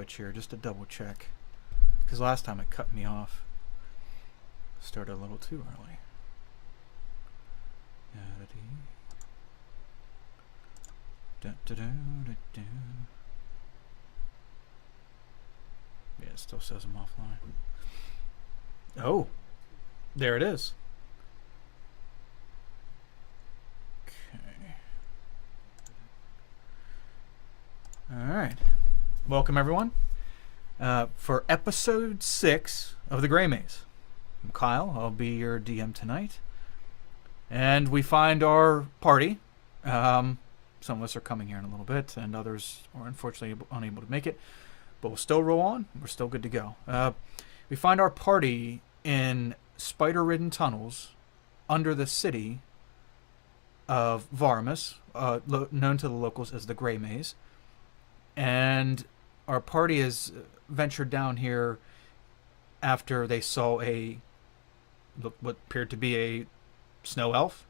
switch here just to double check. Because last time it cut me off. Started a little too early. Yeah, it still says I'm offline. Oh, there it is. Okay. All right. Welcome, everyone, for episode 6 of The Gray Maze. I'm Kyle. I'll be your DM tonight. And we find our party. Some of us are coming here in a little bit, and others are unfortunately unable to make it. But we'll still roll on. We're still good to go. We find our party in spider-ridden tunnels under the city of Varamus, known to the locals as the Gray Maze. And our party has ventured down here after they saw what appeared to be a snow elf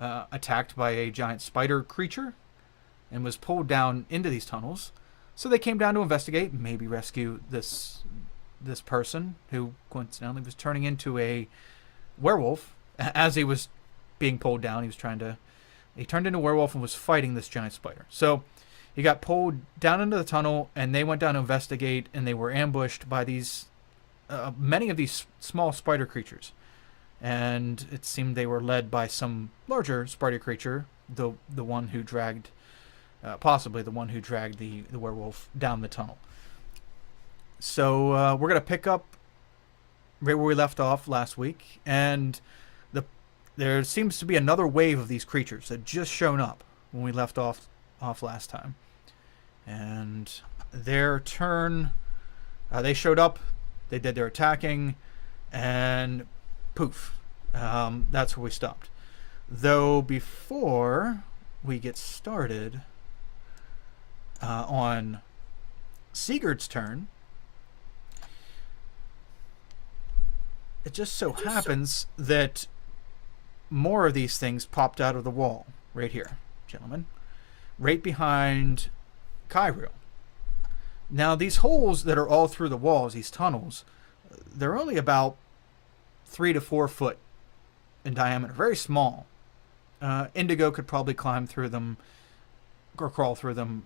attacked by a giant spider creature and was pulled down into these tunnels. So they came down to investigate, maybe rescue this person who coincidentally was turning into a werewolf as he was being pulled down. He turned into a werewolf and was fighting this giant spider. So he got pulled down into the tunnel, and they went down to investigate, and they were ambushed by these many of these small spider creatures. And it seemed they were led by some larger spider creature, the one who dragged, possibly the one who dragged the werewolf down the tunnel. So we're going to pick up right where we left off last week, and there seems to be another wave of these creatures that just shown up when we left off last time. And their turn, they showed up, they did their attacking, and poof, that's where we stopped. Though before we get started on Sigurd's turn, it just so happens that more of these things popped out of the wall right here, gentlemen, right behind Cairo. Now, these holes that are all through the walls, these tunnels, they're only about 3 to 4 foot in diameter, very small. Indigo could probably climb through them or crawl through them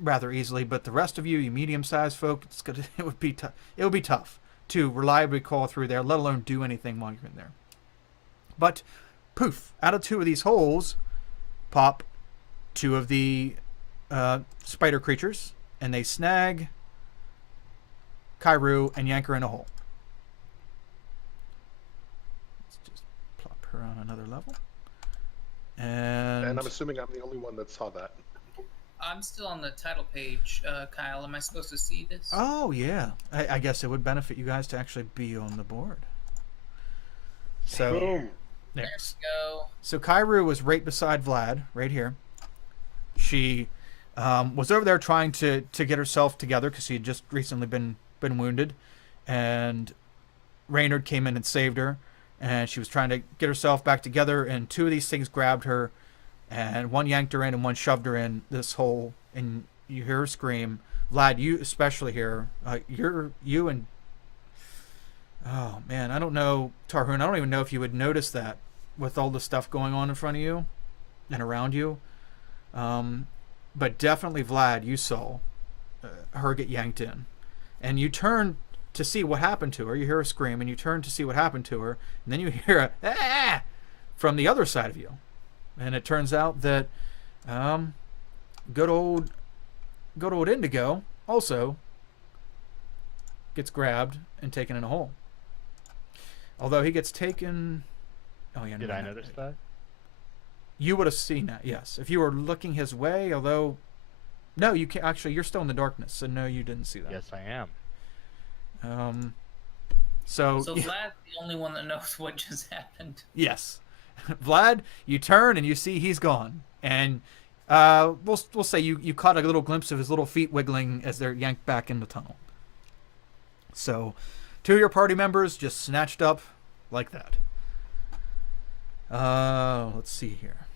rather easily, but the rest of you medium-sized folk, it would be tough to reliably crawl through there, let alone do anything while you're in there. But poof, out of 2 of these holes pop 2 of the spider creatures, and they snag Kairu and yank her in a hole. Let's just plop her on another level. And I'm assuming I'm the only one that saw that. I'm still on the title page, Kyle. Am I supposed to see this? Oh, yeah. I guess it would benefit you guys to actually be on the board. So, boom. There we go. So Kairu was right beside Vlad, right here. She was over there trying to get herself together because she had just recently been wounded. And Reynard came in and saved her. And she was trying to get herself back together, and 2 of these things grabbed her, and one yanked her in and one shoved her in this hole, and you hear her scream. Vlad, you especially hear, you and, oh man, I don't know, Tarhoon, I don't even know if you would notice that with all the stuff going on in front of you and around you. But definitely Vlad, you saw her get yanked in, and you turn to see what happened to her. You hear her scream, and you turn to see what happened to her, and then you hear a ah from the other side of you, and it turns out that good old Indigo also gets grabbed and taken in a hole. Although he gets taken. Oh yeah. Did I notice that? You would have seen that, yes, if you were looking his way. Although, no, you can't. Actually, you're still in the darkness, so no, you didn't see that. Yes, I am. So Vlad's the only one that knows what just happened. Yes. Vlad, you turn and you see he's gone. And we'll say you caught a little glimpse of his little feet wiggling as they're yanked back in the tunnel. So 2 of your party members just snatched up like that. Let's see here.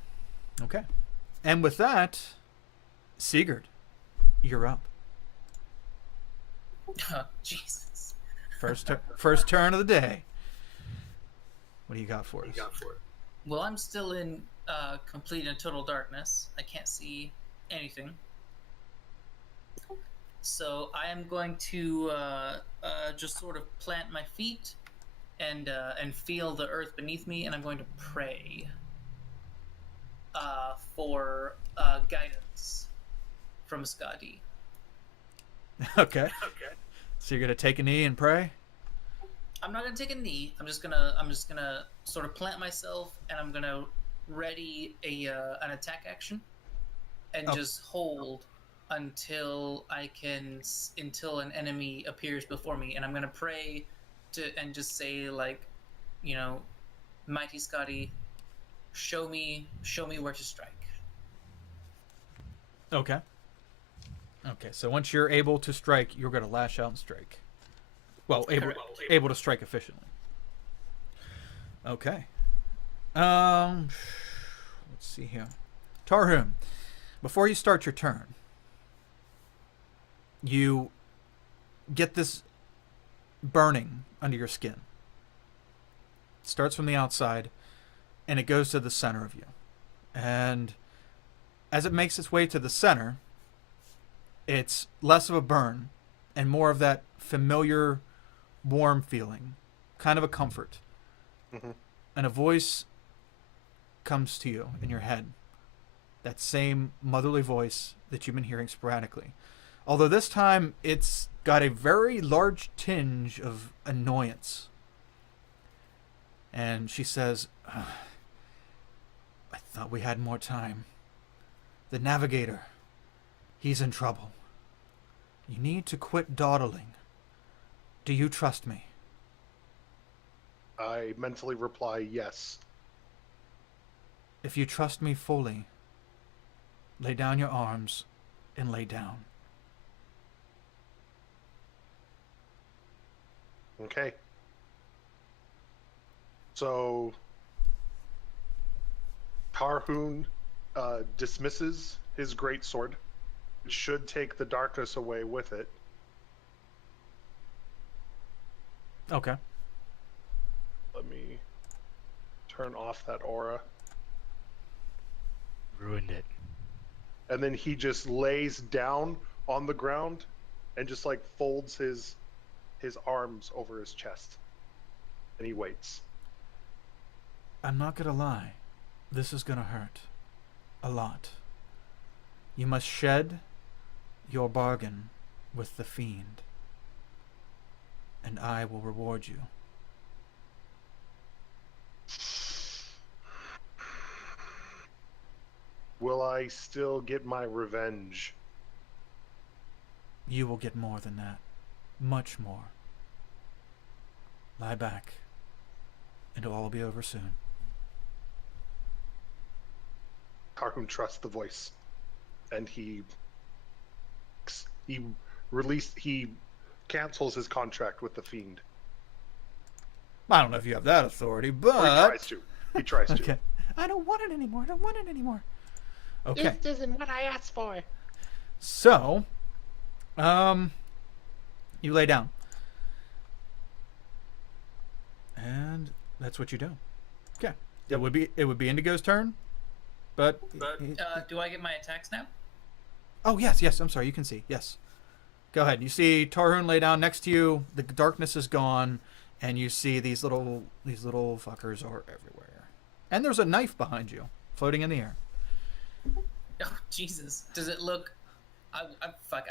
Okay. And with that, Sigurd, you're up. Oh, Jesus. First turn of the day. What do you got for us? Well, I'm still in complete and total darkness. I can't see anything. So I am going to just sort of plant my feet and feel the earth beneath me, and I'm going to pray for guidance from Skadi. Okay. So you're gonna take a knee and pray. I'm not gonna take a knee. I'm just gonna sort of plant myself, and I'm gonna ready an attack action, and just hold until until an enemy appears before me, and I'm gonna pray and just say, like, mighty Skadi, show me where to strike. Okay. Okay. So once you're able to strike, you're gonna lash out and strike. Well, able to strike efficiently. Okay. Let's see here. Tarhun, before you start your turn, you get this burning under your skin. It starts from the outside, and it goes to the center of you. And as it makes its way to the center, it's less of a burn and more of that familiar, warm feeling, kind of a comfort. Mm-hmm. And a voice comes to you in your head. That same motherly voice that you've been hearing sporadically. Although this time it's got a very large tinge of annoyance. And she says, I thought we had more time. The navigator, he's in trouble. You need to quit dawdling. Do you trust me? I mentally reply yes. If you trust me fully, lay down your arms and lay down. Okay. So Tarhun dismisses his greatsword. It should take the darkness away with it. Okay. Let me turn off that aura. Ruined it. And then he just lays down on the ground and just like folds his arms over his chest. And he waits. I'm not gonna lie. This is gonna hurt. A lot. You must shed your bargain with the fiend. And I will reward you. Will I still get my revenge? You will get more than that. Much more. Lie back. And it'll all be over soon. Tarhun trusts the voice. And he cancels his contract with the fiend. I don't know if you have that authority, but... Or he tries to. He tries to. Okay. I don't want it anymore. Okay. This isn't what I asked for. So, you lay down. And that's what you do. Okay. Yep. It would be Indigo's turn, but Do I get my attacks now? oh yes, I'm sorry, you can see. Yes. Go ahead. You see Tarhun lay down next to you. The darkness is gone, and you see these little fuckers are everywhere. And there's a knife behind you, floating in the air. Oh, Jesus. Does it look... I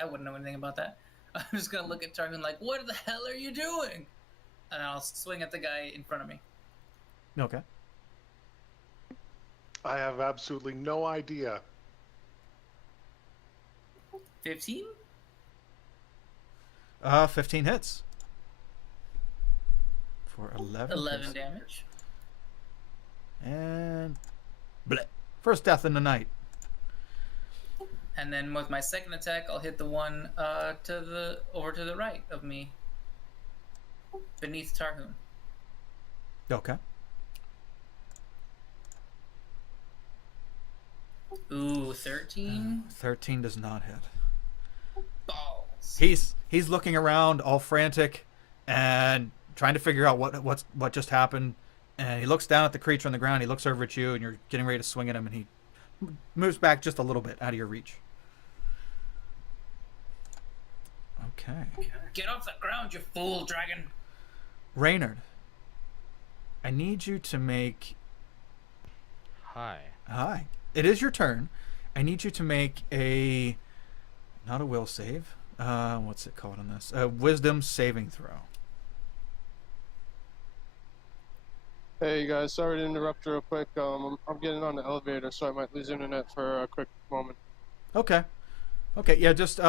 wouldn't know anything about that. I'm just gonna look at Tarhun like, what the hell are you doing? And I'll swing at the guy in front of me. Okay. I have absolutely no idea. 15? 15 hits. For 11 11 damage. And... bleh. First death in the night. And then with my second attack, I'll hit the one over to the right of me. Beneath Tarhun. Okay. Ooh, 13? 13 does not hit. Balls. He's looking around, all frantic, and trying to figure out what just happened. And he looks down at the creature on the ground. He looks over at you, and you're getting ready to swing at him, and he moves back just a little bit out of your reach. Okay. Get off the ground, you fool dragon! Reynard, I need you to make... Hi. It is your turn. I need you to make a... Not a will save. What's it called on this? A wisdom saving throw. Hey guys, sorry to interrupt real quick. I'm getting on the elevator, so I might lose internet for a quick moment. Okay. Yeah, just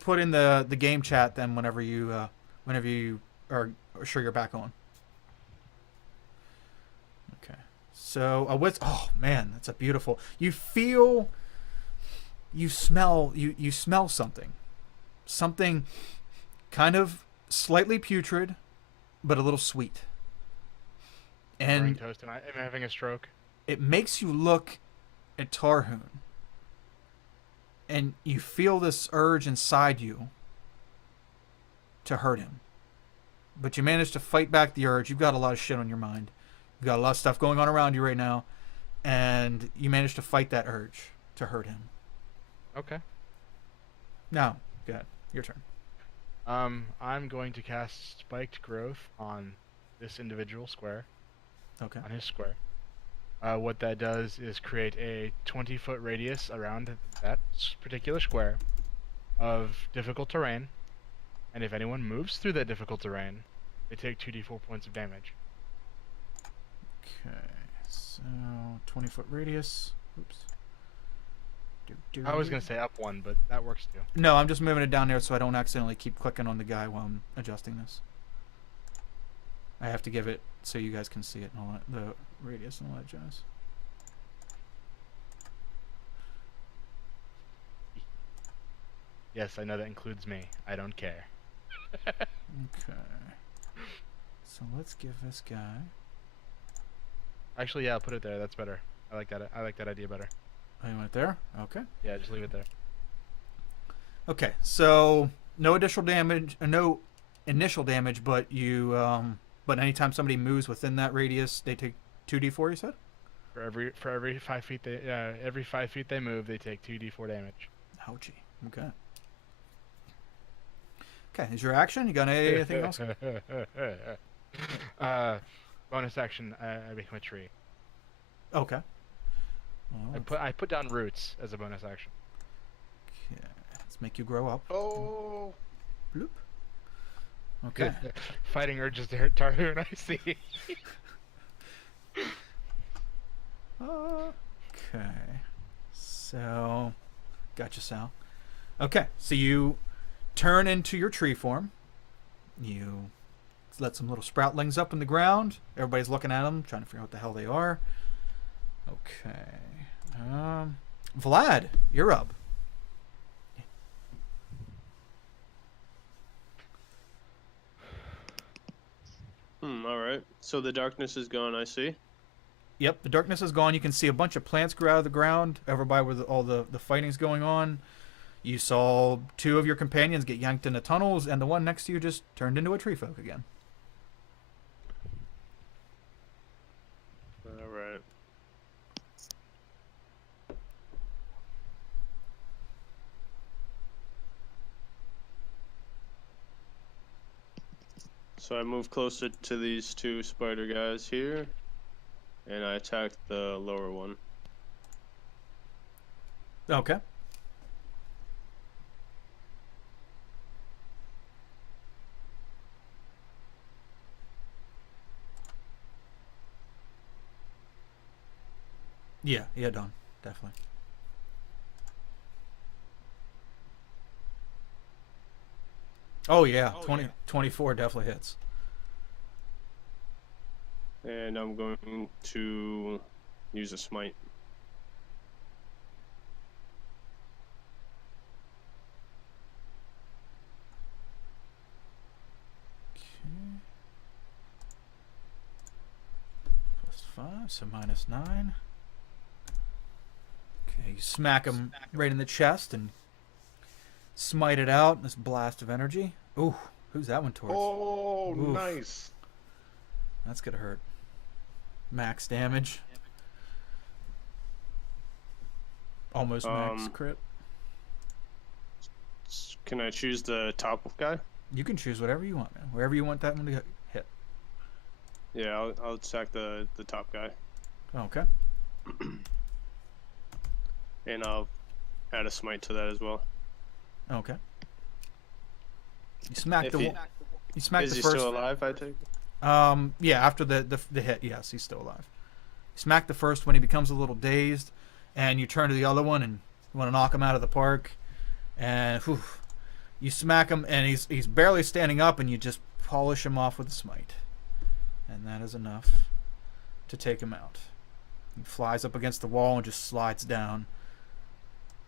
put in the game chat then whenever you are sure you're back on. Okay. So oh man, that's a beautiful. You smell something kind of slightly putrid, but a little sweet. And toast, and I'm having a stroke. It makes you look at Tarhoon, and you feel this urge inside you to hurt him. But you manage to fight back the urge. You've got a lot of shit on your mind. You've got a lot of stuff going on around you right now, and you manage to fight that urge to hurt him. Okay. Now, go ahead. Your turn. I'm going to cast Spiked Growth on this individual square. Okay. On his square. What that does is create a 20-foot radius around that particular square of difficult terrain, and if anyone moves through that difficult terrain, they take 2d4 points of damage. Okay, so 20-foot radius. Oops. I was going to say up one, but that works too. No, I'm just moving it down there so I don't accidentally keep clicking on the guy while I'm adjusting this. I have to give it so you guys can see it and all that, the radius and all that jazz. Yes, I know that includes me. I don't care. Okay. So let's give this guy... Actually, yeah, I'll put it there. That's better. I like that idea better. Oh, you want it there? Okay. Yeah, just leave it there. Okay, so no additional damage, no initial damage, but you, but anytime somebody moves within that radius, they take 2d4. You said? For every 5 feet every 5 feet they move, they take 2d4 damage. Ouchie. Okay. Okay, is your action? You got anything else? Bonus action. I become a tree. Okay. Well, I put down roots as a bonus action. okay. Let's make you grow up. Oh, Bloop. Okay. Fighting urges to hurt Tarhoon, I see. Okay. So, gotcha, Sal. Okay, so you turn into your tree form. You let some little sproutlings up in the ground. Everybody's looking at them, trying to figure out what the hell they are. Okay. Vlad, you're up. Alright. So the darkness is gone, I see. Yep, the darkness is gone. You can see a bunch of plants grow out of the ground over by where all the fighting's going on. You saw 2 of your companions get yanked into tunnels, and the one next to you just turned into a tree folk again. Alright. So I move closer to these 2 spider guys here, and I attack the lower one. Okay. Yeah, done. Definitely. Oh yeah, 24 definitely hits. And I'm going to use a smite. Okay. +5, so -9. Okay, you smack him right in the chest, and smite it out. This blast of energy. Ooh, who's that one towards? Oh, Oof. nice. That's gonna hurt. Max damage. Almost max crit. Can I choose the top guy? You can choose whatever you want, man. Wherever you want that one to hit. Yeah, I'll attack the top guy, Okay. and I'll add a smite to that as well. Okay. You smack If the he- wall. You smack Is the he first. still alive? I take. Yeah, after the hit, yes, he's still alive. You smack the first one, he becomes a little dazed, and you turn to the other one and you want to knock him out of the park, and whew, you smack him, and he's barely standing up, and you just polish him off with a smite, and that is enough to take him out. He flies up against the wall and just slides down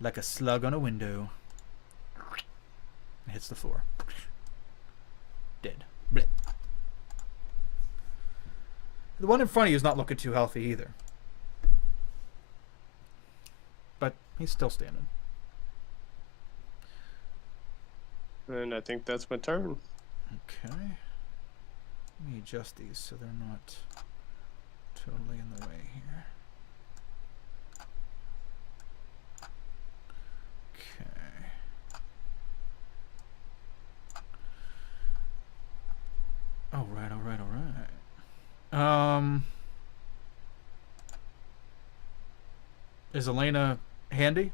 like a slug on a window, and hits the floor. Dead. Blech. The one in front of you is not looking too healthy either. But he's still standing. And I think that's my turn. Okay. Let me adjust these so they're not totally in the way here. Okay. All right. Is Elena handy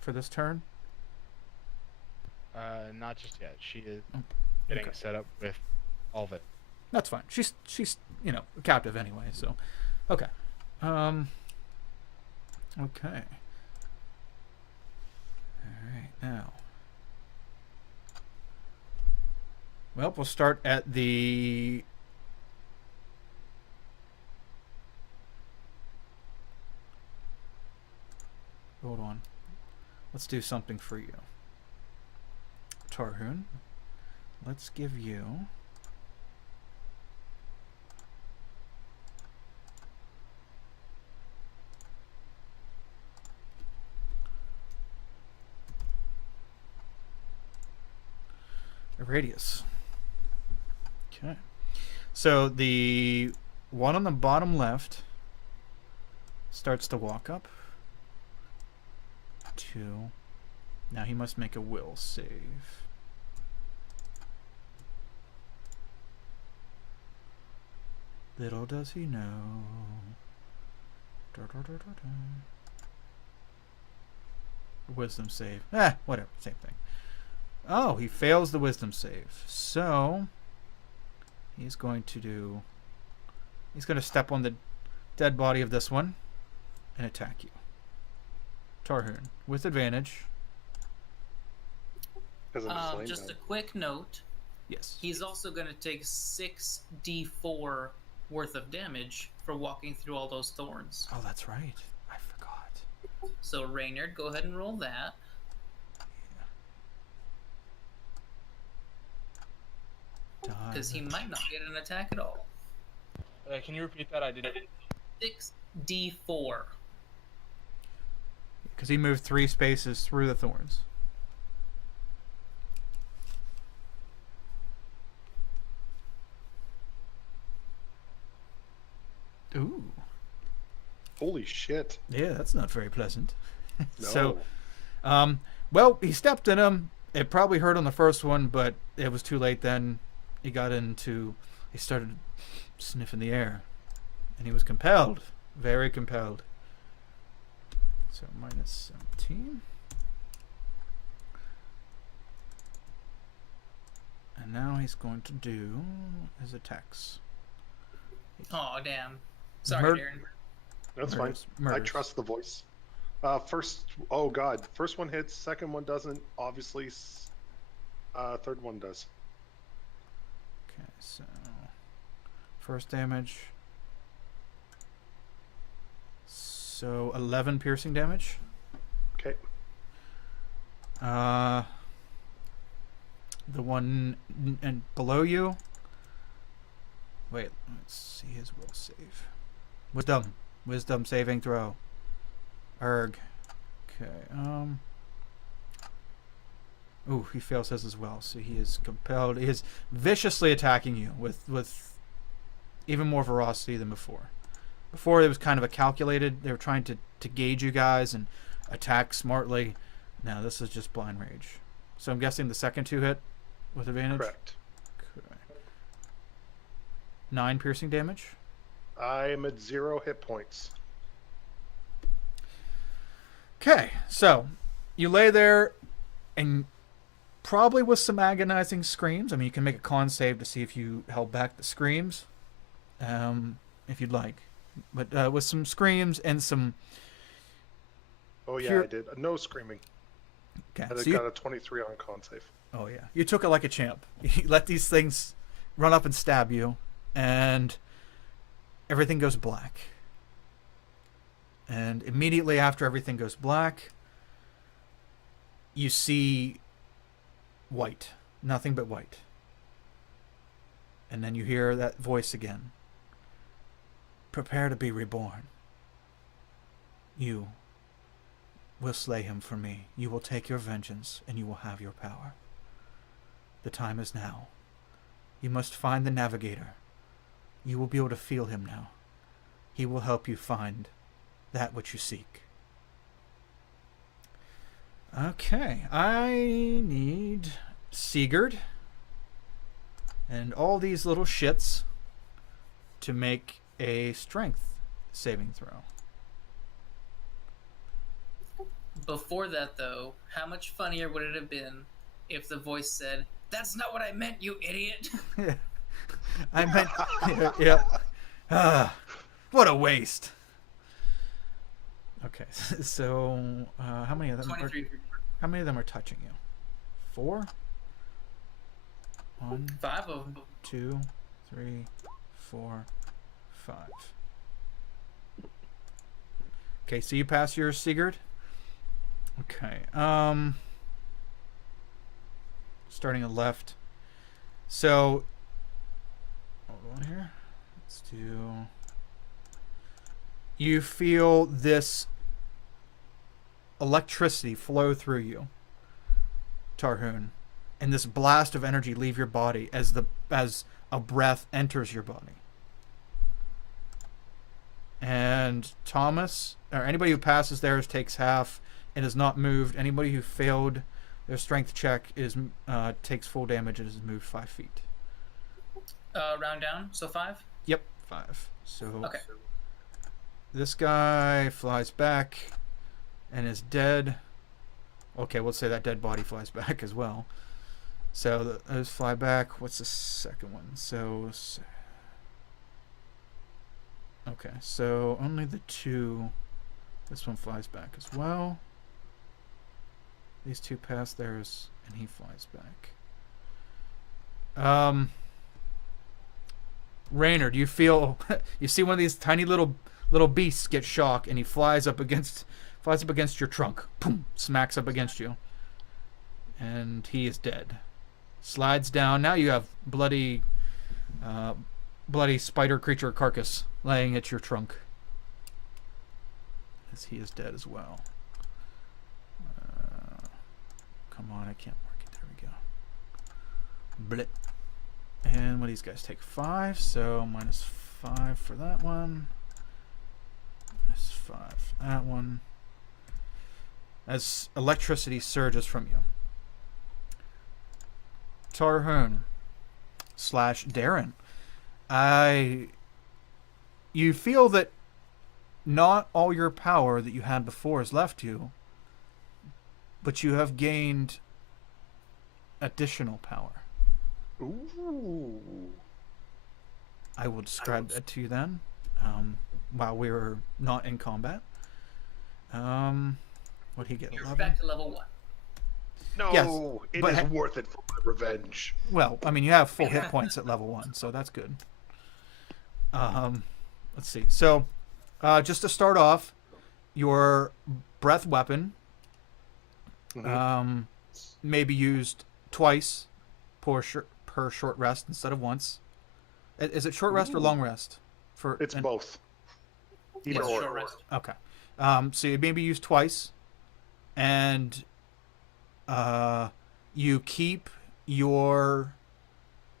for this turn? Not just yet. She is Oh, getting okay. set up with all of it. That's fine. She's captive anyway, so okay. Okay. Alright, now. Well, we'll start at the hold on. Let's do something for you. Tarhoon. Let's give you a radius. Okay. So the one on the bottom left starts to walk up. 2. Now he must make a will save. Little does he know. Wisdom save. Whatever. Same thing. Oh, he fails the wisdom save. So he's going to step on the dead body of this one and attack you. Tarhoon with advantage. Because I'm slain Just now. a quick note. Yes. He's also going to take 6d4 worth of damage for walking through all those thorns. Oh, that's right. I forgot. So, Reynard, go ahead and roll that. Because he might not get an attack at all. Can you repeat that? I didn't. 6d4. Because he moved 3 spaces through the thorns. Ooh. Holy shit. Yeah, that's not very pleasant. No. So, well, he stepped in him. It probably hurt on the first one, but it was too late then. He started sniffing the air. And he was compelled. Very compelled. So, minus 17. And now he's going to do his attacks. Oh, damn. Sorry, Mur- Darren. That's Murders. fine. I trust the voice. Oh god. First one hits, second one doesn't. Obviously, third one does. Okay, so first damage. So 11 piercing damage. Okay. The one and below you. Wait, let's see his will save. Wisdom saving throw. Erg. Okay. Ooh, he fails his as well. So he is compelled. He is viciously attacking you with even more ferocity than before. Before it was kind of a calculated. They were trying to gauge you guys and attack smartly. Now this is just blind rage. So I'm guessing the second 2 hit with advantage. Correct. Okay. 9 piercing damage. I'm at 0 hit points. Okay, so you lay there and probably with some agonizing screams. I mean, you can make a con save to see if you held back the screams, if you'd like. But with some screams and some... Oh, yeah, Pure- I did. No screaming. Okay, And I so you... got a 23 on con save. Oh, yeah. You took it like a champ. You let these things run up and stab you, and everything goes black. And immediately after everything goes black, you see white. Nothing but white. And then you hear that voice again. Prepare to be reborn. You will slay him for me. You will take your vengeance, and you will have your power. The time is now. You must find the navigator. You will be able to feel him now. He will help you find that which you seek. Okay, I need Sigurd and all these little shits to make a strength saving throw. Before that, though, how much funnier would it have been if the voice said, "That's not what I meant, you idiot." I meant, yeah. What a waste. Okay, so how many of them? 23. How many of them are touching you? 4. 1, 5 of them. 2, 3, 4, 5. Okay, so you pass your Sigurd. Okay. Starting at left. So hold on here. Let's do. You feel this electricity flow through you, Tarhoon, and this blast of energy leave your body as a breath enters your body. And Thomas, or anybody who passes theirs, takes half and is not moved. Anybody who failed their strength check is takes full damage and is moved 5 feet. Round down, so 5? Yep, 5. So Okay. this guy flies back and is dead. Okay, we'll say that dead body flies back as well. So those fly back. What's the second one? So okay, so only the 2. This one flies back as well. These 2 pass theirs, and he flies back. Raynor, do you feel? You see one of these tiny little beasts get shocked, and he flies up against your trunk. Boom! Smacks up against you, and he is dead. Slides down. Now you have bloody spider creature carcass laying at your trunk, as he is dead as well. Come on, I can't mark it. There we go. Blip. And what these guys take 5, so -5 for that one. -5 for that one. As electricity surges from you. Tarhoon / Darren. You feel that not all your power that you had before has left you, but you have gained additional power. Ooh. I will describe that to you then, while we were not in combat. What'd he get? You're 11? back to level 1. No, Yes, it but is worth it for my revenge. Well, I mean, you have full hit points at level 1, so that's good. Let's see. So, just to start off, your breath weapon may be used twice per short rest instead of once. Is it short rest or long rest? It's both. Either Yes, or. short rest. Okay. So it may be used twice, and you keep your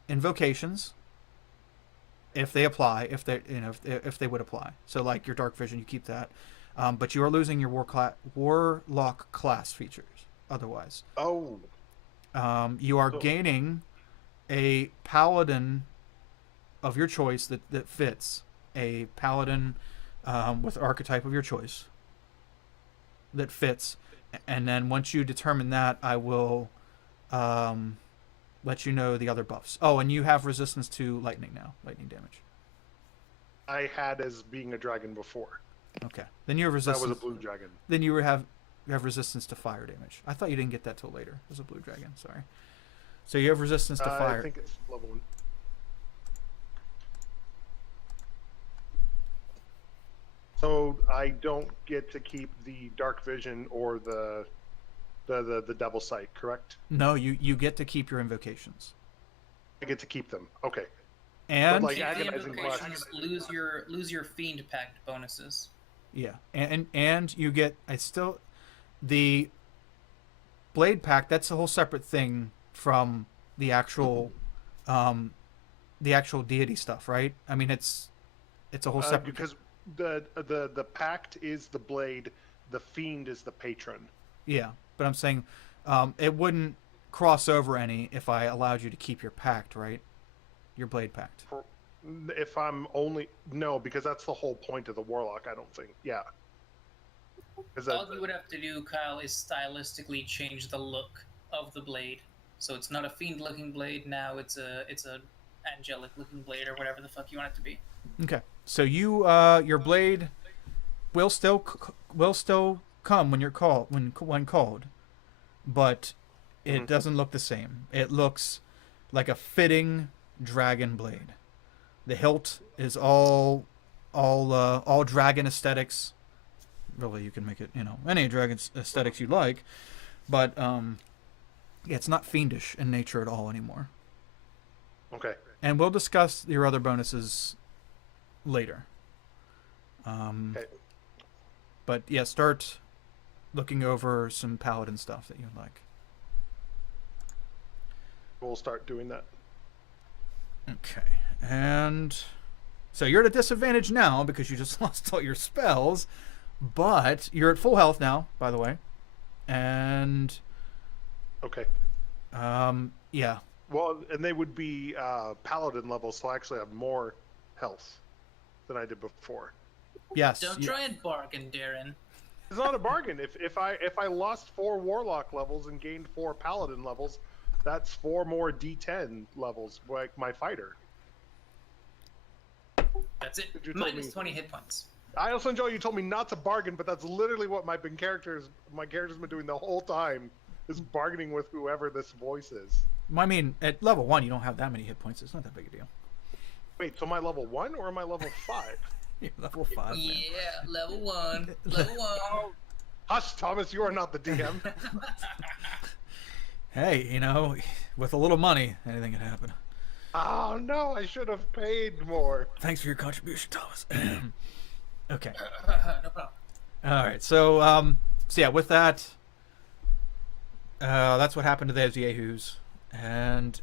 invocations if they apply, if they would apply. So like your dark vision, you keep that, but you are losing your warlock class features. Otherwise, Oh, you are So- gaining a paladin of your choice that fits a paladin with archetype of your choice that fits, and then once you determine that, I will let you know the other buffs. Oh, and you have resistance to lightning now, lightning damage. I had as being a dragon before. Okay, then you have That resistance. was a blue dragon. Then you have resistance to fire damage. I thought you didn't get that till later. It was a blue dragon. Sorry. So you have resistance to fire. I think it's level 1. So I don't get to keep the dark vision or the devil sight, correct? No, you get to keep your invocations. I get to keep them. Okay. And like, Keep the agonizing glass. invocations, lose your fiend pact bonuses. yeah, and you get the blade pack. That's a whole separate thing from the actual deity stuff, right? I mean, it's a whole separate. Because the pact is the blade, the fiend is the patron. Yeah, but I'm saying it wouldn't cross over any if I allowed you to keep your pact, right? Your blade pact. If I'm only no, because that's the whole point of the warlock. I don't think. Yeah. All you would have to do, Kyle, is stylistically change the look of the blade. So it's not a fiend-looking blade now. It's a angelic-looking blade, or whatever the fuck you want it to be. Okay, so your blade will still come when you're called when called, but it doesn't look the same. It looks like a fitting dragon blade. The hilt is all dragon aesthetics. Really, you can make it any dragon aesthetics you like, but it's not fiendish in nature at all anymore. Okay. And we'll discuss your other bonuses later. Okay. But yeah, start looking over some paladin stuff that you like. We'll start doing that. Okay, and so you're at a disadvantage now because you just lost all your spells, but you're at full health now, by the way. And Okay. yeah. Well, and they would be paladin levels, so I actually have more health than I did before. Yes. Don't try and bargain, Darren. It's not a bargain. If I lost 4 warlock levels and gained 4 paladin levels, that's 4 more D10 levels, like my fighter. That's it. You told Minus me. 20 hit points. I also enjoy you told me not to bargain, but that's literally what my character's been doing the whole time, is bargaining with whoever this voice is. I mean, at level 1, you don't have that many hit points. It's not that big a deal. Wait, so am I level 1 or am I level 5? You're level 5. Yeah, Man. level 1. Level 1. Hush, Thomas, you are not the DM. Hey, with a little money, anything can happen. Oh no, I should have paid more. Thanks for your contribution, Thomas. Okay. No problem. All right. So yeah, with that, that's what happened to those yahoos, and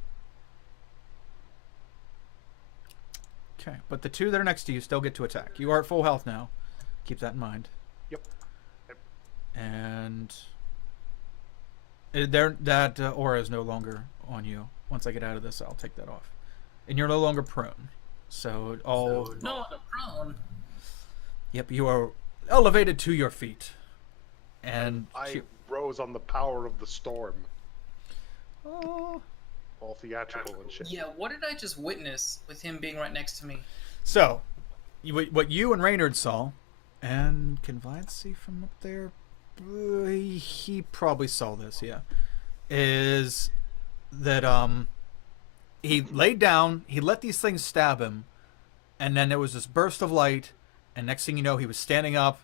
okay. But the two that are next to you still get to attack. You are at full health now. Keep that in mind. Yep. And that aura is no longer on you. Once I get out of this, I'll take that off, and you're no longer prone. So all. No, the prone. Yep, you are elevated to your feet, and I rose on the power of the storm. Oh. All theatrical and shit. Yeah, what did I just witness with him being right next to me? So, what you and Reynard saw, and can Vine see from up there? He probably saw this, yeah. Is that he laid down, he let these things stab him, and then there was this burst of light, and next thing you know, he was standing up,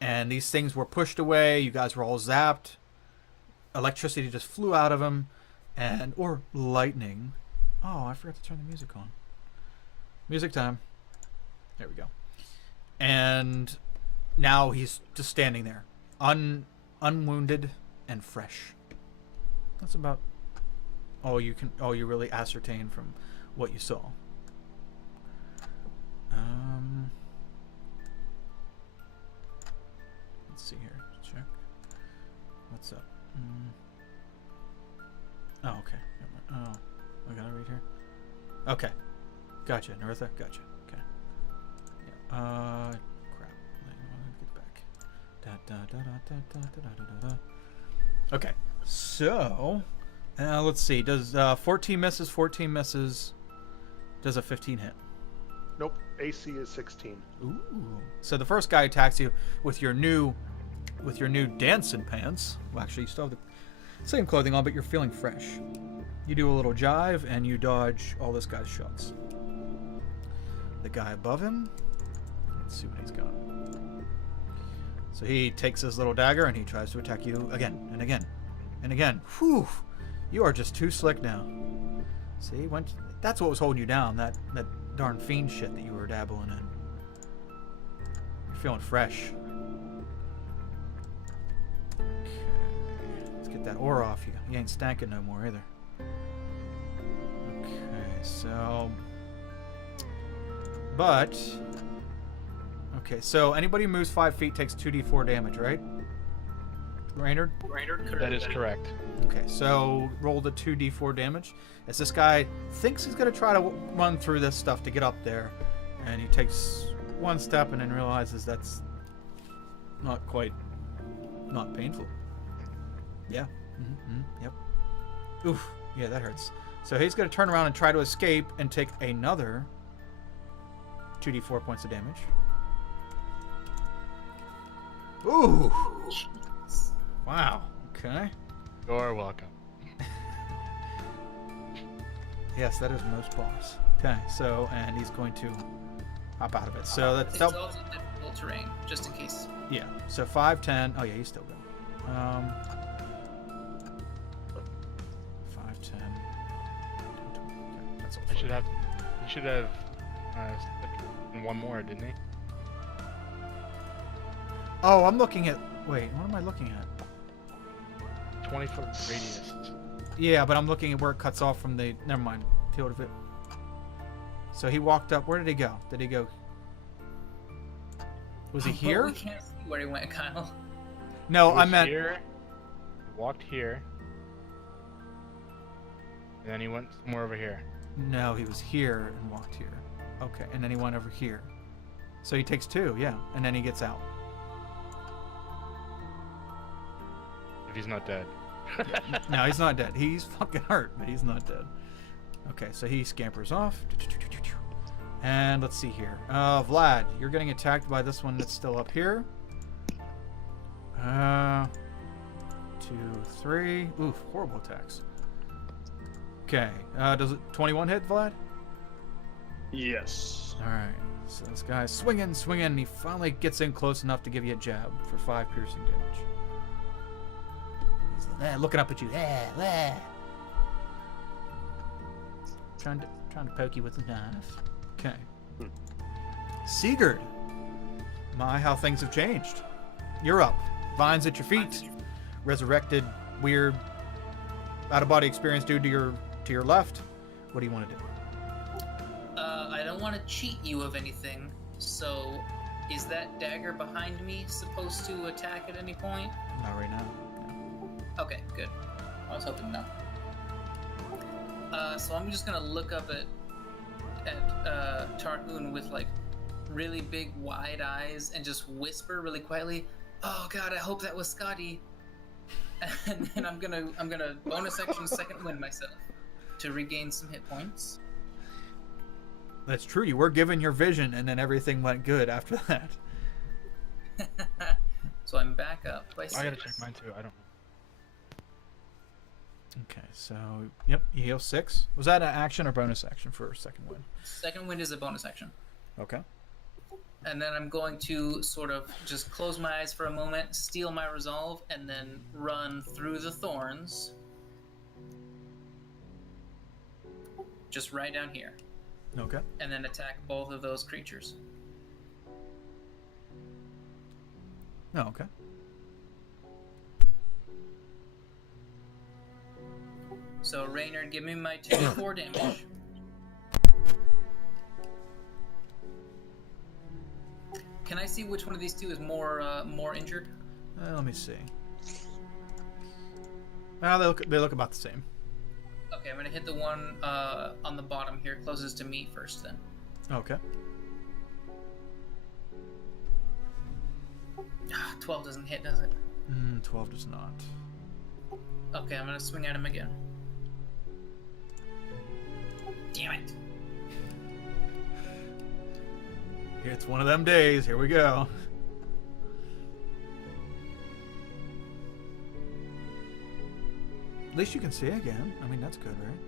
and these things were pushed away. You guys were all zapped. Electricity just flew out of him, or lightning. Oh, I forgot to turn the music on. Music time. There we go. And now he's just standing there, unwounded and fresh. That's about all you really ascertain from what you saw. Let's see here. Check. What's up? Oh, okay. Oh, I gotta read here. Okay, gotcha. Northa, gotcha. Okay. Yeah. Crap. Get back. Okay, so let's see. Does 14 misses? 14 misses. Does a 15 hit? Nope. AC is 16. Ooh. So the first guy attacks you with your new dancing pants. Well, actually, you still have the same clothing on, but you're feeling fresh. You do a little jive and you dodge all this guy's shots. The guy above him. Let's see what he's got. So he takes his little dagger and he tries to attack you again and again and again. Whew! You are just too slick now. See, that's what was holding you down. That darn fiend shit that you were dabbling in. You're feeling fresh. Okay, let's get that ore off you. You ain't stanking no more either. Okay, so... But... Okay, so anybody who moves 5 feet takes 2d4 damage, right? Raynard? That is correct. Okay, so roll the 2d4 damage. As this guy thinks he's going to try to run through this stuff to get up there, and he takes one step and then realizes that's not painful. Yeah. Yep. Oof. Yeah, that hurts. So he's going to turn around and try to escape and take another 2d4 points of damage. Ooh. Wow. Okay. You're welcome. Yes, that is most boss. Okay, so, and he's going to hop out of it. So that's... It's also difficult terrain, just in case. Yeah, so 5, 10... Oh, yeah, he's still going. 5, 10... That's all. He should have one more, didn't he? Oh, I'm looking at... Wait, what am I looking at? 20-foot radius. Yeah, but I'm looking at where it cuts off from the... Never mind. Field of it. So he walked up. Where did he go? Did he go... Was he here? We can't see where he went, Kyle. No, He I was meant... Here, walked here. And then he went somewhere over here. No, he was here and walked here. Okay, and then he went over here. So he takes 2, yeah. And then he gets out. If he's not dead. No, he's not dead. He's fucking hurt, but he's not dead. Okay, so he scampers off. And let's see here. Vlad, you're getting attacked by this one that's still up here. 2, 3. Oof, horrible attacks. Okay, does it 21 hit, Vlad? Yes. Alright, so this guy's swinging, and he finally gets in close enough to give you a jab for 5 piercing damage. He's looking up at you. Trying to poke you with a knife. Okay. Sigurd. My, how things have changed. You're up. Vines at your feet. Resurrected, weird, out-of-body experience dude to your left. What do you want to do? I don't want to cheat you of anything, so is that dagger behind me supposed to attack at any point? Not right now. Okay, good. I was hoping no. So I'm just gonna look up at Tarhoon with like really big wide eyes and just whisper really quietly, "Oh God, I hope that was Scotty." And then I'm gonna bonus action second wind myself to regain some hit points. That's true. You were given your vision, and then everything went good after that. So I'm back up by 6. I gotta check mine too. I don't know. Okay, so yep, you heal 6. Was that an action or bonus action for second wind? Second wind is a bonus action. Okay. And then I'm going to sort of just close my eyes for a moment, steal my resolve, and then run through the thorns. Just right down here. Okay. And then attack both of those creatures. Oh, okay. So Raynor, give me my 2d4 damage. Can I see which one of these two is more injured? Let me see. Well, they look about the same. Okay, I'm gonna hit the one on the bottom here, closest to me first. Then. Okay. 12 doesn't hit, does it? 12 does not. Okay, I'm gonna swing at him again. Damn it! It's one of them days. Here we go. At least you can see again. I mean, that's good, right?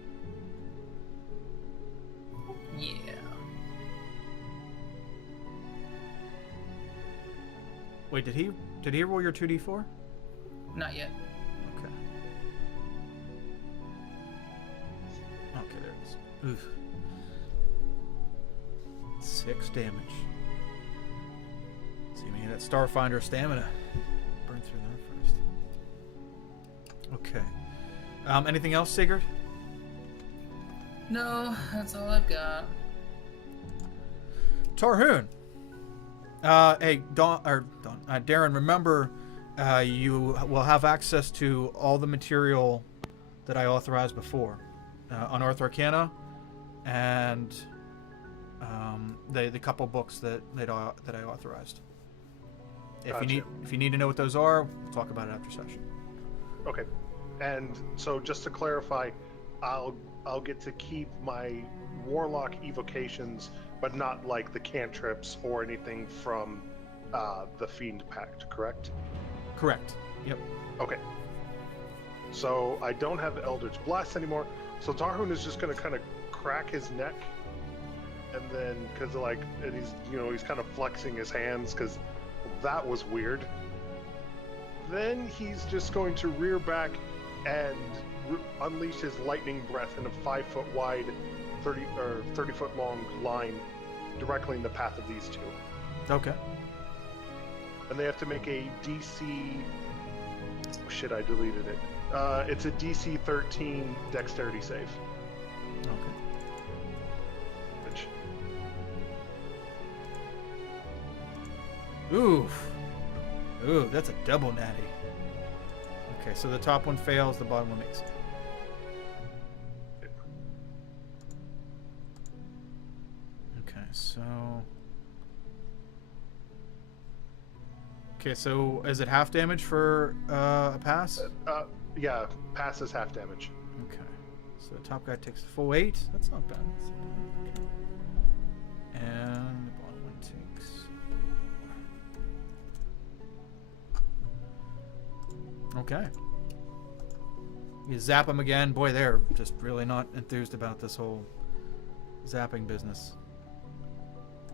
Yeah. Wait, did he roll your 2d4? Not yet. Okay. Okay, there it is. Oof. 6 damage. See me that Starfinder stamina. Burn through that first. Okay. Anything else, Sigurd? No, that's all I've got. Tarhoon. Hey, Darren, remember, you will have access to all the material that I authorized before. Unearthed Arcana and the couple books that I authorized. Gotcha. If you need to know what those are, we'll talk about it after session. Okay. And so just to clarify, I'll get to keep my warlock evocations, but not like the cantrips or anything from the Fiend Pact, correct? Correct. Yep. Okay. So I don't have Eldritch Blast anymore. So Tarhoon is just going to kind of crack his neck, and then and he's kind of flexing his hands because that was weird. Then he's just going to rear back and unleash his lightning breath in a 5-foot wide, 30-foot long line directly in the path of these two. Okay. And they have to make a DC. Oh, shit, I deleted it. It's a DC 13 Dexterity save. Okay. Which. Ooh, that's a double natty. Okay, so the top one fails, the bottom one makes it. Okay, so is it half damage for a pass? Yeah, pass is half damage. Okay, so the top guy takes the full 8. That's not bad. Okay. And the bottom one takes. Okay. You zap him again. Boy, they're just really not enthused about this whole zapping business.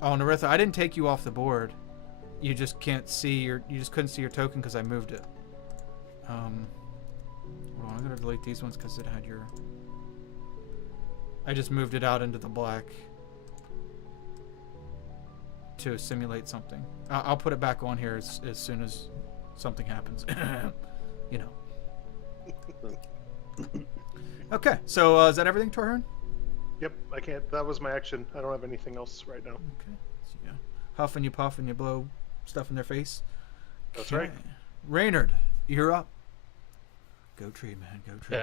Oh, Naritha, I didn't take you off the board. You just couldn't see your token because I moved it. Hold on, I'm gonna delete these ones because it had your. I just moved it out into the black to simulate something. I'll put it back on here as soon as something happens. You know. Okay, so is that everything, Tarhoon? Yep, I can't. That was my action. I don't have anything else right now. Okay. So you huff and you puff and you blow stuff in their face. That's right. Reynard, you're up. Go tree, man. Go tree.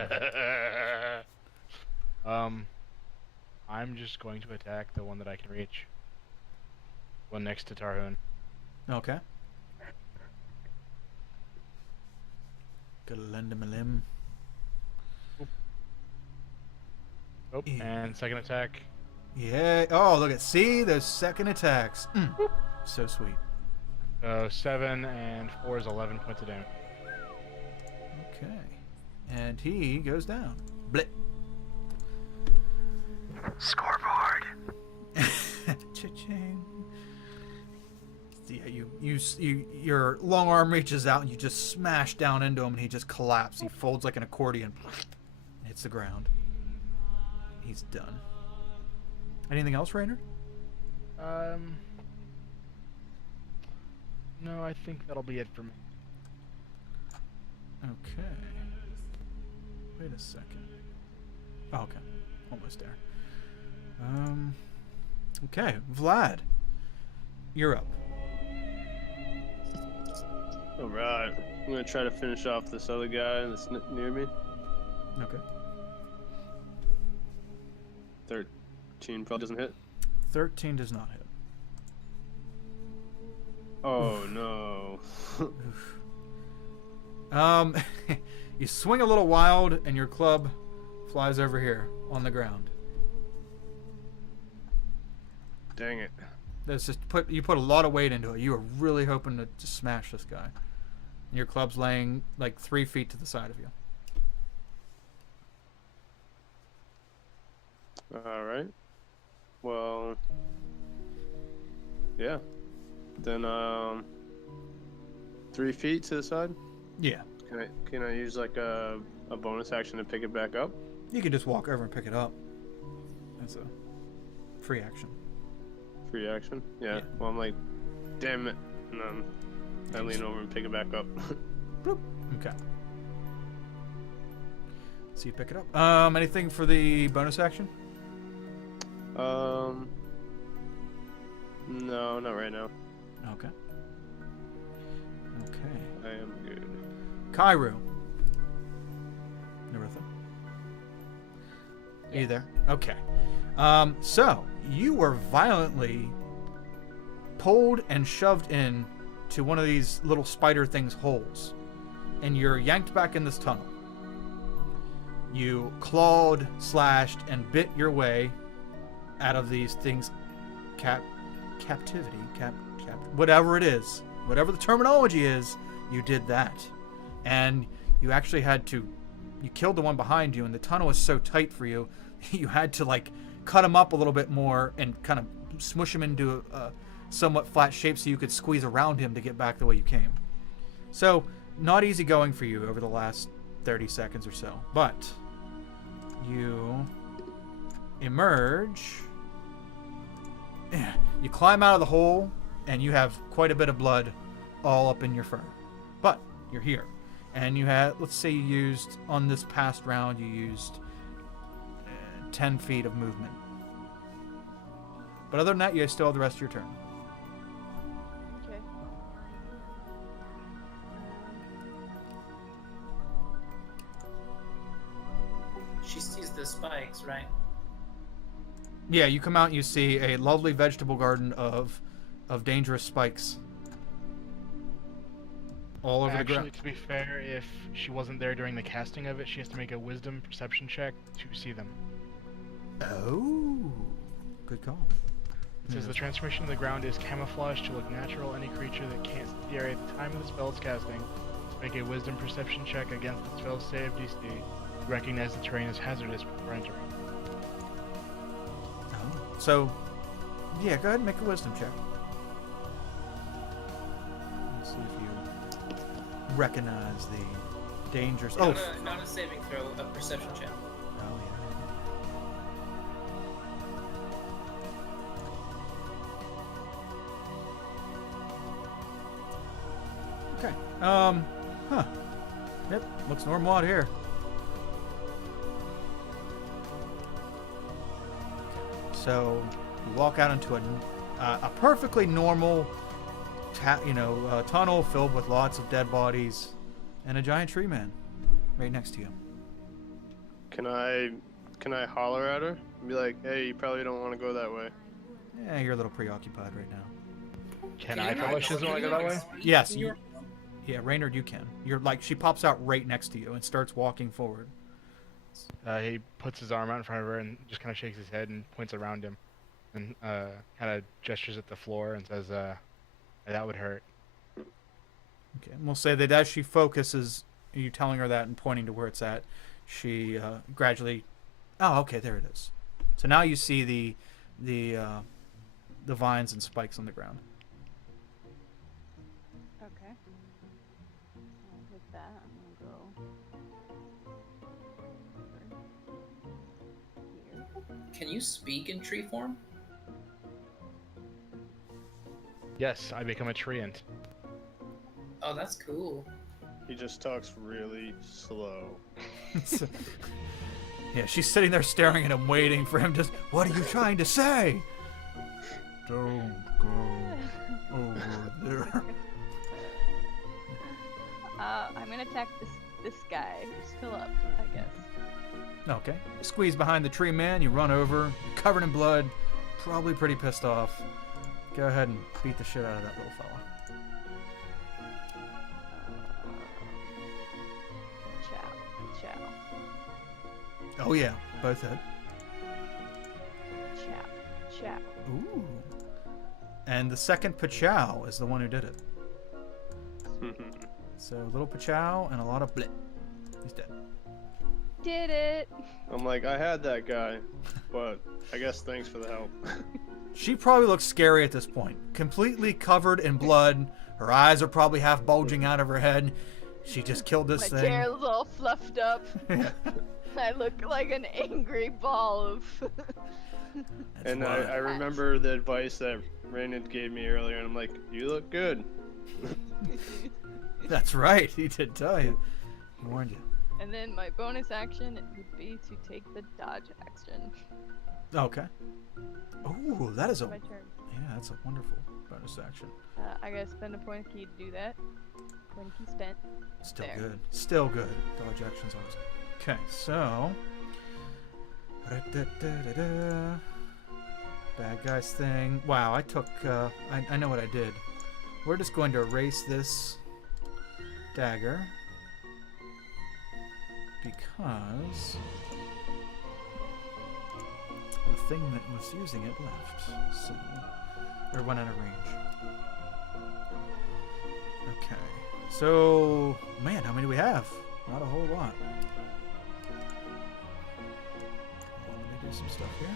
I'm just going to attack the one that I can reach. One next to Tarhoon. Okay. Gotta lend him a limb. Oh, Yeah. and second attack. Yeah. Oh, look at those second attacks. So sweet. 7 and 4 is 11 points of damage. Okay. And he goes down. Blip. Scoreboard. Cha-ching. Yeah, your long arm reaches out and you just smash down into him and he just collapses. He folds like an accordion. Hits the ground. He's done. Anything else, Raynor? No, I think that'll be it for me. Okay. Wait a second. Oh, okay. Almost there. Okay, Vlad, you're up. All right. I'm gonna try to finish off this other guy that's near me. Okay. 13 probably doesn't hit. 13 does not hit. Oh no. You swing a little wild, and your club flies over here on the ground. Dang it. You put a lot of weight into it. You were really hoping to smash this guy. And your club's laying like 3 feet to the side of you. All right. Well. Yeah. Then 3 feet to the side. Yeah. Can I use like a bonus action to pick it back up? You can just walk over and pick it up. That's a free action. Free action? Yeah. Well, I'm like, damn it. And then I lean over and pick it back up. Bloop. Okay. So you pick it up. Anything for the bonus action? No, not right now. Okay. Okay. I am good. Kairu. Naritha. Are you Yes. there? Okay. So you were violently pulled and shoved in to one of these little spider things' holes, and you're yanked back in this tunnel. You clawed, slashed, and bit your way out of these things' captivity, whatever it is, whatever the terminology is. You did that, and you actually had to. You killed the one behind you, and the tunnel was so tight for you, you had to like cut him up a little bit more and kind of smush him into a somewhat flat shape so you could squeeze around him to get back the way you came. So, not easy going for you over the last 30 seconds or so, but you emerge. You climb out of the hole, and you have quite a bit of blood all up in your fur. But you're here. And you had, let's say you used, on this past round, you used 10 feet of movement. But other than that, you still have the rest of your turn. Okay. She sees the spikes, right? Yeah, you come out and you see a lovely vegetable garden of dangerous spikes all over the Actually, ground. to be fair, if she wasn't there during the casting of it, she has to make a wisdom perception check to see them. Oh, good call. It says the transformation of the ground is camouflaged to look natural. Any creature that can't see the area at the time of the spell's casting must make a wisdom perception check against the spell's save DC. Recognize the terrain as hazardous before entering. Oh. So, yeah, go ahead and make a wisdom check. Let's see if you recognize the dangers. Oh, Not a saving throw, a perception check. oh yeah. Okay. Huh. Yep. Looks normal out here. So you walk out into a perfectly normal, tunnel filled with lots of dead bodies, and a giant tree man right next to you. Can I holler at her and be like, hey, you probably don't want to go that way? Yeah, you're a little preoccupied right now. Can I tell her she doesn't want to go that way? Yes. Yeah, Raynard, you can. You're like, she pops out right next to you and starts walking forward. He puts his arm out in front of her and just kind of shakes his head and points around him, and kind of gestures at the floor and says, "That would hurt." Okay, and we'll say that as she focuses, you telling her that and pointing to where it's at, she gradually. Oh, okay, there it is. So now you see the vines and spikes on the ground. Okay. I'll hit that. I'm gonna go over here. Can you speak in tree form? Yes, I become a treant. Oh, that's cool. He just talks really slow. Yeah, she's sitting there staring at him, waiting for him to. What are you trying to say? Don't go over there. I'm gonna attack this guy who's still up, I guess. Okay. You squeeze behind the tree man, you run over, you're covered in blood, probably pretty pissed off. Go ahead and beat the shit out of that little fella. Chow. Oh yeah, both hit. Chow. Ooh. And the second Pachow is the one who did it. So little Pachow and a lot of blip. He's dead. Did it. I'm like, I had that guy, but I guess thanks for the help. She probably looks scary at this point. Completely covered in blood. Her eyes are probably half bulging out of her head. She just killed this My thing. hair's all fluffed up. I look like an angry ball of. And I remember the advice that Raymond gave me earlier, and I'm like, you look good. That's right. He did tell you. He warned you. And then my bonus action would be to take the dodge action. Okay. Oh, that is a. My turn. Yeah, that's a wonderful bonus action. I gotta spend a point key to do that. Point key spent. Still There. good. Still good. Dodge action's always good. Okay, so. Bad guys thing. Wow, I took. I know what I did. We're just going to erase this dagger because the thing that was using it left. So, or went out of range. Okay. So, man, how many do we have? Not a whole lot. Let me do some stuff here.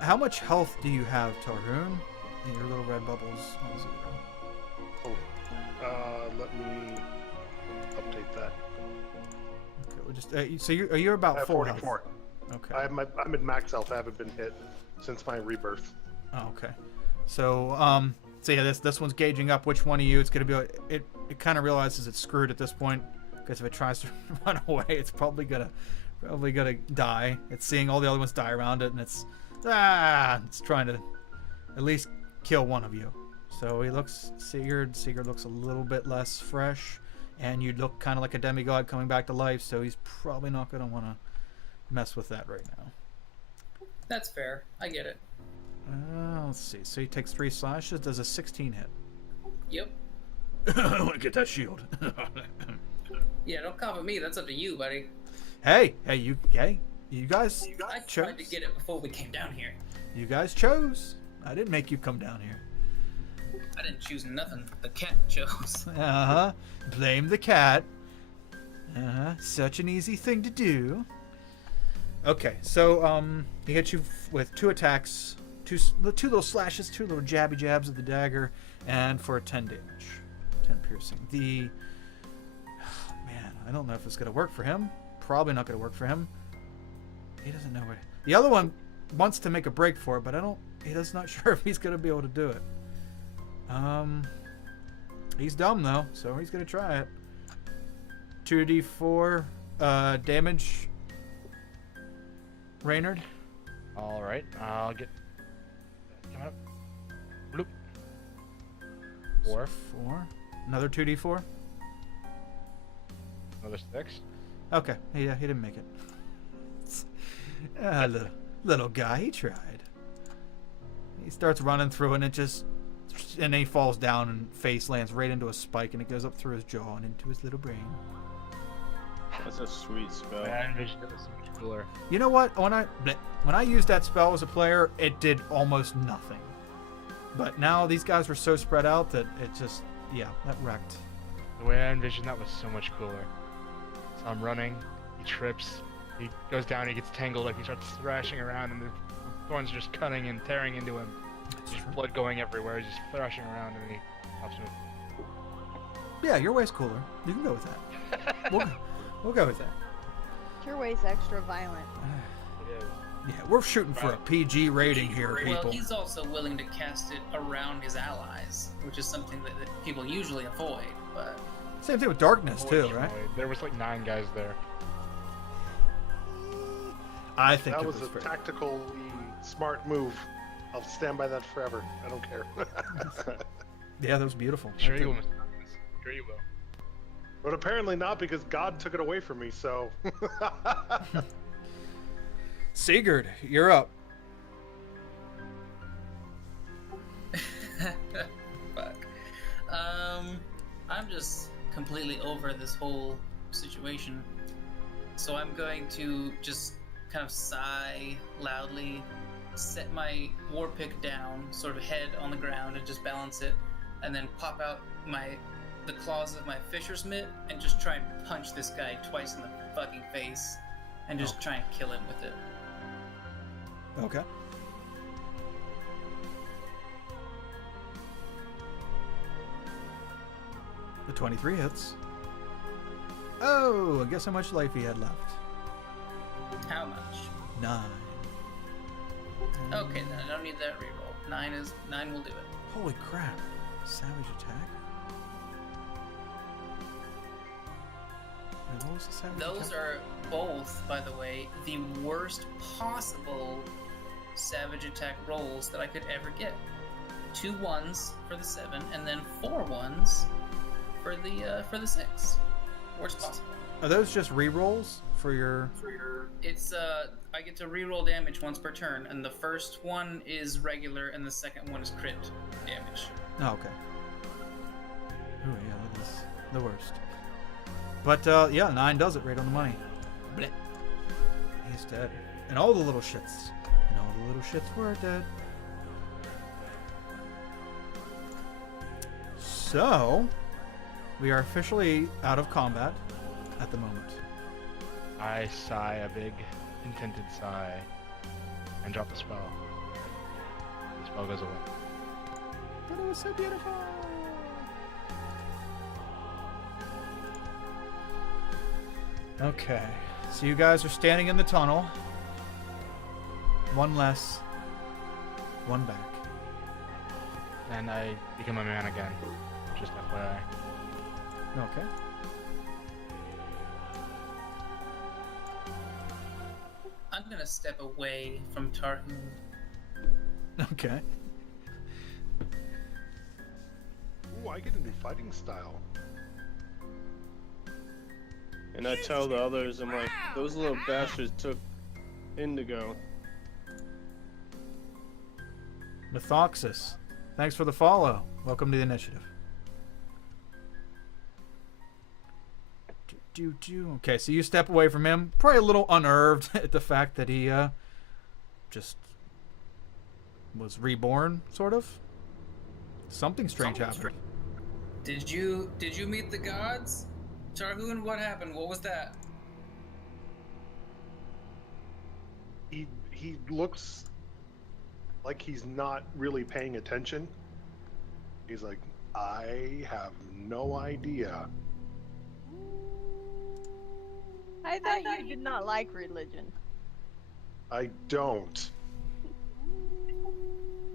How much health do you have, Tarhoon? In your little red bubbles on 0. Let me update that. Okay, we'll just. So you're I about have full 44. health. Okay. I'm at max health. I haven't been hit since my rebirth. Oh, okay. So so yeah, this one's gauging up which one of you it's gonna be. It kind of realizes it's screwed at this point because if it tries to run away, it's probably gonna die. It's seeing all the other ones die around it, and it's trying to at least kill one of you. So he looks Sigurd looks a little bit less fresh, and you look kind of like a demigod coming back to life. So he's probably not gonna want to mess with that right now. That's fair. I get it. Let's see. So he takes 3 slashes. Does a 16 hit? Yep. I want to get that shield. Yeah, don't cover me. That's up to you, buddy. Hey, you guys I tried to get it before we came down here. You guys chose. I didn't make you come down here. I didn't choose nothing. The cat chose. Blame the cat. Such an easy thing to do. Okay, so he hits you with 2 attacks, two little slashes, 2 little jabby jabs of the dagger, and for 10 damage, 10 piercing. Man, I don't know if it's gonna work for him. Probably not gonna work for him. He doesn't know where. The other one wants to make a break for it, but he's not sure if he's gonna be able to do it. He's dumb though, so he's gonna try it. 2d4 damage. Reynard. All right, I'll get. Come up. Bloop. 4. 4. Another 2d4. Another 6. Okay, he didn't make it. Little guy, he tried. He starts running through and and then he falls down and face lands right into a spike and it goes up through his jaw and into his little brain. That's a sweet spell. I envisioned it was so much cooler. You know what? When I used that spell as a player, it did almost nothing. But now these guys were so spread out that it just, that wrecked. The way I envisioned that was so much cooler. So I'm running, he trips, he goes down, he gets tangled up, he starts thrashing around, and the thorns are just cutting and tearing into him. There's blood going everywhere, he's just thrashing around, and then he stops moving. Yeah, your way's cooler. You can go with that. We'll go with that. Your way's extra violent. It is. Yeah, we're shooting for a PG rating here, Well, people. he's also willing to cast it around his allies, which is something that people usually avoid. But Same thing with darkness too, right? Unfortunately, there was like 9 guys there. I think That it was a fair. tactically smart move. I'll stand by that forever. I don't care. Yeah, that was beautiful. Sure I you will, think- Mr. Hopkins. Sure you will. But apparently not, because God took it away from me, so... Sigurd, you're up. fuck. I'm just completely over this whole situation. So I'm going to just kind of sigh loudly, set my war pick down, sort of head on the ground, and just balance it, and then pop out the claws of my fisher's mitt and just try and punch this guy twice in the fucking face, and just try and kill him with it. Okay. The 23 hits. Oh, guess how much life he had left? How much? 9. Okay, then I don't need that reroll. 9 will do it. Holy crap. Savage attack? Wait, what was the savage Those attack? are both, by the way, the worst possible savage attack rolls that I could ever get. 2 1s for the 7, and then 4 1s for the 6. Worst possible. Are those just rerolls for your... It's I get to reroll damage once per turn, and the first one is regular, and the second one is crit damage. Oh, okay. Oh, yeah, that is the worst. But, yeah, 9 does it right on the money. Blech. He's dead. And all the little shits. And all the little shits were dead. So, we are officially out of combat at the moment. I sigh a big, intended sigh, and drop the spell. The spell goes away. But it was so beautiful. Okay, so you guys are standing in the tunnel. One less, one back. And I become a man again. Just FYI. Okay. I'm gonna step away from Tarhun. Okay. Ooh, I get a new fighting style. And I tell the others, I'm like, those little bastards took Indigo. Methoxis, thanks for the follow. Welcome to the initiative. Okay, so you step away from him, probably a little unnerved at the fact that he just was reborn, sort of. Something strange happened. Did you meet the gods? Tarhun, what happened? What was that? He looks like he's not really paying attention. He's like, I have no idea. I thought you did not like religion. I don't.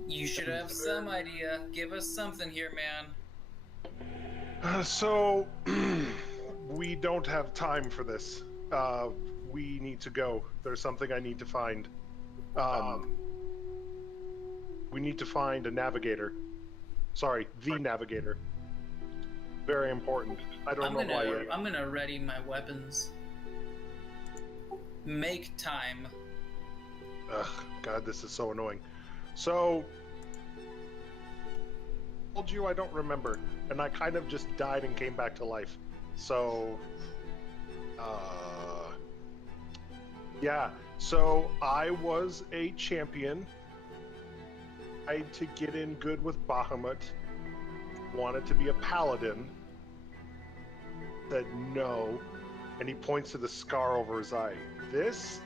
You should have some idea. Give us something here, man. So, we don't have time for this. We need to go. There's something I need to find. We need to find a navigator. Sorry, the navigator. Very important. I don't know why yet. I'm gonna ready my weapons. Make time. Ugh, God, this is so annoying. So, told you I don't remember, and I kind of just died and came back to life. So, yeah. So I was a champion. Tried to get in good with Bahamut. Wanted to be a paladin. Said no, and he points to the scar over his eye. This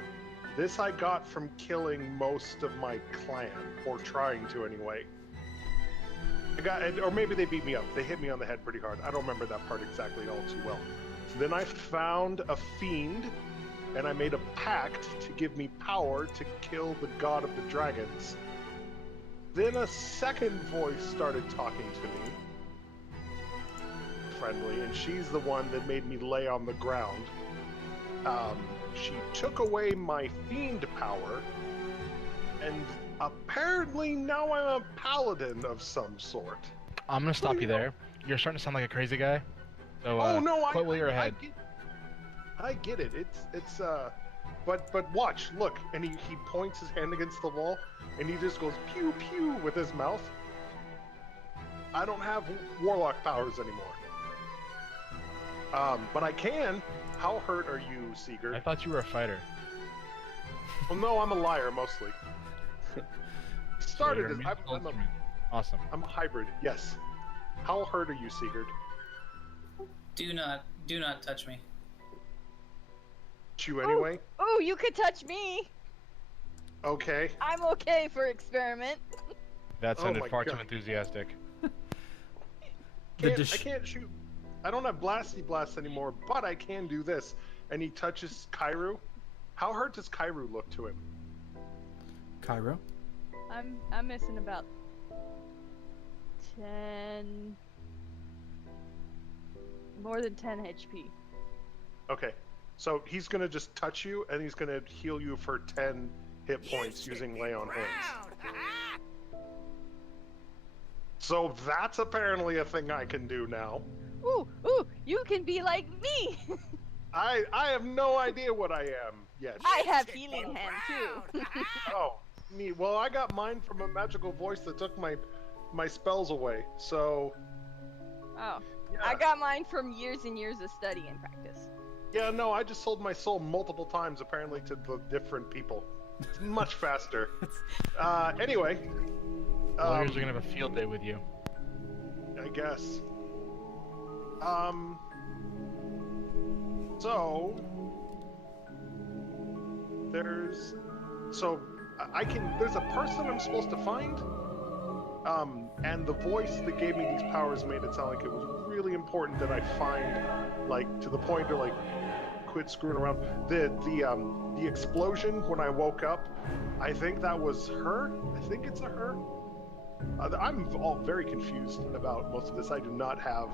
I got from killing most of my clan, or trying to anyway. Or maybe they beat me up. They hit me on the head pretty hard. I don't remember that part exactly all too well. So then I found a fiend and I made a pact to give me power to kill the god of the dragons. Then a second voice started talking to me, friendly, and she's the one that made me lay on the ground. She took away my fiend power, and apparently now I'm a paladin of some sort. I'm gonna stop you there. You're starting to sound like a crazy guy. So, Oh no, quit while you're ahead. I get it. But watch, look, and he points his hand against the wall, and he just goes pew pew with his mouth. I don't have warlock powers anymore. But I can. How hurt are you, Sigurd? I thought you were a fighter. Well, no, I'm a liar mostly. So you're a musical instrument. Awesome. I'm a hybrid. Yes. How hurt are you, Sigurd? Do not touch me. You anyway? Oh, you could touch me. Okay. I'm okay for experiment. That Oh sounded my far too God. enthusiastic. I can't shoot. I don't have blasty blast anymore, but I can do this. And he touches Kairu. How hurt does Kairu look to him? Cairo. I'm missing about 10, more than 10 HP. Okay. So he's gonna just touch you, and he's gonna heal you for 10 hit points using lay on hands. So that's apparently a thing I can do now. Ooh, you can be like me. I have no idea what I am yet. I have healing hand too. Oh, neat. Well, I got mine from a magical voice that took my spells away. So Oh, yeah. I got mine from years and years of study and practice. Yeah, no, I just sold my soul multiple times apparently to the different people. It's much faster. Anyway. Lawyers are gonna have a field day with you. I guess. So there's a person I'm supposed to find. And the voice that gave me these powers made it sound like it was really important that I find, like, to the point to, like, quit screwing around. The explosion when I woke up, I think that was her. I think it's a her. I'm all very confused about most of this. I do not have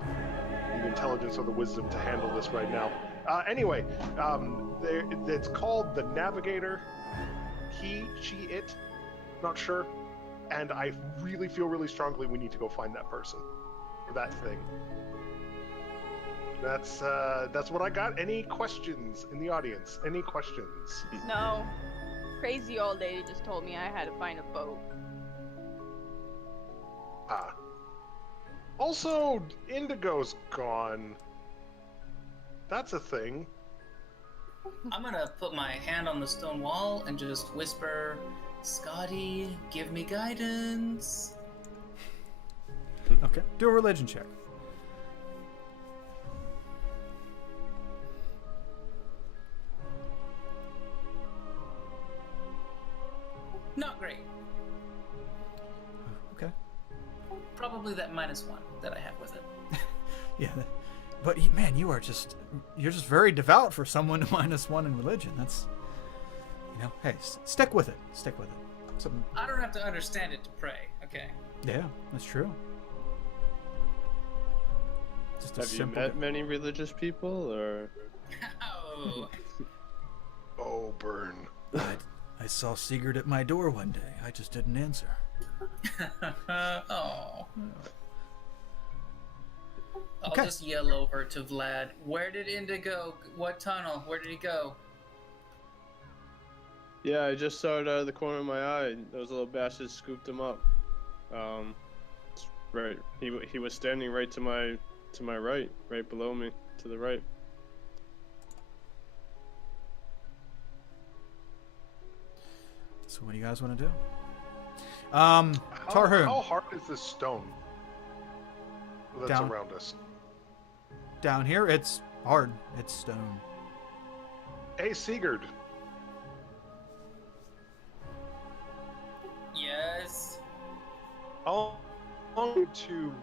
the intelligence or the wisdom to handle this right now. Anyway, it's called the Navigator. He, she, it, not sure. And I really feel really strongly we need to go find that person, or that thing. That's what I got. Any questions in the audience? Any questions? No, crazy old lady just told me I had to find a boat. Also, Indigo's gone. That's a thing. I'm gonna put my hand on the stone wall and just whisper, "Scotty, give me guidance." Okay. Do a religion check. Not great. Okay. Probably that -1 that I have with it. Yeah. But man, you're just very devout for someone to -1 in religion. That's, hey, stick with it. Stick with it. Something. I don't have to understand it to pray. Okay. Yeah, that's true. Just a Have you simple. met many religious people, or? Oh. Oh, burn. I saw Sigurd at my door one day. I just didn't answer. Oh. I'll Okay. just yell over to Vlad. Where did Indigo? What tunnel? Where did he go? Yeah, I just saw it out of the corner of my eye. Those little bastards scooped him up. Right. He was standing right to my right, right below me, to the right. So what do you guys want to do? Tarhoon. How hard is this stone that's Down. around us? Down here, it's hard. It's stone. Hey, Sigurd. Yes. I'll need to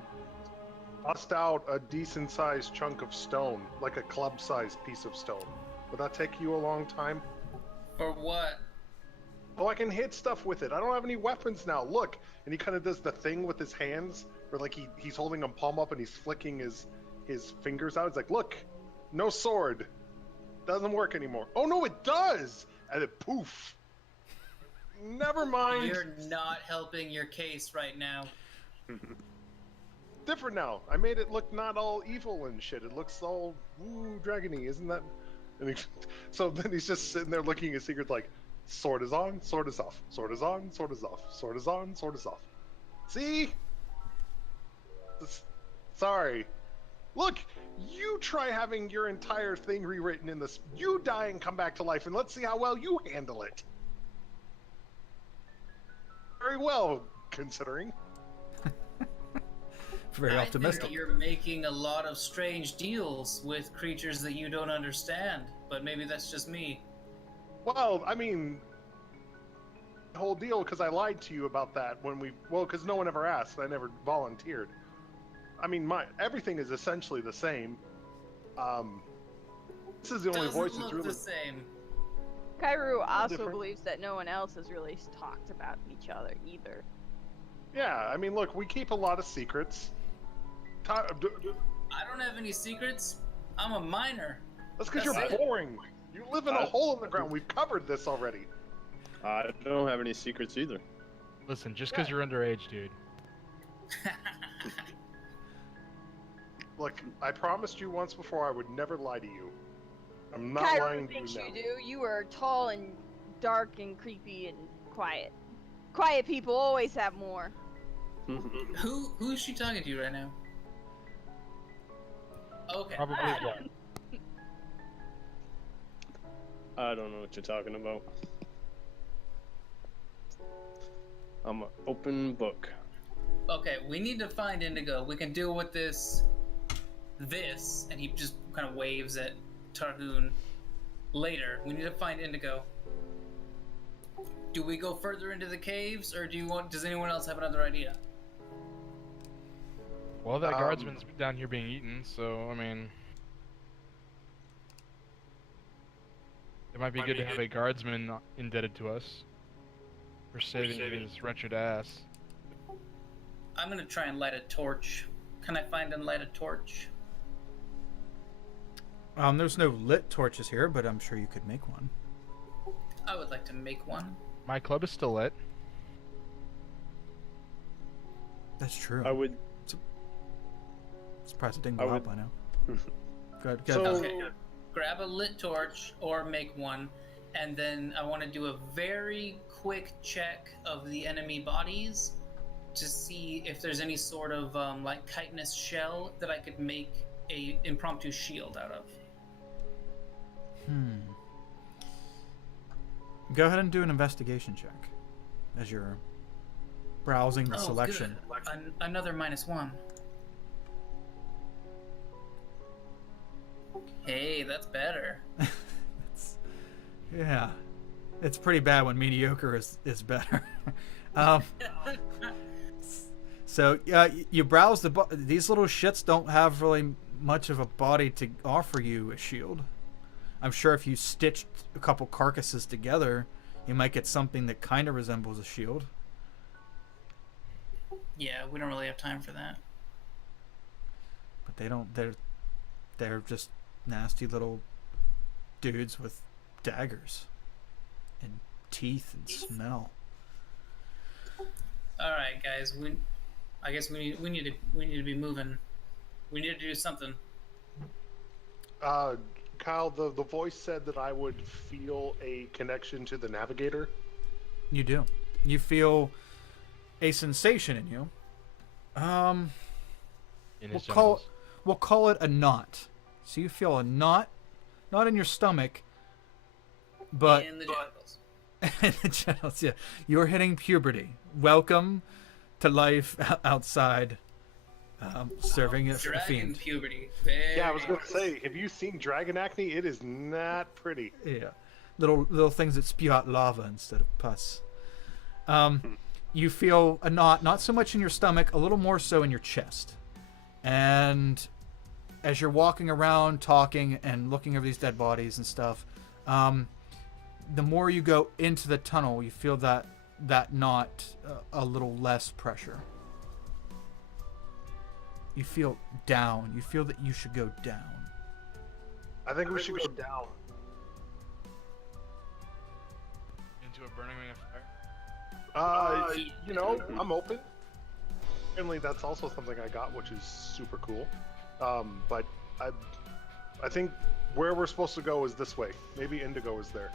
bust out a decent-sized chunk of stone, like a club-sized piece of stone. Would that take you a long time? For what? Oh, I can hit stuff with it. I don't have any weapons now. Look, and he kind of does the thing with his hands, where like he's holding them palm up and he's flicking his fingers out. It's like, look, no sword, doesn't work anymore. Oh no, it does, and it poof. Never mind. You're not helping your case right now. Different now. I made it look not all evil and shit. It looks all dragony, isn't that? And so then he's just sitting there looking at his secret like, sword is on, sword is off, sword is on, sword is off, sword is on, sword is off. See? Sorry. Look, you try having your entire thing rewritten in this. You die and come back to life, and let's see how well you handle it. Very well, considering. Very optimistic. I think you're making a lot of strange deals with creatures that you don't understand, but maybe that's just me. Well, I mean, the whole deal, because I lied to you about that because no one ever asked. I never volunteered. I mean, everything is essentially the same. This is the only voice that's really the same. Kairu also different. believes that no one else has really talked about each other either. Yeah, I mean, look, we keep a lot of secrets. I don't have any secrets. I'm a miner. That's because That's you're it. boring. You live in a hole in the ground. We've covered this already. I don't have any secrets either. Listen, just because you're underage, dude. Look, I promised you once before I would never lie to you. I'm not Kairu lying to you thinks now. you do. You are tall and dark and creepy and quiet. Quiet people always have more. Who's she talking to right now? Okay. Probably one. I don't know what you're talking about. I'm an open book. Okay, we need to find Indigo. We can deal with this, and he just kind of waves at Tarhoon later. We need to find Indigo. Do we go further into the caves, or does anyone else have another idea? Well, that guardsman's down here being eaten, so, I mean... It might be good to have a guardsman indebted to us for saving his wretched ass. I'm gonna try and light a torch. Can I find and light a torch? There's no lit torches here, but I'm sure you could make one. I would like to make one. My club is still lit. That's true. I would. Surprised it didn't go out by now. Good. So- Okay, grab a lit torch or make one, and then I want to do a very quick check of the enemy bodies to see if there's any sort of like chitinous shell that I could make a impromptu shield out of. Go ahead and do an investigation check as you're browsing the selection. Good. Another -1. Hey, that's better. Yeah, it's pretty bad when mediocre is better. So you browse these little shits don't have really much of a body to offer you a shield. I'm sure if you stitched a couple carcasses together, you might get something that kind of resembles a shield. Yeah, we don't really have time for that. But they don't. They're just nasty little dudes with daggers and teeth and smell. All right, guys. I guess we need to be moving. We need to do something. Kyle, the voice said that I would feel a connection to the navigator. You do. You feel a sensation in you. In his We'll call it a knot. So you feel a knot, not in your stomach, but In the genitals. in the genitals. Yeah, you're hitting puberty. Welcome to life outside, serving a Dragon fiend. puberty. Yeah, I was going to say, have you seen dragon acne? It is not pretty. Yeah, little things that spew out lava instead of pus. You feel a knot, not so much in your stomach, a little more so in your chest, and as you're walking around, talking, and looking over these dead bodies and stuff, the more you go into the tunnel, you feel that knot a little less pressure. You feel down. You feel that you should go down. I think we should go down. Into a burning ring of fire. You know, I'm open. Apparently, that's also something I got, which is super cool. But I think where we're supposed to go is this way. Maybe Indigo is there.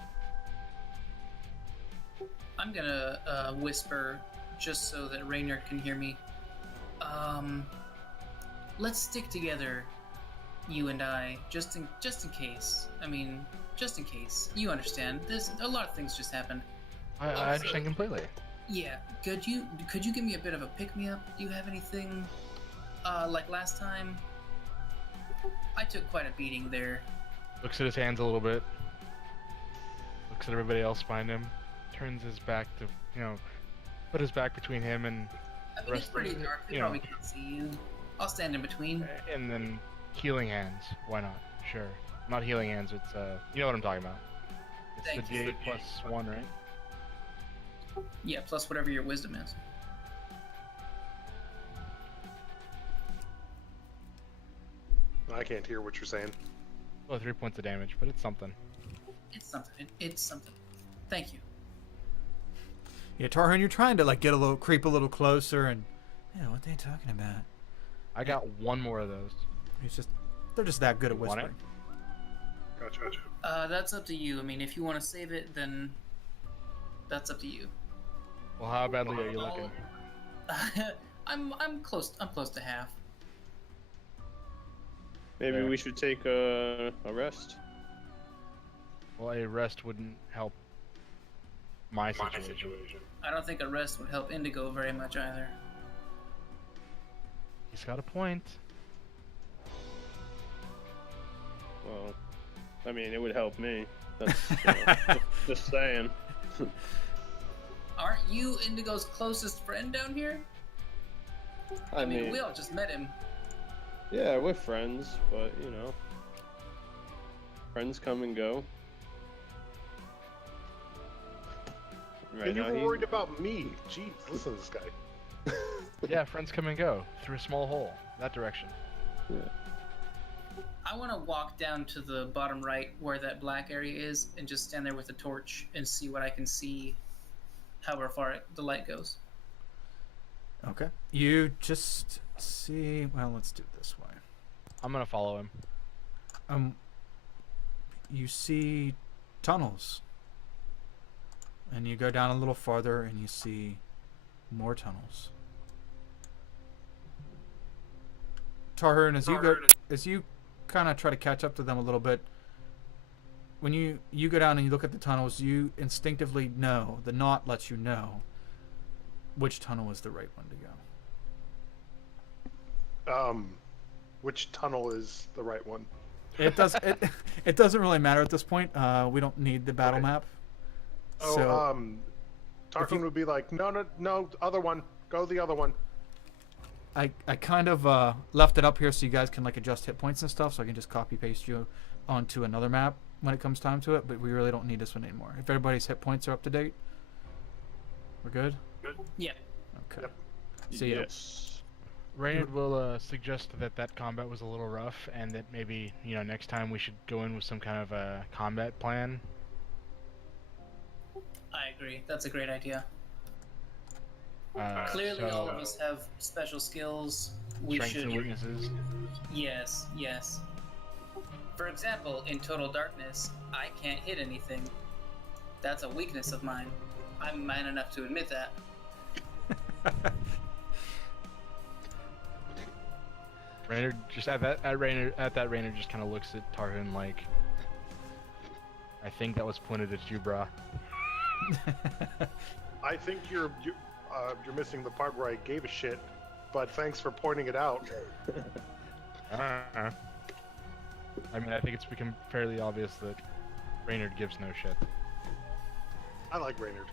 I'm gonna whisper just so that Raynor can hear me. Let's stick together, you and I, just in case. I mean, just in case. You understand? A lot of things just happened. I understand completely. Yeah. Could you give me a bit of a pick me up? Do you have anything like last time? I took quite a beating there. Looks at his hands a little bit. Looks at everybody else behind him. Turns his back to, put his back between him and I mean, it's pretty dark. They probably can't see you. I'll stand in between. And then healing hands. Why not? Sure. Not healing hands. It's you know what I'm talking about. It's Thank the you. D8 plus 1, right? Yeah, plus whatever your wisdom is. I can't hear what you're saying. Well, 3 points of damage, but it's something. It's something. It's something. Thank you. Yeah, Tarhun, you're trying to creep a little closer, and what are they talking about? I got one more of those. They're just that good at You want whispering. Gotcha. That's up to you. I mean, if you want to save it, then that's up to you. Well, how badly are you looking? I'm close. I'm close to half. Maybe Fair. we should take a rest. Well, a rest wouldn't help my situation. I don't think a rest would help Indigo very much either. He's got a point. Well, I mean, it would help me. That's just saying. Aren't you Indigo's closest friend down here? I mean, we all just met him. yeah, we're friends, but friends come and go. Right And you now, were worried about me. Jeez, listen to this guy. Yeah, friends come and go through a small hole. That direction. I want to walk down to the bottom right where that black area is and just stand there with a torch and see what I can see, however far the light goes. Okay. You just see. Well, let's do it this way. I'm gonna follow him. You see tunnels, and you go down a little farther, and you see more tunnels. Tarhun, as you kind of try to catch up to them a little bit, when you go down and you look at the tunnels, you instinctively know, the knot lets you know which tunnel is the right one to go. Which tunnel is the right one? It doesn't really matter at this point. We don't need the battle Okay. map. Oh, So Tarkun would be like, no, other one. Go the other one. I kind of left it up here so you guys can adjust hit points and stuff, so I can just copy paste you onto another map when it comes time to it. But we really don't need this one anymore. If everybody's hit points are up to date, we're good. Yeah. Okay. Yep. So yeah, Yes. Raynard will suggest that combat was a little rough, and that maybe next time we should go in with some kind of a combat plan. I agree. That's a great idea. Clearly, so, all of us have special skills. We strengths should. and weaknesses. Yes, yes. For example, in Total Darkness, I can't hit anything. That's a weakness of mine. I'm man enough to admit that. Raynard just Raynard just kind of looks at Tarhun like, I think that was pointed at you, brah. I think you're missing the part where I gave a shit, but thanks for pointing it out. I mean, I think it's become fairly obvious that Raynard gives no shit. I like Raynard.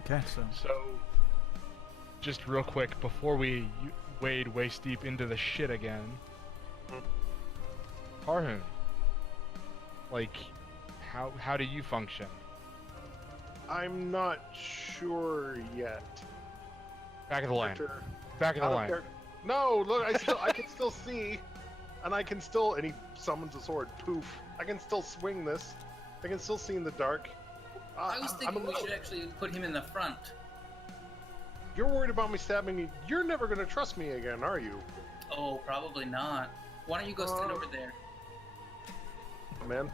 okay. So So, just real quick before we wade waist deep into the shit again. Tarhoon, like, how do you function? I'm not sure yet. Back of the line. Character- Back of the out of line. character- No, look, I can still see, and I can still. And he summons a sword. Poof! I can still swing this. I can still see in the dark. I was thinking we alone. should actually put him in the front. You're worried about me stabbing you. You're never gonna trust me again, are you, Oh, probably not. Why don't you go stand over there? man?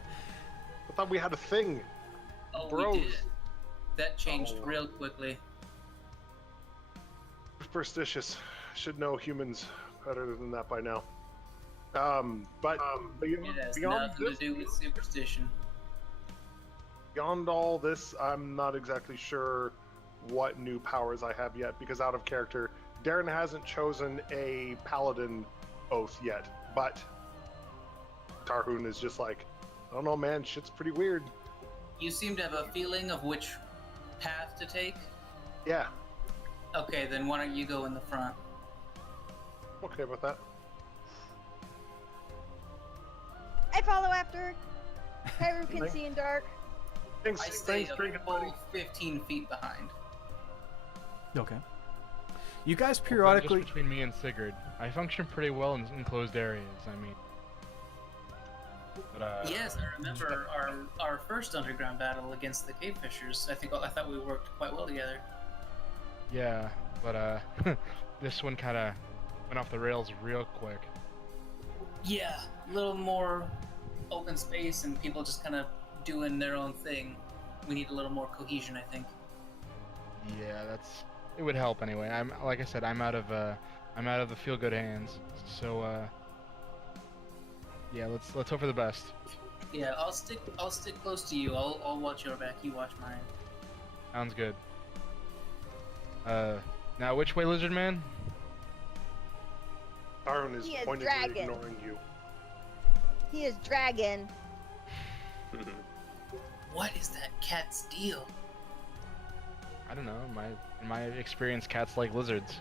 I thought we had a thing. Oh, Bros. we did. That changed Oh. real quickly. Superstitious. Should know humans better than that by now. But It has beyond nothing this, to do with superstition. beyond all this, I'm not exactly sure what new powers I have yet, because out of character, Darren hasn't chosen a paladin oath yet, but Tarhoon is just like, I don't know, man, shit's pretty weird. You seem to have a feeling of which path to take. Yeah, Okay, then why don't you go in the front? okay with that. I follow after. Pyro can Thank- see in dark. Thanks, I stay thanks, a Drinking Buddy. full 15 feet behind. Okay. You guys Well, then periodically. just between me and Sigurd, I function pretty well in enclosed areas. I mean, but Yes, I remember our first underground battle against the cave fishers. I thought we worked quite well together. yeah, but this one kind of went off the rails real quick. Yeah, a little more open space and people just kind of doing their own thing. We need a little more cohesion, I think. Yeah, it would help anyway. Like I said, I'm out of the feel good hands. So yeah, let's hope for the best. Yeah, I'll stick close to you. I'll watch your back. You watch mine. Sounds good. Now which way, Lizard Man? Tarhoon is He is pointedly dragon. ignoring you. He is dragon. What is that cat's deal? I don't know. In my experience, cats like lizards.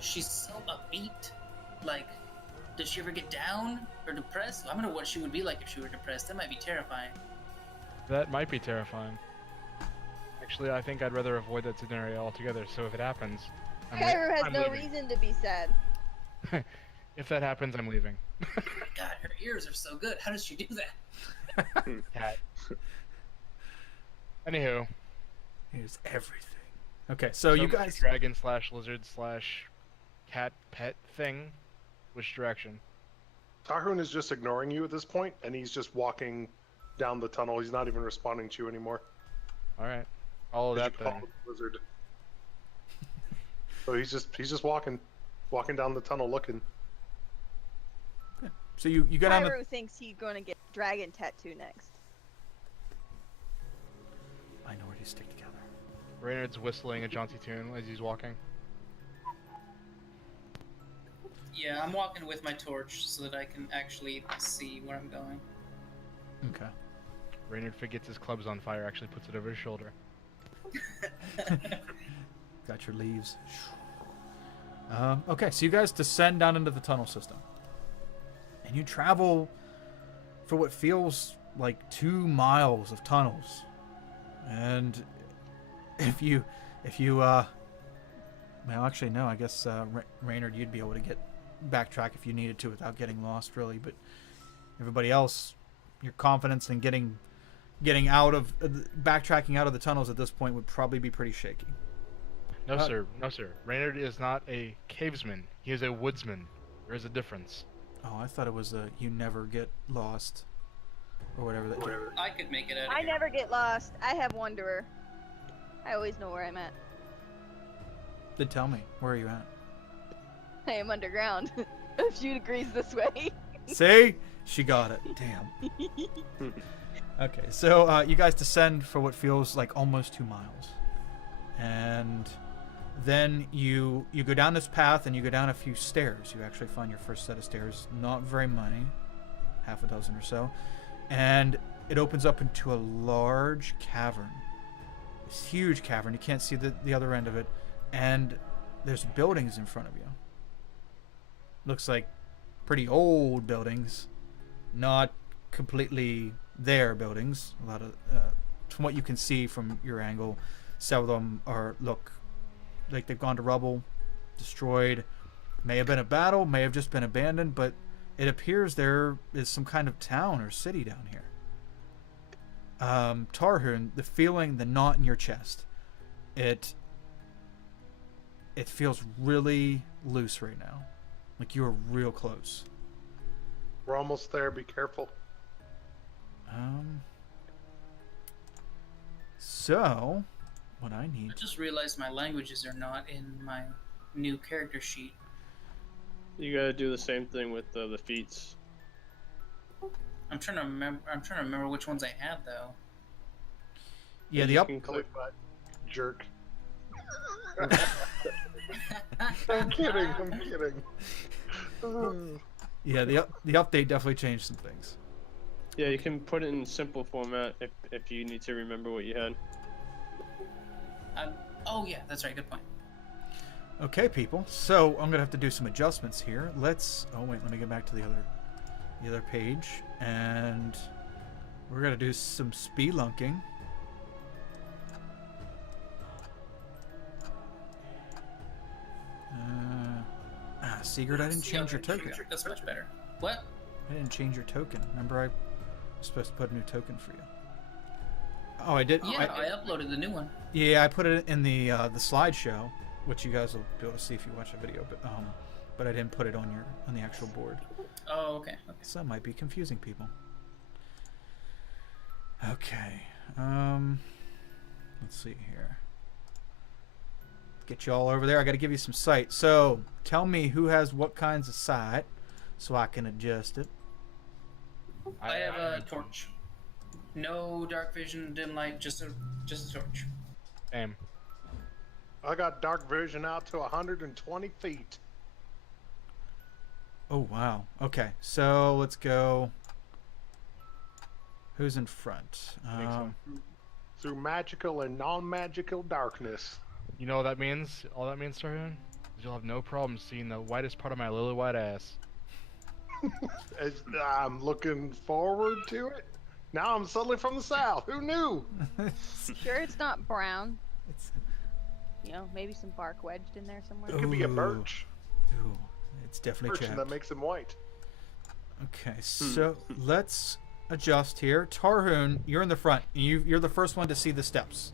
She's so upbeat. Like, does she ever get down or depressed? I wonder what she would be like if she were depressed. That might be terrifying. That might be terrifying. Actually, I think I'd rather avoid that scenario altogether. So if it happens, Pyro has I'm no leaving. reason to be sad. If that happens, I'm leaving. God, her ears are so good. How does she do that? Cat. Anywho, Here's everything. Okay, so you my guys. dragon / lizard / cat pet thing. Which direction? Tarhoon is just ignoring you at this point, and he's just walking down the tunnel. He's not even responding to you anymore. All right, follow that You call thing. him the Wizard. So he's just walking down the tunnel looking. So you get on the. Pyro thinks he's gonna get dragon tattoo next. Minorities stick together. Reynard's whistling a jaunty tune as he's walking. Yeah, I'm walking with my torch so that I can actually see where I'm going. Okay. Reynard forgets his club's on fire. Actually, puts it over his shoulder. Got your leaves. Okay, so you guys descend down into the tunnel system. And you travel for what feels like 2 miles of tunnels. And if you well, actually, no, I guess Reynard, you'd be able to backtrack if you needed to without getting lost, really. But everybody else, your confidence in getting backtracking out of the tunnels at this point would probably be pretty shaky. No, sir. No, sir. Reynard is not a cavesman. He is a woodsman. There is a difference. Oh, I thought it was you never get lost, or whatever that. I could make it out of I here. never get lost. I have Wanderer. I always know where I'm at. Then tell me, where are you at? I am underground. A few degrees this way. See, she got it. Damn. Okay, so you guys descend for what feels like almost 2 miles, and then you go down this path and you go down a few stairs. You actually find your first set of stairs, not very many, half a dozen or so, and it opens up into a large cavern. This huge cavern. You can't see the other end of it, and there's buildings in front of you. Looks like pretty old buildings, not completely their buildings. A lot of, from what you can see from your angle, some of them look like they've gone to rubble, destroyed. May have been a battle, may have just been abandoned, but it appears there is some kind of town or city down here. Tarhun, the feeling, the knot in your chest, it feels really loose right now. Like you are real close. We're almost there. Be careful. So, what I need... I just realized my languages are not in my new character sheet. You gotta do the same thing with the feats. I'm trying to remember which ones I have though. Yeah, You can Holy click. butt, jerk. I'm kidding. I'm kidding. Yeah, the update definitely changed some things. Yeah, you can put it in simple format if you need to remember what you had. Oh yeah, that's right. Good point. Okay, people. So I'm gonna have to do some adjustments here. Oh wait, let me get back to the other page, and we're gonna do some spelunking. Sigurd, I didn't change your token. That's much better. What? I didn't change your token. Remember, I was supposed to put a new token for you. Oh, I did. Yeah, I uploaded the new one. Yeah, I put it in the slideshow, which you guys will be able to see if you watch the video. But I didn't put it on the actual board. Oh, okay. So that might be confusing people. Okay. Let's see here. Get you all over there. I got to give you some sight. So tell me who has what kinds of sight, so I can adjust it. I have a torch. No dark vision, dim light, just a torch. Same. I got dark vision out to 120 feet. Oh wow. Okay, so let's go. Who's in front? Through magical and non-magical darkness. You know what that means? All that means, Tarhun? Is you'll have no problem seeing the whitest part of my lily white ass. I'm looking forward to it. Now I'm suddenly from the south. Who knew? Sure, it's not brown. It's, You know, maybe some bark wedged in there somewhere. It could be a Ooh. birch. ooh, it's definitely Birch, and that chapped. makes him white. Okay, so let's adjust here. Tarhun, you're in the front. You're the first one to see the steps.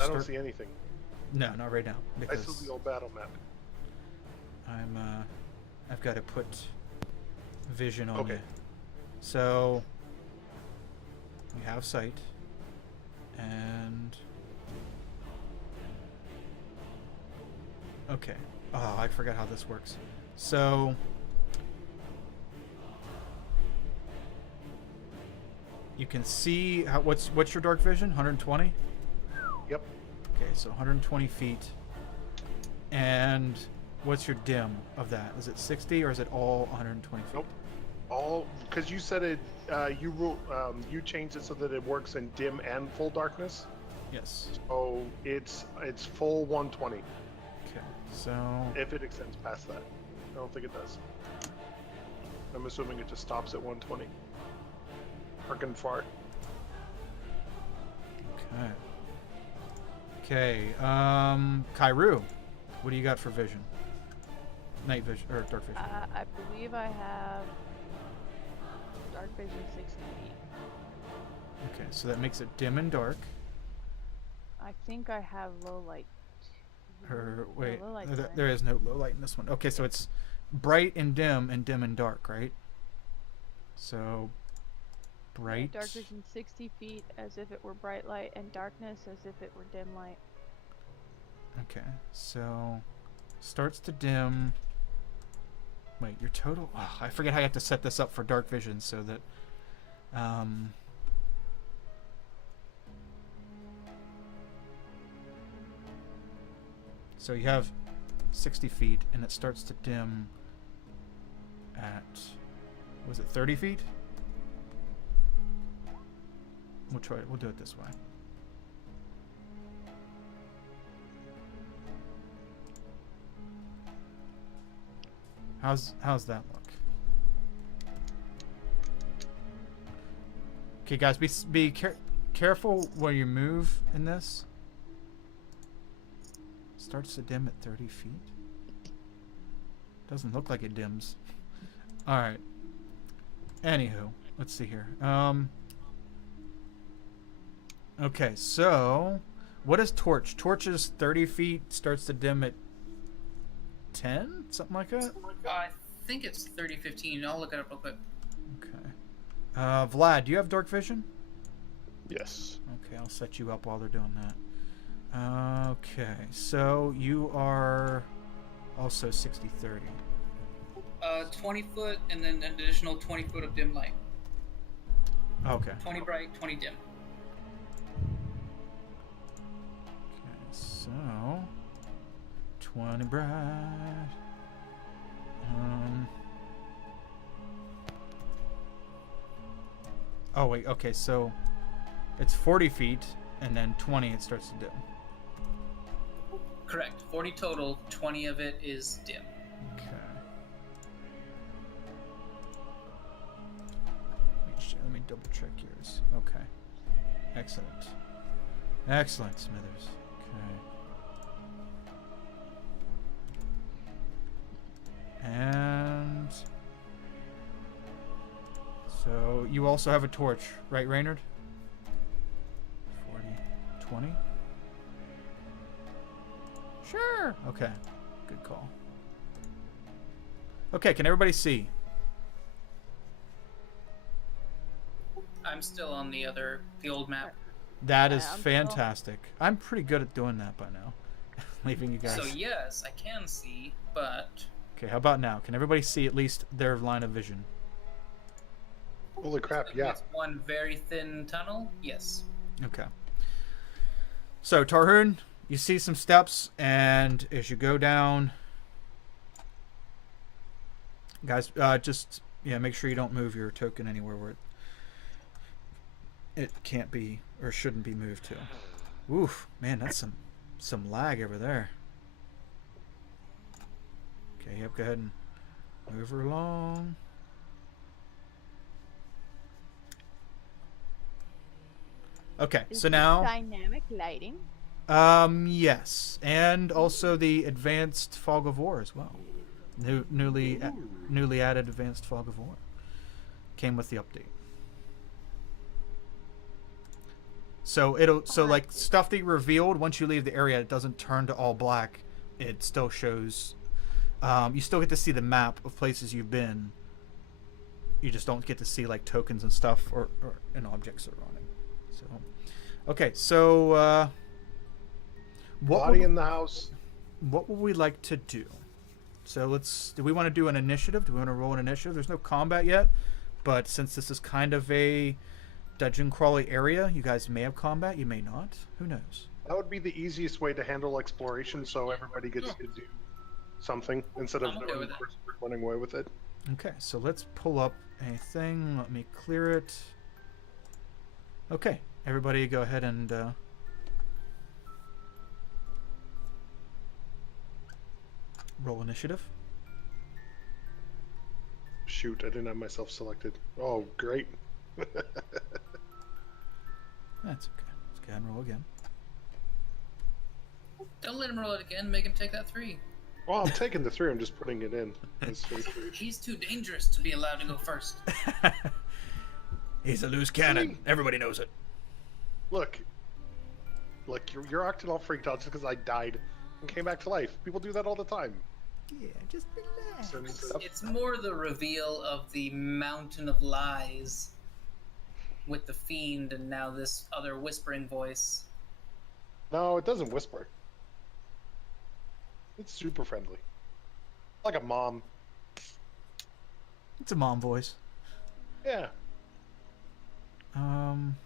I don't see anything. No, not right now, I because saw the old battle map. I've got to put vision on Okay. you. So you have sight, and okay. Oh, I forgot how this works. So you can see what's your dark vision? 120. Yep. Okay, so 120 feet. And what's your dim of that? Is it 60 or is it all 120 feet? Nope. All because you said it. You changed it so that it works in dim and full darkness. Yes. So it's full 120. Okay. So If it extends past that, I don't think it does. I'm assuming it just stops at 120. Frickin' fart. okay. Okay. Kairu, what do you got for vision? Night vision or dark vision? I believe I have dark vision 60 feet. Okay, so that makes it dim and dark. I think I have low light. Or No, wait, low light's there, fine. there is no low light in this one. Okay, so it's bright and dim and dark, right? So Yeah, bright. dark vision 60 feet as if it were bright light, and darkness as if it were dim light. Okay, so starts to dim. Wait, your total. Oh, I forget how you have to set this up for dark vision so that. So you have 60 feet, and it starts to dim at. Was it 30 feet? We'll do it this way. How's that look? Okay, guys, be careful where you move in this. Starts to dim at 30 feet. Doesn't look like it dims. All right. Anywho, let's see here. Okay, so what is torch? Torch is 30 feet. Starts to dim at 10, something like that. I think it's 30-15. I'll look it up real quick. Okay. Vlad, do you have dark vision? Yes. Okay, I'll set you up while they're doing that. Okay, so you are also 60-30. 20 foot and then an additional 20 foot of dim light. Okay. 20 bright, 20 dim. Okay, so 20 bright. Oh wait, okay, so it's 40 feet and then 20 it starts to dim. Correct. 40 total, 20 of it is dim. Okay. Let me double check yours. Okay. Excellent. Excellent, Smithers. Okay. And so you also have a torch, right, Raynard? 40, 20? Sure. Okay. Good call. Okay, can everybody see? I'm still on the old map. That is I'm still- fantastic. I'm pretty good at doing that by now. Leaving you guys. So yes, I can see, but Okay, how about now? Can everybody see at least their line of vision? Holy crap! Yeah. it's one very thin tunnel. Yes. Okay. So, Tarhoon, you see some steps, and as you go down, guys, just make sure you don't move your token anywhere where it can't be or shouldn't be moved to. Oof, man, that's some lag over there. Okay, yep, go ahead and move her along. Okay, Is so this now dynamic lighting. yes, and also the advanced fog of war as well. Newly added advanced fog of war came with the update. So like stuff that you revealed once you leave the area, it doesn't turn to all black. It still shows. You still get to see the map of places you've been. You just don't get to see like tokens and stuff or and objects that are on it. So, okay, so Body in the house. what would we like to do? So do we want to do an initiative? Do we want to roll an initiative? There's no combat yet, but since this is kind of a dungeon crawly area, you guys may have combat, you may not. Who knows? That would be the easiest way to handle exploration, so everybody gets to do something instead of I'm okay knowing with the that. person running away with it. Okay, so let's pull up a thing. Let me clear it. Okay, everybody go ahead and roll initiative. Shoot, I didn't have myself selected. Oh, great. That's okay. Let's go ahead and roll again. Don't let him roll it again. Make him take that 3. Well, I'm taking the 3. I'm just putting it in. That's He's too dangerous to be allowed to go first. He's a loose cannon. Three. Everybody knows it. Look, you're acting all freaked out just because I died and came back to life. People do that all the time. Yeah, just relax. Sending stuff. It's more the reveal of the mountain of lies with the fiend and now this other whispering voice. No, it doesn't whisper. It's super friendly. Like a mom. It's a mom voice. Yeah. Um,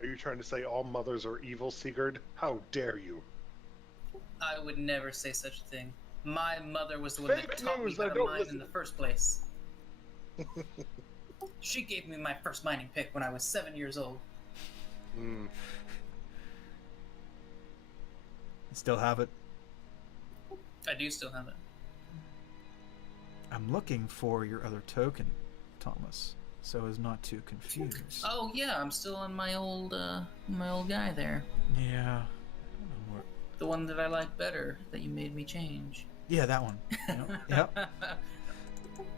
Are you trying to say all mothers are evil, Sigurd? How dare you? I would never say such a thing. My mother was the one Fake that taught me news, how I to don't mine listen. in the first place. She gave me my first mining pick when I was 7 years old. Mm. still have it. I do still have it. I'm looking for your other token, Thomas, so as not to confuse. Oh yeah, I'm still on my old guy there. Yeah. I don't know where. The one that I like better, that you made me change. Yeah, that one. Yep. Do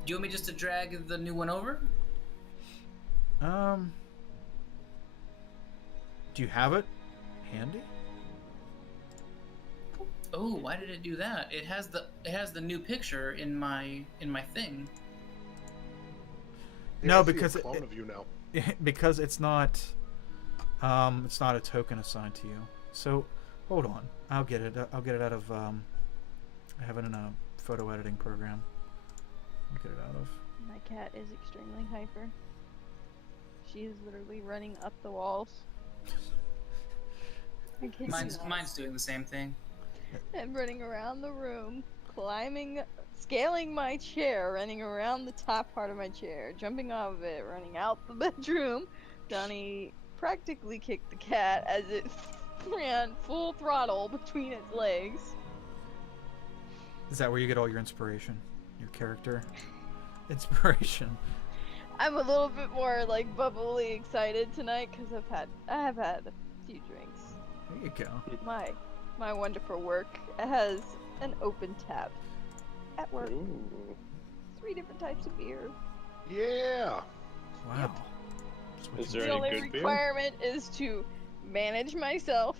you want me just to drag the new one over? Do you have it handy? Oh, why did it do that? It has the new picture in my thing. No, I see a because clone of you now. because it's not a token assigned to you. So hold on, I'll get it out of I have it in a photo editing program. I'll get it out of. My cat is extremely hyper. She is literally running up the walls. I kid you not. Mine's doing the same thing. I'm running around the room, scaling my chair, running around the top part of my chair, jumping off of it, running out the bedroom. Donnie practically kicked the cat as it ran full throttle between its legs. Is that where you get all your inspiration? Your character inspiration? I'm a little bit more like bubbly excited tonight because I have had a few drinks. There you go. My wonderful work has an open tap at work. Ooh. 3 different types of beer. Yeah. Wow. Is there The any only good beer? requirement is to manage myself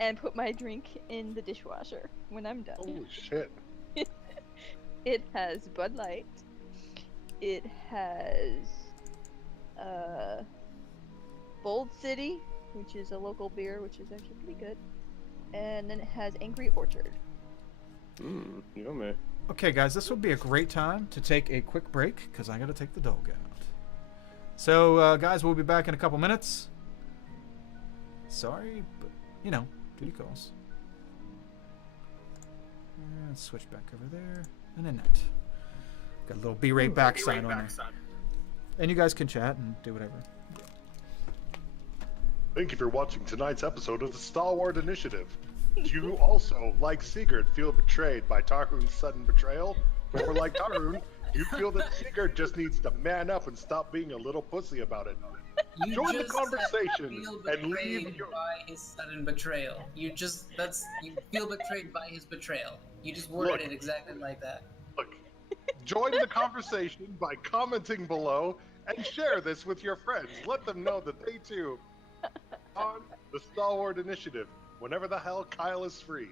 and put my drink in the dishwasher when I'm done. Holy shit. It has Bud Light. It has Bold City, which is a local beer, which is actually pretty good. And then it has Angry Orchard. Yummy. Okay, guys, this would be a great time to take a quick break because I got to take the dog out. So, guys, we'll be back in a couple minutes. Sorry, but, duty calls. And switch back over there. And Annette. Got a little be right back sign on there. And you guys can chat and do whatever. Thank you for watching tonight's episode of the Stalwart Initiative. Do you also, like Sigurd, feel betrayed by Tarhun's sudden betrayal? Or like Tarhun, you feel that Sigurd just needs to man up and stop being a little pussy about it? Join the conversation and leave your... by his sudden betrayal. You feel betrayed by his betrayal. You just worded it exactly like that. Look, join the conversation by commenting below and share this with your friends. Let them know that they too on the Stalwart Initiative whenever the hell Kyle is free.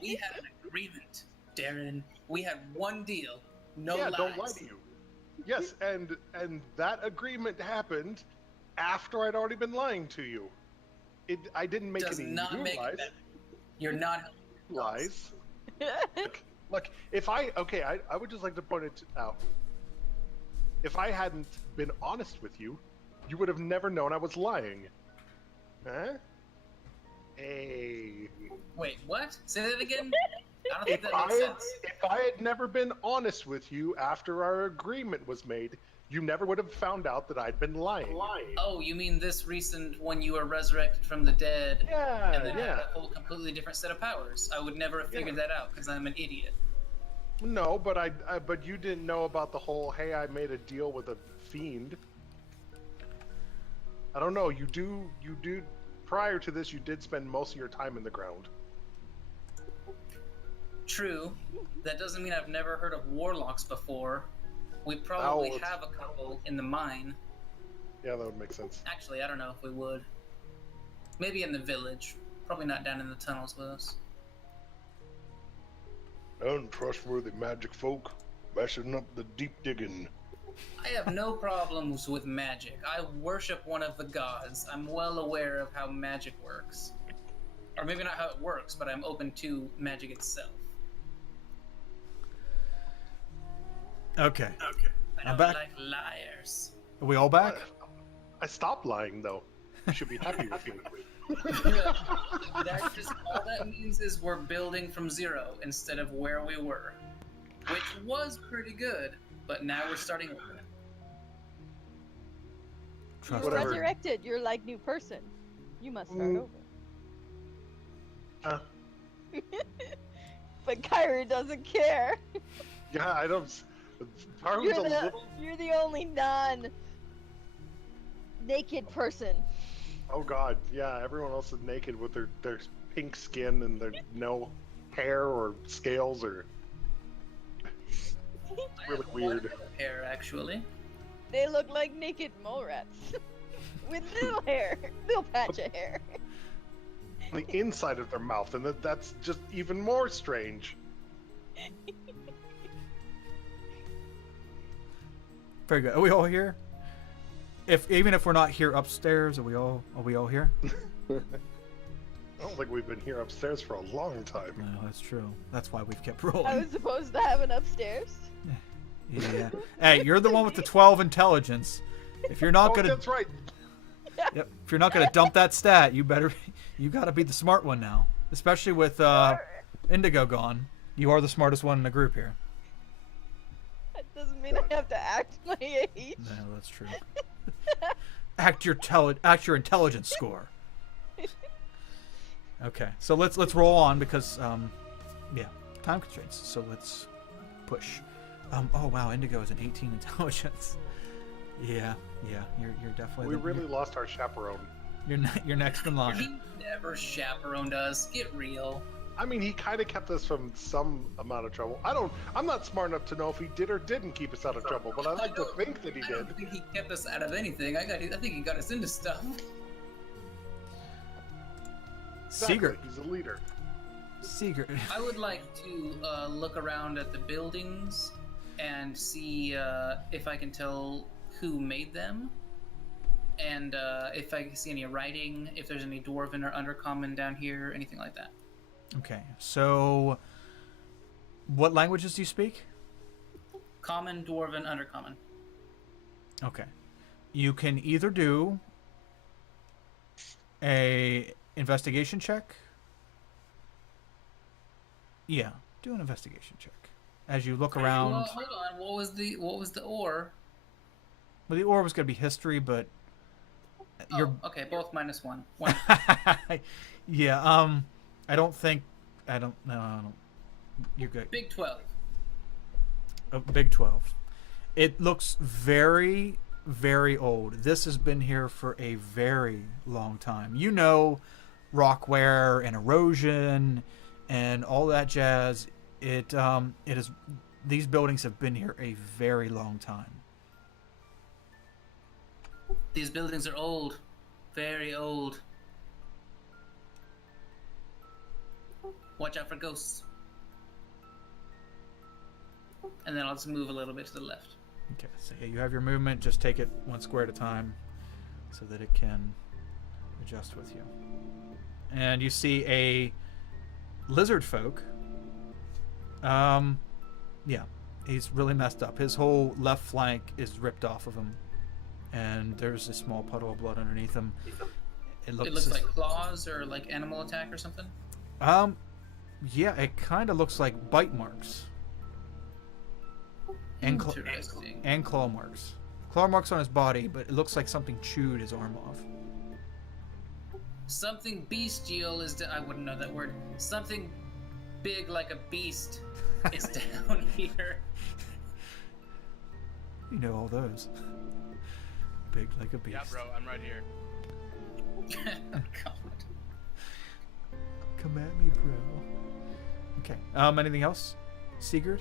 We had an agreement, Darren. We had one deal. No lies. Don't lie to you. Yes, and that agreement happened after I'd already been lying to you. I didn't make Does any not new make lies. it better. You're not Lies. Look, if I would just like to point it out. If I hadn't been honest with you, you would have never known I was lying. Huh? Hey. Wait, what? Say that again? I don't think If that makes sense. if I had never been honest with you after our agreement was made, you never would have found out that I'd been lying. Oh, you mean this recent when you were resurrected from the dead and then had Yeah. a whole completely different set of powers? I would never have figured that out because I'm an idiot. No, but but you didn't know about the whole, hey, I made a deal with a fiend. I don't know, you do, prior to this, you did spend most of your time in the ground. True. That doesn't mean I've never heard of warlocks before. We probably have a couple in the mine. Yeah, that would make sense. Actually, I don't know if we would. Maybe in the village. Probably not down in the tunnels with us. Untrustworthy magic folk, messing up the deep digging. I have no problems with magic. I worship one of the gods. I'm well aware of how magic works. Or maybe not how it works, but I'm open to magic itself. Okay. I I'm don't back. like liars. Are we all back? I stopped lying, though. You should be happy with me. All that means is we're building from zero instead of where we were. Which was pretty good, but now we're starting over. You're Whatever. resurrected. You're like new person. You must start over. But Kyrie doesn't care. Yeah, I don't. Tarhu's a little. You're the only non-naked person. Oh God, yeah. Everyone else is naked with their pink skin and their no hair or scales or. I Really have weird. one hair, actually. They look like naked mole rats. With little hair. Little patch of hair. The inside of their mouth, and that's just even more strange. Very good. Are we all here? Even if we're not here upstairs, are we all here? I don't think we've been here upstairs for a long time. No, that's true. That's why we've kept I rolling. was supposed to have an upstairs. Yeah. Hey, you're the one with the 12 intelligence. If you're not gonna, That's right. yep, if you're not gonna dump that stat, you gotta be the smart one now. Especially with Indigo gone, you are the smartest one in the group here. That doesn't mean I have to act my age. No, that's true. Act your intelligence score. Okay, so let's roll on because yeah, time constraints. So let's push. Oh wow, Indigo is an 18 intelligence. Yeah, you're definitely. We really lost our chaperone. You're next in line. He never chaperoned us. Get real. I mean, he kind of kept us from some amount of trouble. I'm not smart enough to know if he did or didn't keep us out of trouble, but I like to think that he I did. don't think he kept us out of anything. I think he got us into stuff. Sigurd. He's a leader. Sigurd. I would like to look around at the buildings and see if I can tell who made them, and if I can see any writing, if there's any dwarven or undercommon down here, anything like that. Okay, so what languages do you speak? Common, dwarven, undercommon. Okay, you can either do a investigation check. Yeah, do an investigation check as you look around. Well, hold on. What was the ore? Well, the ore was going to be history, but you're Okay, both -1. One. yeah. I don't think. No. You're good. Big 12. Big 12. It looks very, very old. This has been here for a very long time. You know, rock wear and erosion and all that jazz. It is. These buildings have been here a very long time. These buildings are old. Very old. Watch out for ghosts. And then I'll just move a little bit to the left. Okay, so yeah, you have your movement. Just take it one square at a time so that it can adjust with you. And you see a lizard folk. Yeah, he's really messed up. His whole left flank is ripped off of him, and there's a small puddle of blood underneath him. It looks like claws or like animal attack or something. Yeah, it kind of looks like bite marks. And Interesting. and claw marks. Claw marks on his body, but it looks like something chewed his arm off. Something bestial is I wouldn't know that word. Something big like a beast is down here. You know all those. Big like a beast. Yeah, bro, I'm right here. God. Come at me, bro. Okay. Anything else? Sigurd?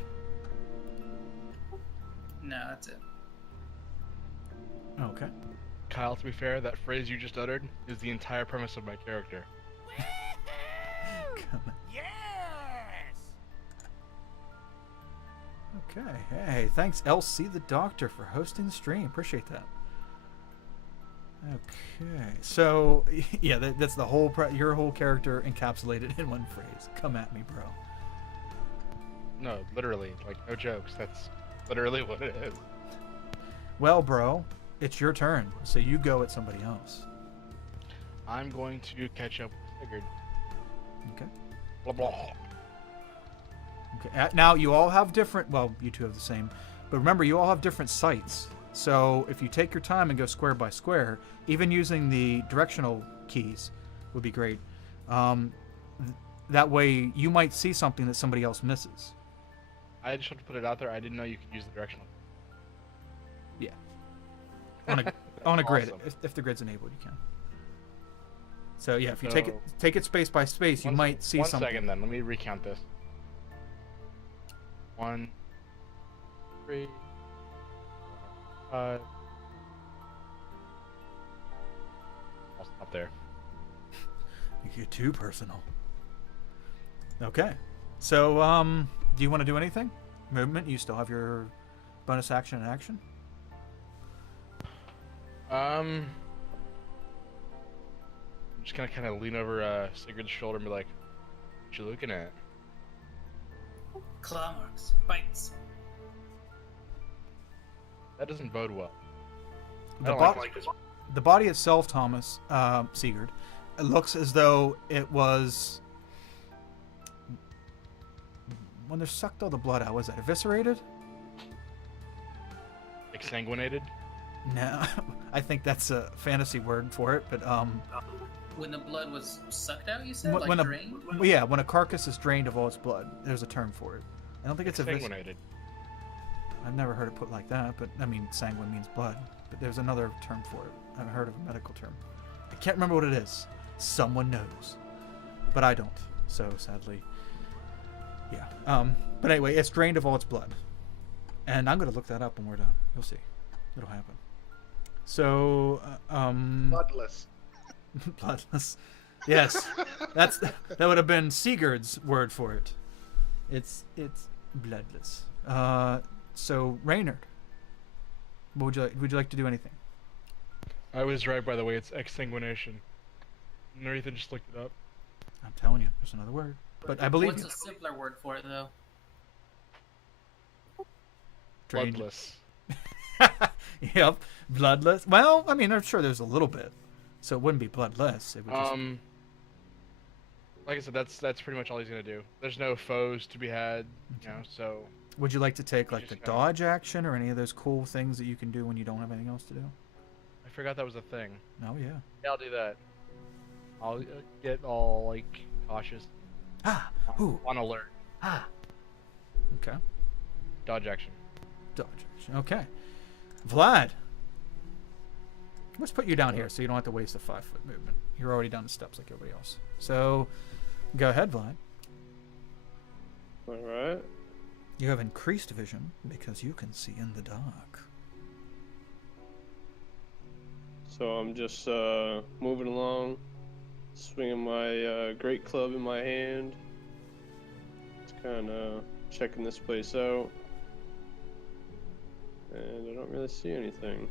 No, that's it. Okay. Kyle, to be fair, that phrase you just uttered is the entire premise of my character. Come on. Okay. Hey, thanks LC the Doctor for hosting the stream. Appreciate that. Okay. So, yeah, that's the whole your whole character encapsulated in one phrase. Come at me, bro. No, literally, like, no jokes. That's literally what it is. Well, bro, it's your turn. So you go at somebody else. I'm going to catch up with Sigurd. Okay. Blah, blah. Okay. Now you all have different. Well, you two have the same, but remember, you all have different sights. So if you take your time and go square by square, even using the directional keys would be great. That way, you might see something that somebody else misses. I just want to put it out there. I didn't know you could use the directional. Yeah. On a grid, Awesome. if the grid's enabled, you can. So yeah, if you So- take it space by space, you might see something. 1 second, then let me recount this. 1, 3, 4, 5. I'll stop there. You get too personal. Okay. So, do you want to do anything? Movement? You still have your bonus action and action? I'm just gonna kind of lean over Sigurd's shoulder and be like, "What you looking at?" Claw marks, bites. That doesn't bode well. I The, don't bo- like this. the body itself, Thomas, Sigurd, it looks as though it was... When they sucked all the blood out, was that eviscerated? Exsanguinated. No, I think that's a fantasy word for it, but When the blood was sucked out, you said? When- Like when a- drained? yeah, when a carcass is drained of all its blood, there's a term for it. I don't think it's Exsanguinated. I've never heard it put like that, but I mean, sanguine means blood. But there's another term for it. I haven't heard of a medical term. I can't remember what it is. Someone knows, but I don't. So sadly, yeah. But anyway, it's drained of all its blood, and I'm gonna look that up when we're done. You'll see, it'll happen. So, Bloodless. bloodless. Yes, that would have been Sigurd's word for it. It's bloodless. So Reynard, what would you like to do anything? I was right, by the way. It's exsanguination. Nathan just looked it up. I'm telling you, there's another word. But I believe What's you. a simpler word for it, though? Drained. Bloodless. Yep, bloodless. Well, I mean, I'm sure there's a little bit, so it wouldn't be bloodless. It would just... Like I said, that's pretty much all he's gonna do. There's no foes to be had, you know. So Would you like to take like the just kinda- dodge action or any of those cool things that you can do when you don't have anything else to do? I forgot that was a thing. Oh yeah. Yeah, I'll do that. I'll get all like cautious, Ah. Ooh. on alert. Ah. Okay. Dodge action. Dodge action. Okay. Vlad. Let's put you down here so you don't have to waste a 5-foot movement. You're already down the steps like everybody else. So, go ahead, Vlad. All right. You have increased vision because you can see in the dark. So I'm just moving along, swinging my great club in my hand. Just kind of checking this place out. And I don't really see anything.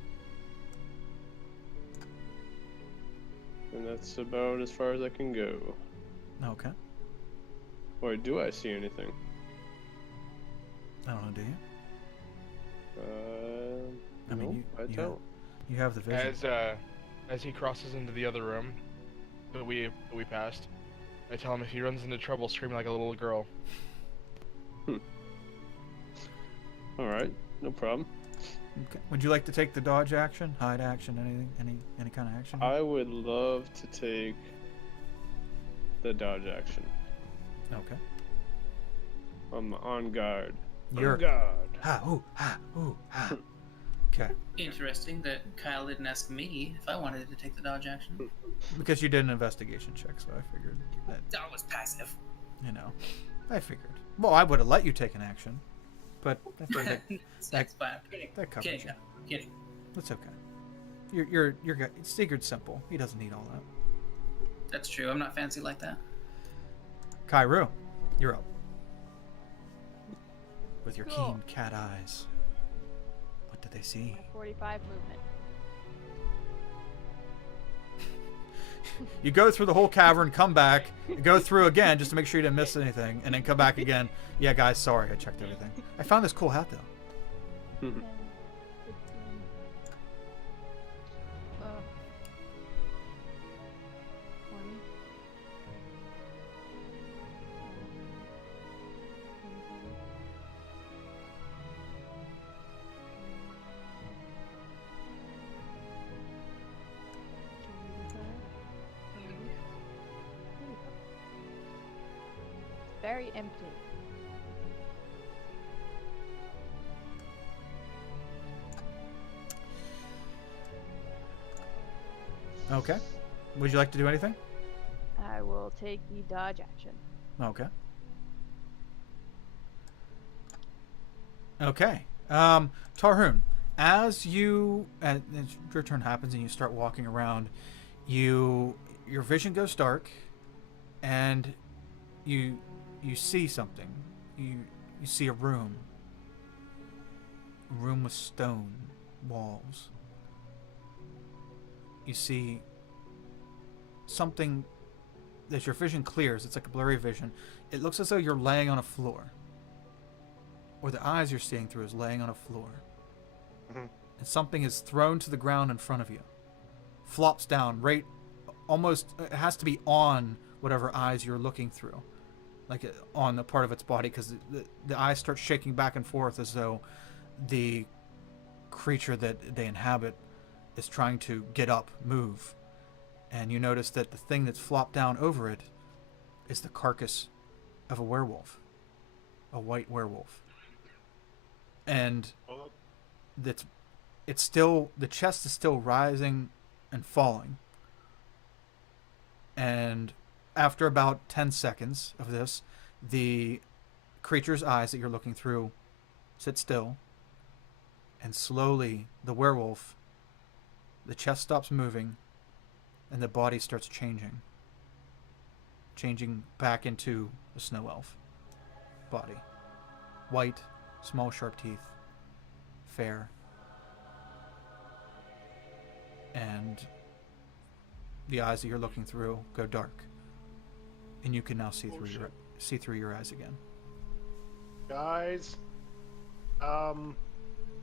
And that's about as far as I can go. Okay. Or do I see anything? I don't know, do you? I mean, Nope, I don't. You have the vision. As he crosses into the other room that we passed, I tell him if he runs into trouble, scream like a little girl. Alright, no problem. Okay. Would you like to take the dodge action, hide action, anything, any kind of action? I would love to take the dodge action. Okay. I'm on guard. You're On guard. ha ooh ha ooh ha. Okay. Interesting that Kyle didn't ask me if I wanted to take the dodge action. Because you did an investigation check, so I figured that, That was passive. you know, I figured. Well, I would have let you take an action, but I figured That's fine. I'm kidding. that covers Kidding. you. No, kidding. That's okay. You're good. Sigurd's simple. He doesn't need all that. That's true. I'm not fancy like that. Kairu, you're up. With your Cool. keen cat eyes. What did they see? 45 movement. You go through the whole cavern, come back, go through again just to make sure you didn't miss anything, and then come back again. Yeah, guys, sorry, I checked everything. I found this cool hat, though. 10, 15, 20. very empty. Okay. Would you like to do anything? I will take the dodge action. Okay. Okay. Tarhoon, as your turn happens and you start walking around, your vision goes dark, and you see something. You see a room. A room with stone walls. You see something. As your vision clears, it's like a blurry vision. It looks as though you're laying on a floor. Or the eyes you're seeing through is laying on a floor. Mhm. And something is thrown to the ground in front of you. Flops down, right, almost, it has to be on whatever eyes you're looking through. Like on the part of its body, because the eyes start shaking back and forth as though the creature that they inhabit is trying to get up, move. And you notice that the thing that's flopped down over it is the carcass of a werewolf. A white werewolf. And Oh, it's still, the chest is still rising and falling. And after about 10 seconds of this, the creature's eyes that you're looking through sit still. And slowly, the werewolf, the chest stops moving, and the body starts changing. Changing back into a snow elf body. White, small sharp teeth, fair. And the eyes that you're looking through go dark. And you can now see through your eyes again. guys,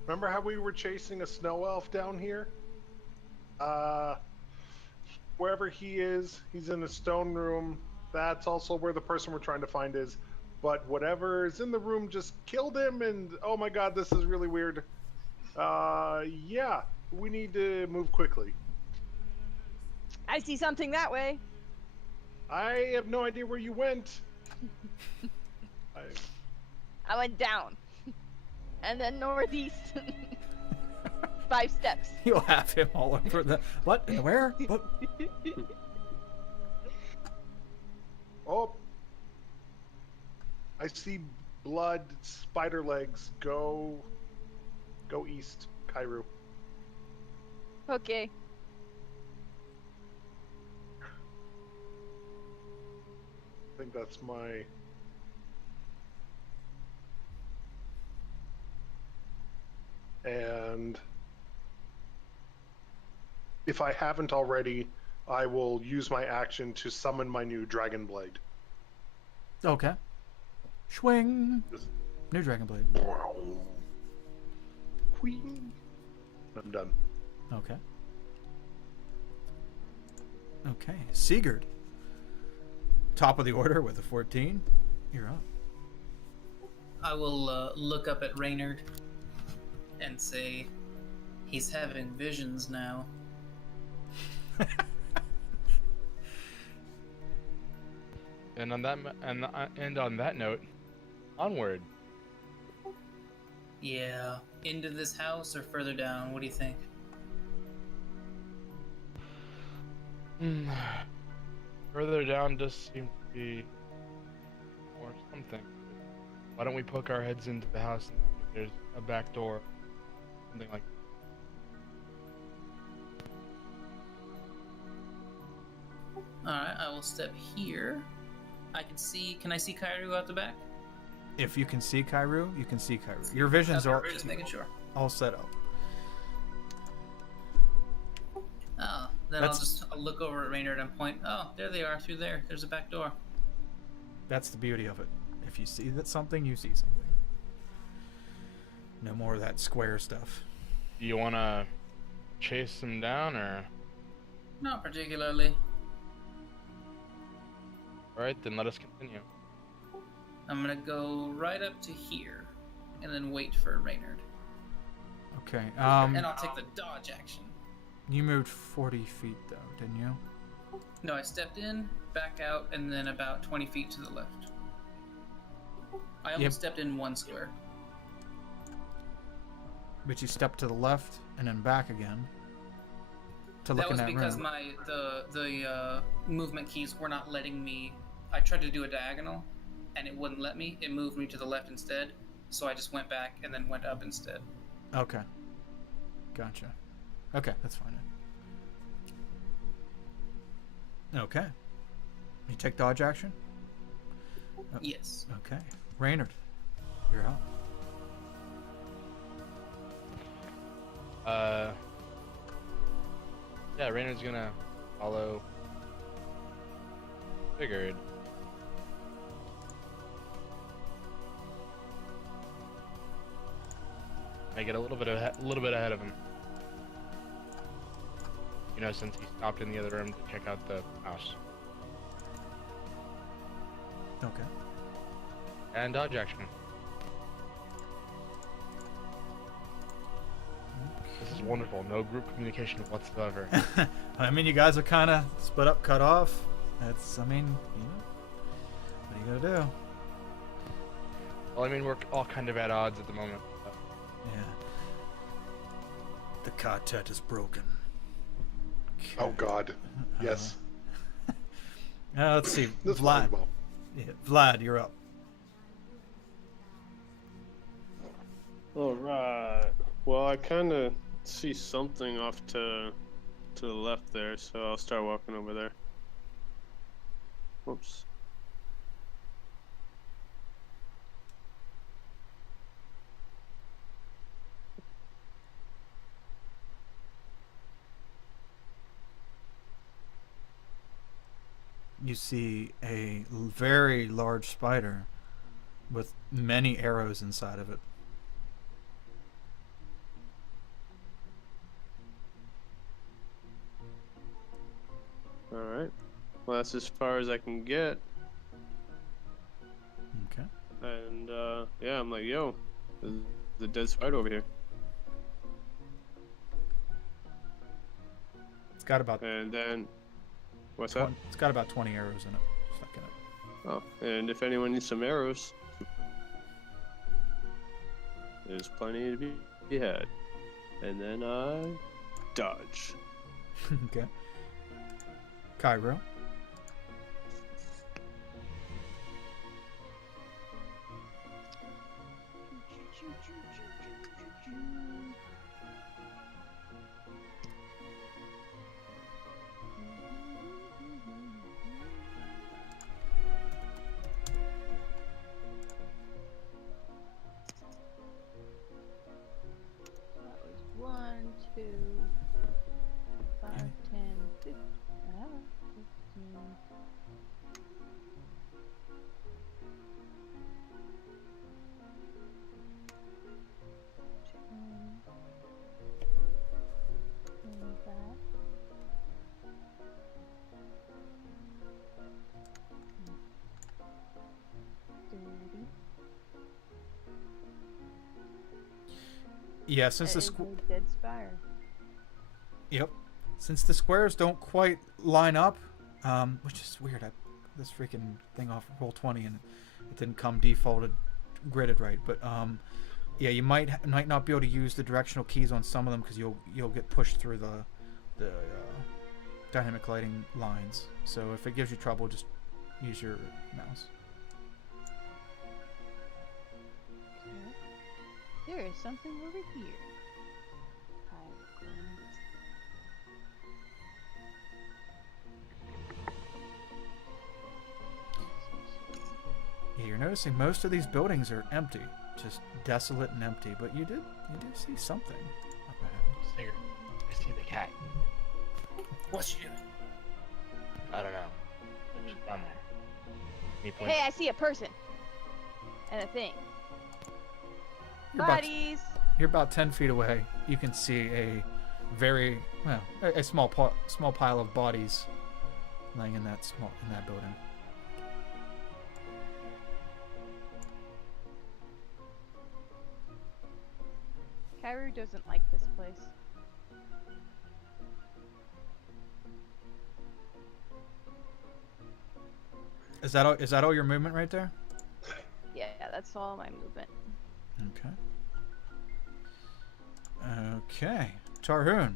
remember how we were chasing a snow elf down here? Wherever he is, he's in a stone room. That's also where the person we're trying to find is. But whatever is in the room just killed him, and oh my god, this is really weird. Yeah, we need to move quickly. I see something that way. I have no idea where you went. I went down. And then northeast. 5 steps. You'll have him all over the... What? Where? What? Oh, I see blood, spider legs. Go east, Kairu. Okay. I think that's my... And if I haven't already, I will use my action to summon my new Dragon Blade. Okay. Swing. Just- New Dragon Blade. Queen. I'm done. Okay. Okay. Sigurd. Top of the order with a 14. You're up. I will look up at Reynard and say, he's having visions now. And on that on that note, onward. Yeah. Into this house or further down? What do you think? Further down does seem to be or something. Why don't we poke our heads into the house and see if there's a back door? Something like Alright, I will step here. Can I see Kairu out the back? If you can see Kairu, you can see Kairu. Your visions Okay, are just making sure. all set up. Oh, then I'll look over at Reynard and point. Oh, there they are through there. There's a back door. That's the beauty of it. If you see that something, you see something. No more of that square stuff. do you wanna chase them down or Not particularly. alright, then let us continue. I'm gonna go right up to here, and then wait for Reynard. Okay. And I'll take the dodge action. You moved 40 feet though, didn't you? No, I stepped in, back out, and then about 20 feet to the left. I almost stepped in one square. But you stepped to the left and then back again. To look That was in that because room. the movement keys were not letting me. I tried to do a diagonal, and it wouldn't let me. It moved me to the left instead, so I just went back and then went up instead. Okay. Gotcha. Okay, that's fine. Okay. You take dodge action? Yes. Okay. Raynard, you're up. Yeah, Raynard's gonna follow. Figured. I get a little bit ahead of him. You know, since he stopped in the other room to check out the house. Okay. And dodge action. This is wonderful. No group communication whatsoever. I mean, you guys are kind of split up, cut off. That's, I mean, you know, what are you gonna do? Well, I mean, we're all kind of at odds at the moment. Yeah. The quartet is broken. Oh God. Yes. Let's see. This Vlad. volleyball. Yeah, Vlad, you're up. All right. Well, I kind of see something off to the left there, so I'll start walking over there. Whoops. You see a very large spider with many arrows inside of it. All right. Well, that's as far as I can get. Okay. And yeah, I'm like, yo, there's a dead spider over here. It's got about And then, what's that? it's got about 20 arrows in it. Just looking at it. Oh, and if anyone needs some arrows, there's plenty to be had. And then I dodge. Okay. Cairo. That was 1, 2, 5, 10, 15. 15. That. Yeah, since the That is squ- a dead spire. Yep. Since the squares don't quite line up, which is weird. I this freaking thing off roll 20 and it didn't come defaulted gridded right. But yeah, you might not be able to use the directional keys on some of them because you'll get pushed through the dynamic lighting lines. So if it gives you trouble, just use your mouse. Okay. There is something over here. Yeah, you're noticing most of these buildings are empty, just desolate and empty. But you do see something up ahead. Stinger, I see the cat. What's she doing? I don't know. It's just down there. He points. Hey, I see a person. And a thing. You're about 10 feet away. You can see a very a small pile of bodies laying in that building. Kairu doesn't like this place. Is that all your movement right there? Yeah, that's all my movement. Okay. Okay. Tarhoon.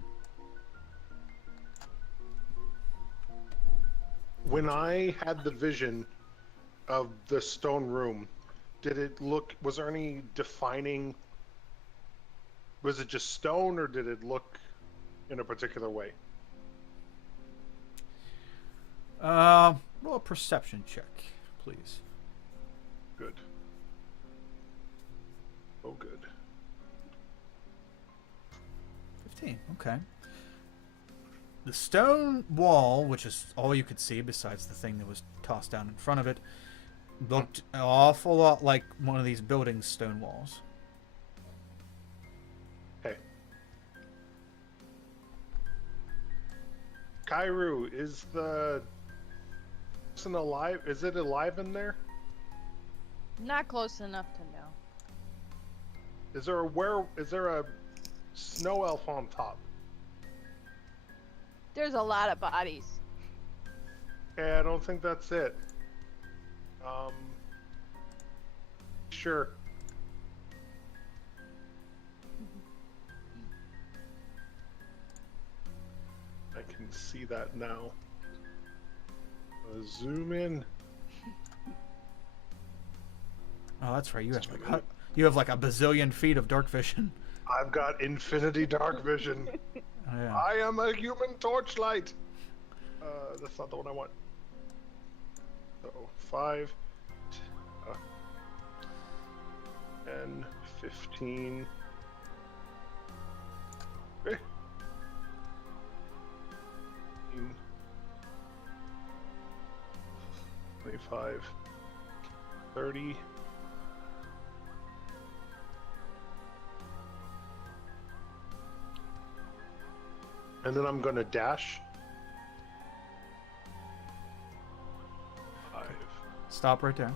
When I had the vision of the stone room, did it look? Was there any defining? Was it just stone, or did it look in a particular way? Roll a perception check, please. Good. Oh, good. 15. Okay. The stone wall, which is all you could see besides the thing that was tossed down in front of it, looked an awful lot like one of these building stone walls. Hey. Kairu, is the person alive? Is it alive in there? Not close enough to know. Is there a snow elf on top? There's a lot of bodies. Yeah, I don't think that's it. Sure. I can see that now. Zoom in. Oh, that's right. You have like a bazillion feet of dark vision. I've got infinity dark vision. Oh, yeah. I am a human torchlight. That's not the one I want. So 5, 10, 15. Okay. 25, 30. And then I'm gonna dash. 5. Stop right there.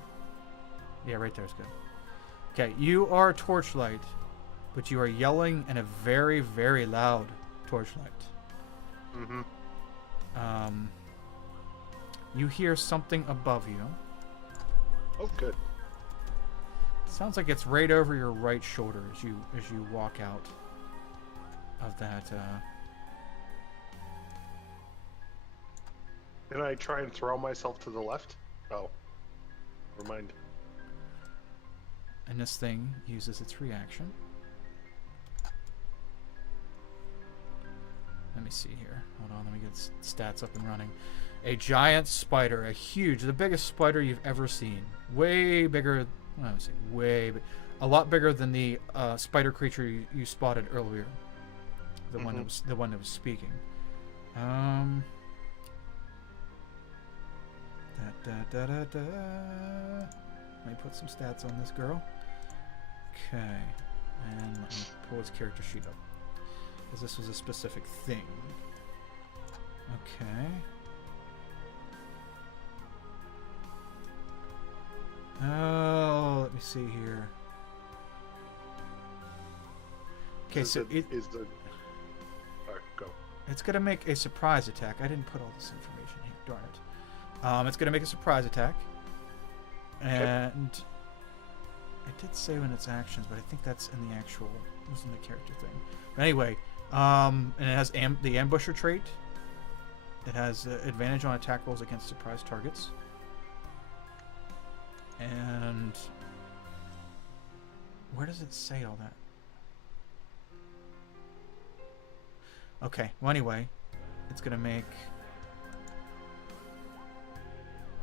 Yeah, right there is good. Okay, you are a torchlight, but you are yelling in a very, very loud torchlight. Mm-hmm. You hear something above you. Oh, good. Sounds like it's right over your right shoulder as you walk out of that. Can I try and throw myself to the left? Oh, never mind. And this thing uses its reaction. Let me see here. Hold on, let me get stats up and running. A giant spider, the biggest spider you've ever seen. Way bigger, I would say a lot bigger than the spider creature you spotted earlier. The one that was speaking. Let me put some stats on this girl. Okay, and let me pull its character sheet up, because this was a specific thing. Okay. Oh, let me see here. Okay, so Alright, go. it's gonna make a surprise attack. I didn't put all this information here. Darn it. It's gonna make a surprise attack, and it did say in its actions, but I think that's in the actual. It was in the character thing. But anyway, and it has the ambusher trait. It has advantage on attack rolls against surprise targets. And where does it say all that? Okay, well anyway, it's gonna make.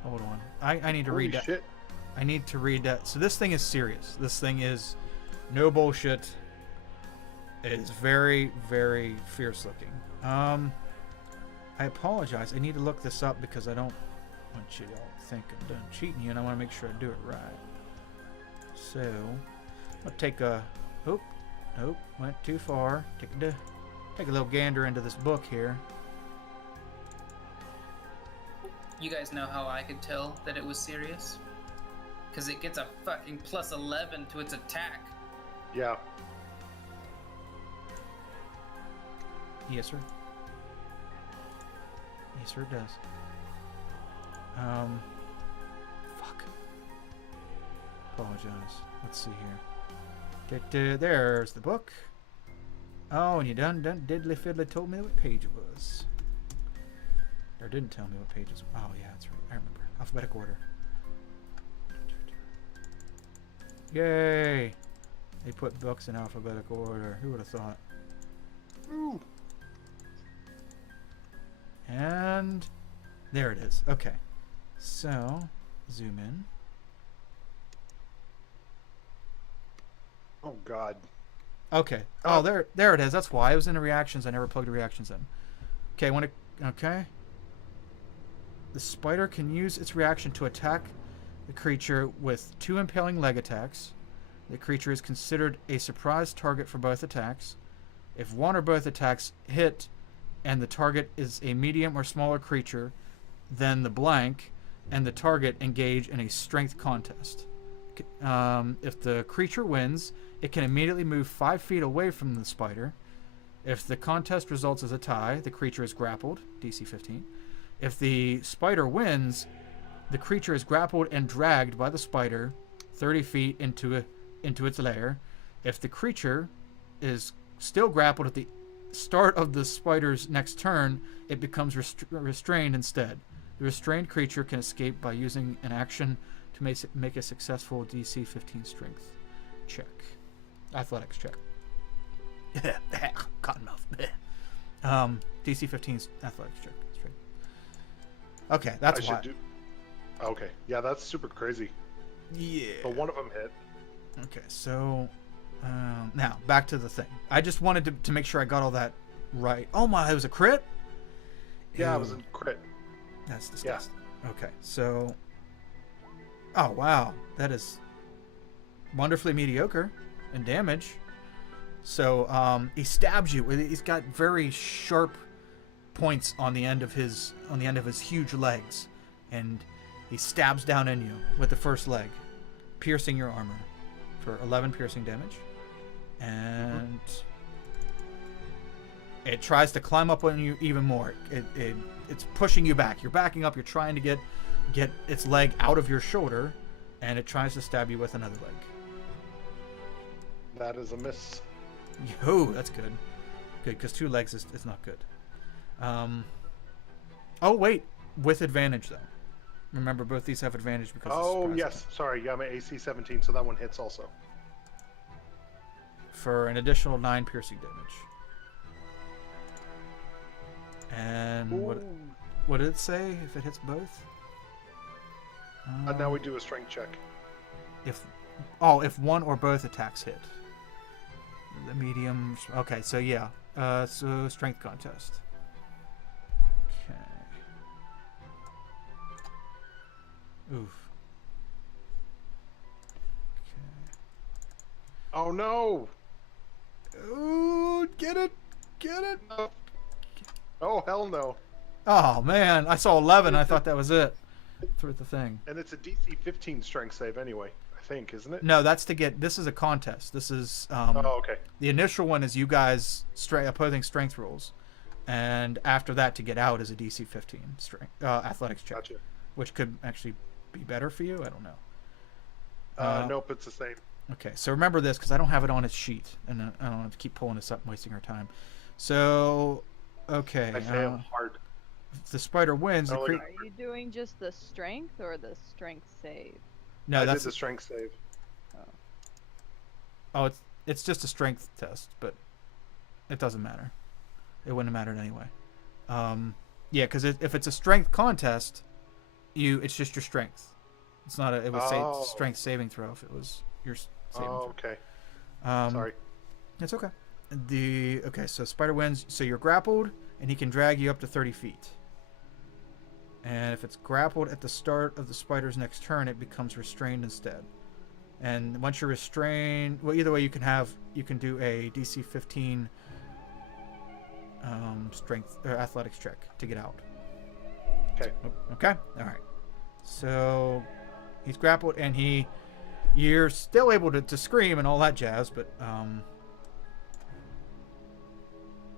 Hold on, I need to read that. Shit. I need to read that. So this thing is serious. This thing is no bullshit. It is very, very fierce looking. I apologize. I need to look this up because I don't want you all to think I'm done cheating you, and I want to make sure I do it right. So, I'll take a... Oh, went too far. Take a little gander into this book here. You guys know how I could tell that it was serious? Because it gets a fucking plus 11 to its attack. Yeah. Yes, sir. Yes, sir, it does. Fuck. Apologize. Let's see here. There's the book. Oh, and you done diddly fiddly told me what page it was. Or didn't tell me what page it was. Oh, yeah, that's right. I remember. Alphabetical order. Yay! They put books in alphabetical order. Who would have thought? Ooh. And there it is. Okay. So, zoom in. Oh God. Okay. Oh, there it is. That's why it was in the reactions. I never plugged the reactions in. Okay, okay. The spider can use its reaction to attack the creature with 2 impaling leg attacks. The creature is considered a surprise target for both attacks. If one or both attacks hit and the target is a medium or smaller creature, then the blank and the target engage in a strength contest. If the creature wins, it can immediately move 5 feet away from the spider. If the contest results as a tie, the creature is grappled, DC 15. If the spider wins, the creature is grappled and dragged by the spider 30 feet into its lair. If the creature is still grappled at the start of the spider's next turn, it becomes restrained instead. The restrained creature can escape by using an action to make a successful DC 15 strength check. Athletics check. Cottonmouth. DC 15 athletics check. Straight. Okay, that's why. Okay, yeah, that's super crazy. Yeah. But one of them hit. Okay, so now back to the thing. I just wanted to make sure I got all that right. Oh my, it was a crit? Yeah, Ew. it was a crit. That's disgusting. Yeah. Okay, so... Oh, wow. That is wonderfully mediocre in damage. So, he stabs you. He's got very sharp points on the end of his huge legs. And he stabs down in you with the first leg, piercing your armor for 11 piercing damage. And it tries to climb up on you even more. It's pushing you back. You're backing up. You're trying to get its leg out of your shoulder, and it tries to stab you with another leg. That is a miss. Yo, that's good. Good, because 2 legs is not good. Oh, wait. With advantage, though. Remember, both these have advantage because Oh, yes. Sorry, yeah, my AC 17, so that one hits also. For an additional 9 piercing damage. And what did it say if it hits both? Now we do a strength check. If one or both attacks hit. The medium. Okay, so yeah. So strength contest. Okay. Oof. Okay. Oh no! Ooh, get it! Oh hell no! Oh man, I saw 11. I thought that was it. Through the thing. And it's a DC 15 strength save anyway, I think, isn't it? No, that's to get. This is a contest. This is. Oh, okay. The initial one is you guys opposing strength rolls, and after that to get out is a DC 15 strength athletics check, Gotcha. which could actually be better for you. I don't know. Nope, it's the same. Okay, so remember this because I don't have it on its sheet, and I don't have to keep pulling this up and wasting our time. So, okay. I failed hard. If the spider wins, Oh, Are you doing just the strength or the strength save? No, I that's did the strength save. Oh, it's just a strength test, but it doesn't matter. It wouldn't have mattered anyway. Yeah, because if it's a strength contest, it's just your strength. It's not it was strength saving throw if it was your saving throw. Okay. Sorry. It's okay. So spider wins. So you're grappled, and he can drag you up to 30 feet. And if it's grappled at the start of the spider's next turn, it becomes restrained instead. And once you're restrained, well, either way, you can do a DC 15 strength or athletics check to get out. Okay. Okay. All right. So he's grappled, and you're still able to scream and all that jazz, but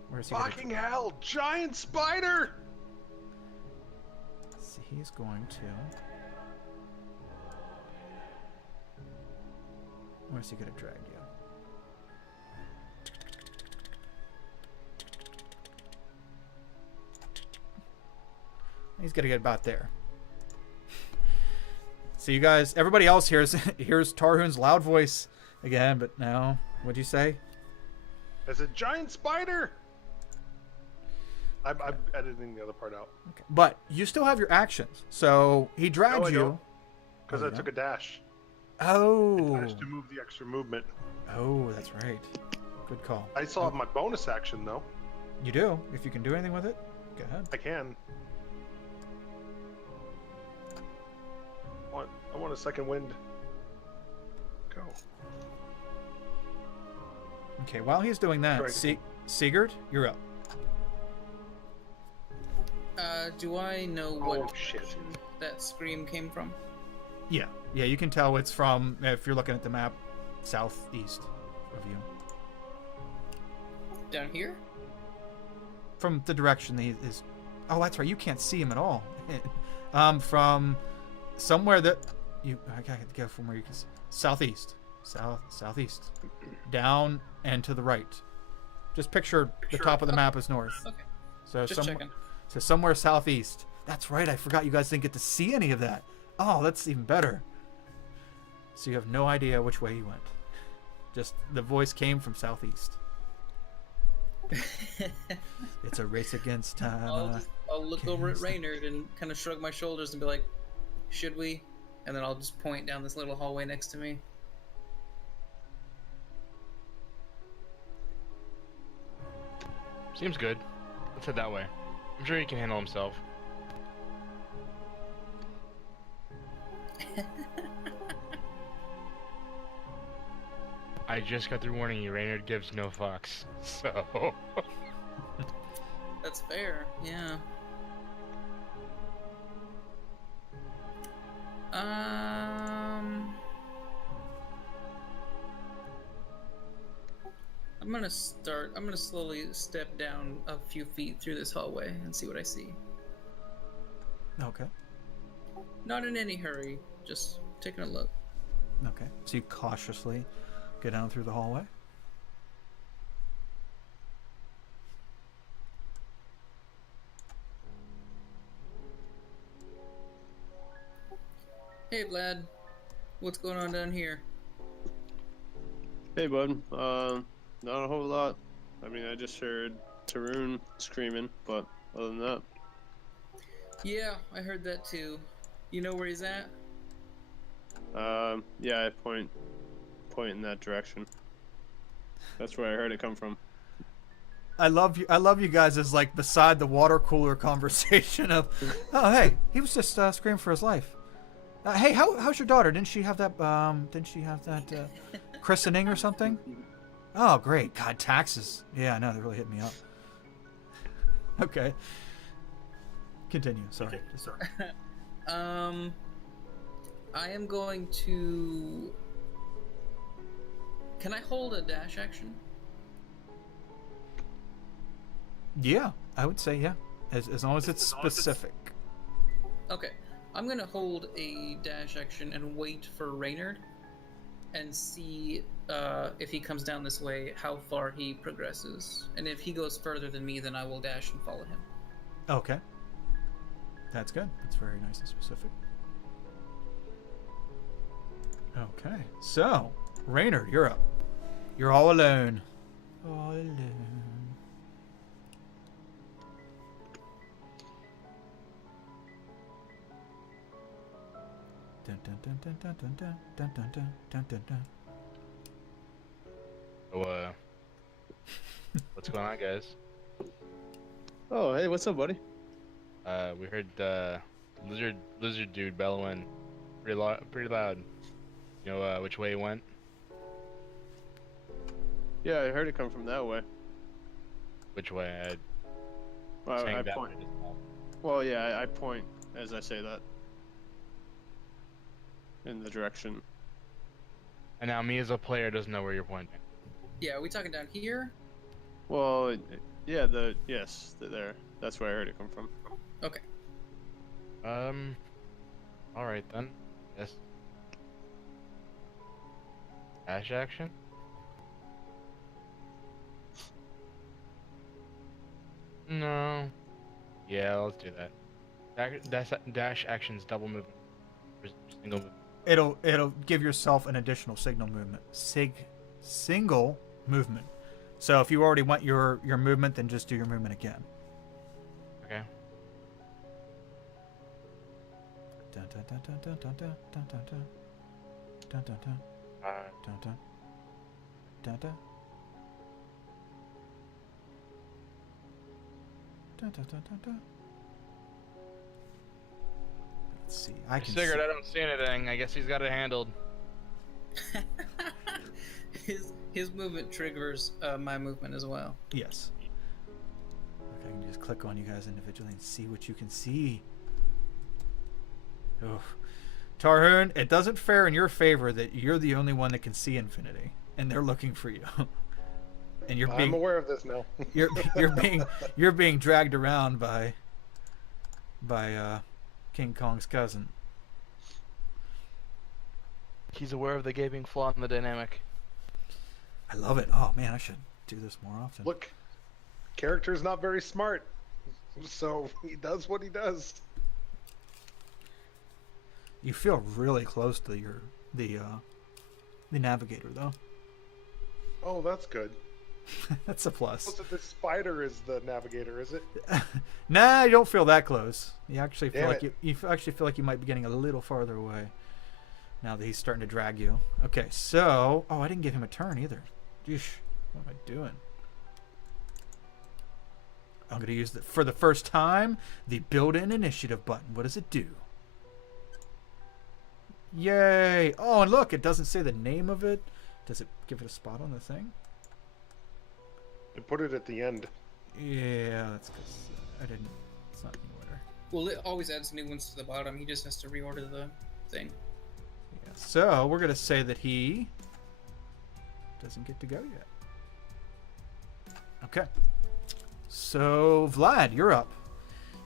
where's he? Fucking hell! Giant spider! So he's going to. Where's he gonna drag you? He's gonna get about there. So you guys, everybody else hears Tarhoon's loud voice again, but now, what'd you say? It's a giant spider. I'm editing the other part out. Okay. But you still have your actions. So he dragged you. Because I took a dash. Oh. I dashed to move the extra movement. Oh, that's right. Good call. I still have my bonus action, though. You do. If you can do anything with it, go ahead. I can. I want a second wind. Go. Okay, while he's doing that, Sigurd, you're up. Do I know what Oh, shit. direction that scream came from? Yeah, you can tell it's from, if you're looking at the map, southeast of you. Down here? From the direction that he is. Oh, that's right. You can't see him at all. From somewhere that I gotta go from where you can see. Southeast, southeast, down and to the right. Just picture the top of the map is north. Okay. So Just checking. So somewhere southeast. That's right. I forgot you guys didn't get to see any of that. Oh, that's even better. So you have no idea which way he went. Just the voice came from southeast. It's a race against time. I'll look over at Reynard and kind of shrug my shoulders and be like, should we? And then I'll just point down this little hallway next to me. Seems good. Let's head that way. I'm sure he can handle himself. I just got through warning you, Reynard gives no fucks. So... That's fair, yeah. I'm gonna slowly step down a few feet through this hallway and see what I see. Okay. Not in any hurry, just taking a look. Okay. So you cautiously go down through the hallway. Hey Vlad, what's going on down here? Hey, bud. Not a whole lot. I mean, I just heard Tarun screaming, but other than that... Yeah, I heard that too. You know where he's at? Yeah, I point in that direction. That's where I heard it come from. I love you guys as like beside the water cooler conversation of, oh hey, he was just screaming for his life. Hey, how's your daughter? Didn't she have that christening or something? Oh great, God, taxes. Yeah, I know, they really hit me up. Okay. Continue. Sorry. I am going to... Can I hold a dash action? Yeah, I would say yeah. As long as it's specific. Okay. I'm going to hold a dash action and wait for Reynard and see if he comes down this way, how far he progresses. And if he goes further than me, then I will dash and follow him. Okay. That's good. That's very nice and specific. Okay. So, Reynard, you're up. You're all alone. All alone. Dun, dun, dun, dun, dun, dun, dun, dun, dun, dun, dun, dun, dun. So, what's going on, guys? Oh, hey, what's up, buddy? We heard lizard dude bellowing pretty loud. You know which way he went? Yeah, I heard it come from that way. Which way? Well, saying I that point. way just now. Well, yeah, I point as I say that. In the direction. And now me as a player doesn't know where you're pointing. Yeah, are we talking down here? Well, yeah, yes, there. That's where I heard it come from. Okay. All right then. Yes. Dash action? No. Yeah, let's do that. Dash action's double movement. Or single movement. It'll give yourself an additional single movement. So if you already want your movement, then just do your movement again. Okay. Dun, dun, dun, dun, dun, dun, dun, dun, dun, dun. Dun, dun, dun, dun, dun. Dun, dun. Dun, dun, dun, dun, dun. Let's see. I can Sigurd, I don't see anything. I guess he's got it handled. his movement triggers my movement as well. Yes. Okay, I can just click on you guys individually and see what you can see. Oh, Tarhoon, it doesn't fare in your favor that you're the only one that can see infinity, and they're looking for you. And I'm aware of this now. you're being dragged around by King Kong's cousin. He's aware of the gaping flaw in the dynamic. I love it. Oh man, I should do this more often. Look, character's not very smart, so he does what he does. You feel really close to the navigator though. Oh, that's good. That's a plus. So the spider is the navigator, is it? Nah, you don't feel that close. You actually feel Damn like it. you actually feel like you might be getting a little farther away. Now that he's starting to drag you. Okay, so I didn't give him a turn either. Yeesh, what am I doing? I'm gonna use for the first time the built-in initiative button. What does it do? Yay! Oh, and look, it doesn't say the name of it. Does it give it a spot on the thing? They put it at the end. Yeah, that's because I didn't. It's not in order. Well, it always adds new ones to the bottom. He just has to reorder the thing. Yeah. So we're gonna say that he doesn't get to go yet. Okay. So Vlad, you're up.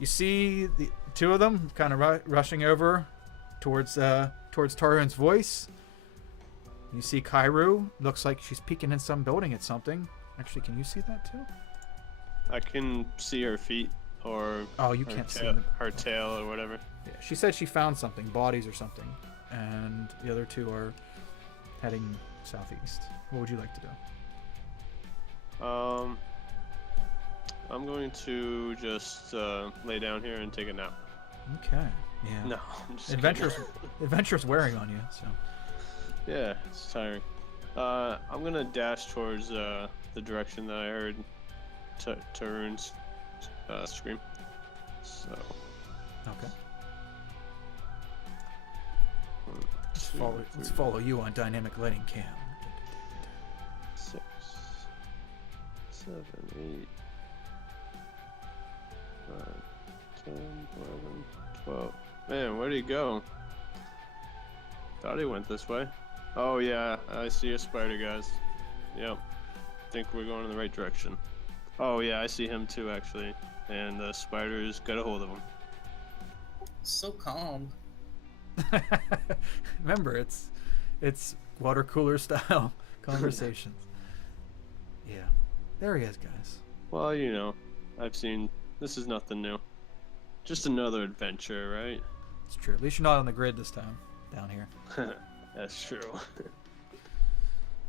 You see the two of them kind of rushing over towards Tarhun's voice. You see Kairu. Looks like she's peeking in some building at something. Actually, can you see that too? I can see her feet or Oh, you her can't see tail, them. her tail or whatever. Yeah, she said she found something, bodies or something, and the other two are heading southeast. What would you like to do? I'm going to just lay down here and take a nap. Okay. Yeah. No, I'm just Adventure's wearing on you, so. Yeah, it's tiring. I'm gonna dash towards the direction that I heard Tarun's scream. So. Okay. One, Let's follow you on dynamic lighting cam. 6, 7, 8, 9, 10, 11, 12. Man, where'd he go? Thought he went this way. Oh yeah, I see a spider, guys. Yep. Think we're going in the right direction. Oh yeah, I see him too, actually. And the spider's got a hold of him. So calm. Remember, it's water cooler style conversations. Yeah. There he is, guys. Well, you know, I've seen. This is nothing new. Just another adventure, right? It's true. At least you're not on the grid this time, down here. That's true.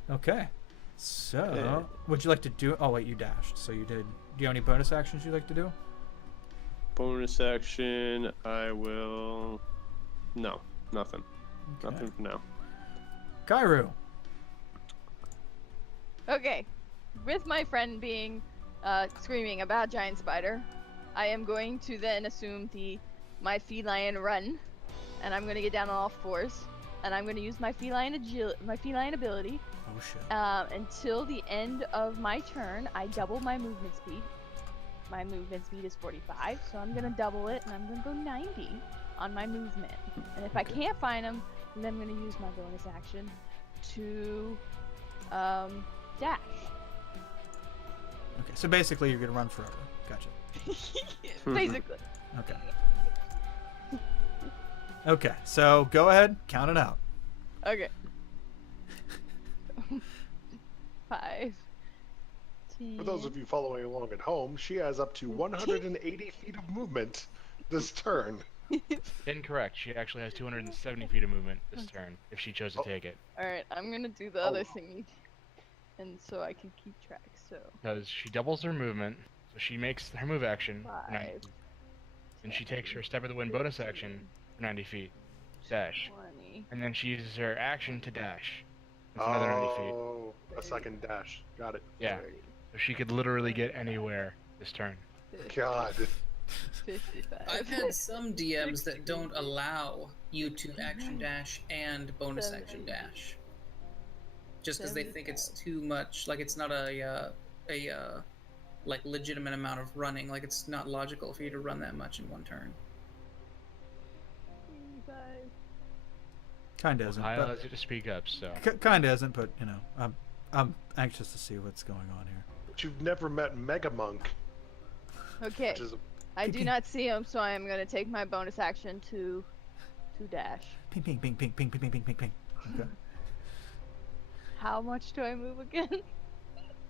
Okay. So, Yeah. would you like to do? Oh wait, you dashed. So you did. Do you have any bonus actions you'd like to do? Bonus action, I will. No, nothing. Okay. Nothing for now. Kairu. Okay, with my friend being screaming about giant spider, I am going to then assume my feline run, and I'm going to get down on all fours, and I'm going to use my feline ability. Oh shit. Until the end of my turn, I double my movement speed. My movement speed is 45, so I'm going to double it, and I'm going to go 90 on my movement. And if I can't find them, then I'm going to use my bonus action to dash. Okay. So basically, you're gonna run forever. Gotcha. Basically. Okay. Okay. So go ahead, count it out. Okay. 5. For those of you following along at home, she has up to 180 feet of movement this turn. Incorrect. She actually has 270 feet of movement this turn if she chose to take it. Alright, I'm gonna do the other thingy. And so I can keep track, so. Because she doubles her movement, so she makes her move action, 5. 90, and she takes her step of the wind bonus action for 90 feet, dash, 20. and then she uses her action to dash. That's another 90 feet. Oh, a second dash. Got it. Yeah. 30, So she could literally get anywhere this turn. 50, God. 55. I've had some DMs that don't allow you to action dash and bonus action dash. Just because they think it's too much, like it's not a like legitimate amount of running, like it's not logical for you to run that much in one turn. 85. Kinda isn't, I but allows you to speak up, so. kinda isn't, but you know, I'm anxious to see what's going on here. But you've never met Mega Monk, Okay, which is I do not see him, so I am gonna take my bonus action to dash. Ping, ping, ping, ping, ping, ping, ping, ping, ping, ping. Okay. How much do I move again?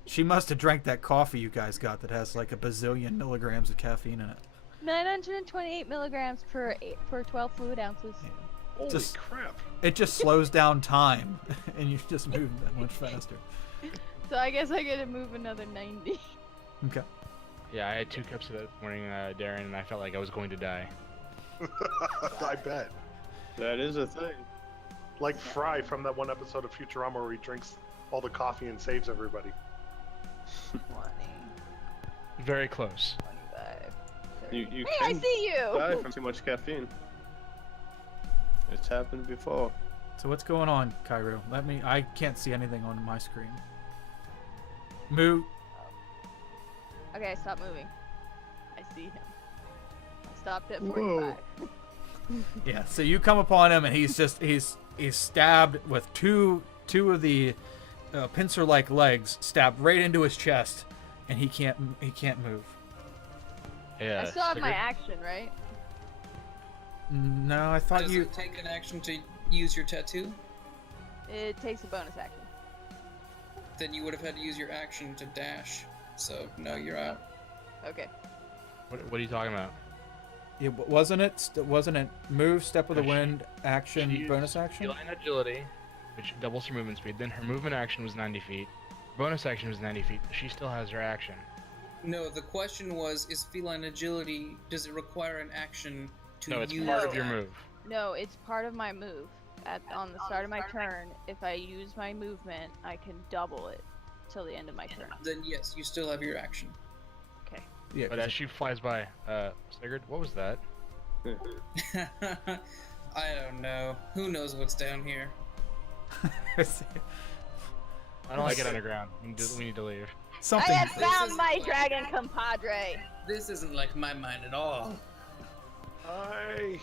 She must have drank that coffee you guys got that has like a bazillion milligrams of caffeine in it. 928 milligrams per 12 fluid ounces. holy Just- crap. It just slows down time, and you just move that much faster. So I guess I get to move another 90. Okay. Yeah, I had 2 cups of that morning, Darren, and I felt like I was going to die. I bet. That is a thing. Like Fry from that one episode of Futurama where he drinks all the coffee and saves everybody. 20, Very close. 25, 30. You Hey, I can see you! die from too much caffeine. It's happened before. So what's going on, Cairo? I can't see anything on my screen. Move. Okay, stop moving. I see him. I stopped at Whoa. 45. Yeah. So you come upon him, and he's stabbed with two of the pincer-like legs, stabbed right into his chest, and he can't move. Yeah. I still have my Sigurd? action, right? No, I thought Does you. it take an action to use your tattoo? It takes a bonus action. Then you would have had to use your action to dash. So no, you're out. Okay. What are you talking about? Wasn't it move, step of the She- wind, action, She used bonus action? Feline agility, which doubles her movement speed. Then her movement action was 90 feet. Bonus action was 90 feet. She still has her action. No, the question was: is feline agility? Does it require an action to No, it's use? part of No. your move. No, it's part of my move. On the start of my turn, if I use my movement, I can double it till the end of my turn. Then yes, you still have your action. Okay. Yeah. But as she flies by, Sigurd, what was that? I don't know. Who knows what's down here? I don't like it underground. We need to leave. Something. I have This found is my like- dragon compadre. This isn't like my mind at all. Hi.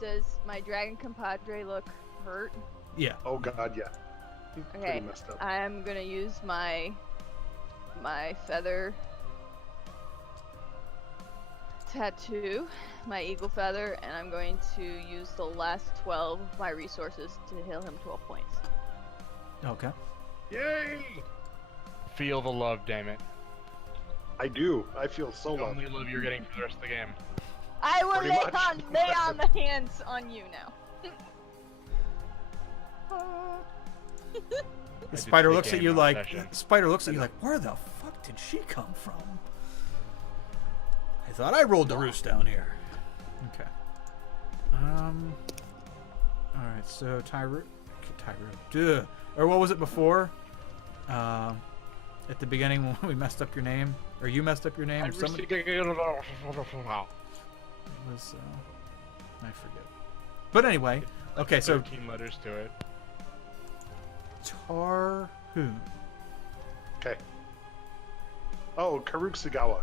Does my dragon compadre look hurt? Yeah. Oh god, yeah. He's Okay. pretty messed up. I'm gonna use my feather tattoo, my eagle feather, and I'm going to use the last 12 of my resources to heal him 12 points. Okay. Yay! Feel the love, damn it. I do. I feel so The loved. only love you're getting for the rest of the game. I will Pretty lay much. on the hands on you now. The did spider say looks at game, you not like. session. Spider looks at you like, where the fuck did she come from? I thought I rolled the roost down here. Okay. All right. So Tyro. Duh. Or what was it before? At the beginning when we messed up your name, or you messed up your name. Somebody it was. I forget. But anyway. Okay. So 13 letters to it. Tarhoon. Okay. Oh, Karuksugawa.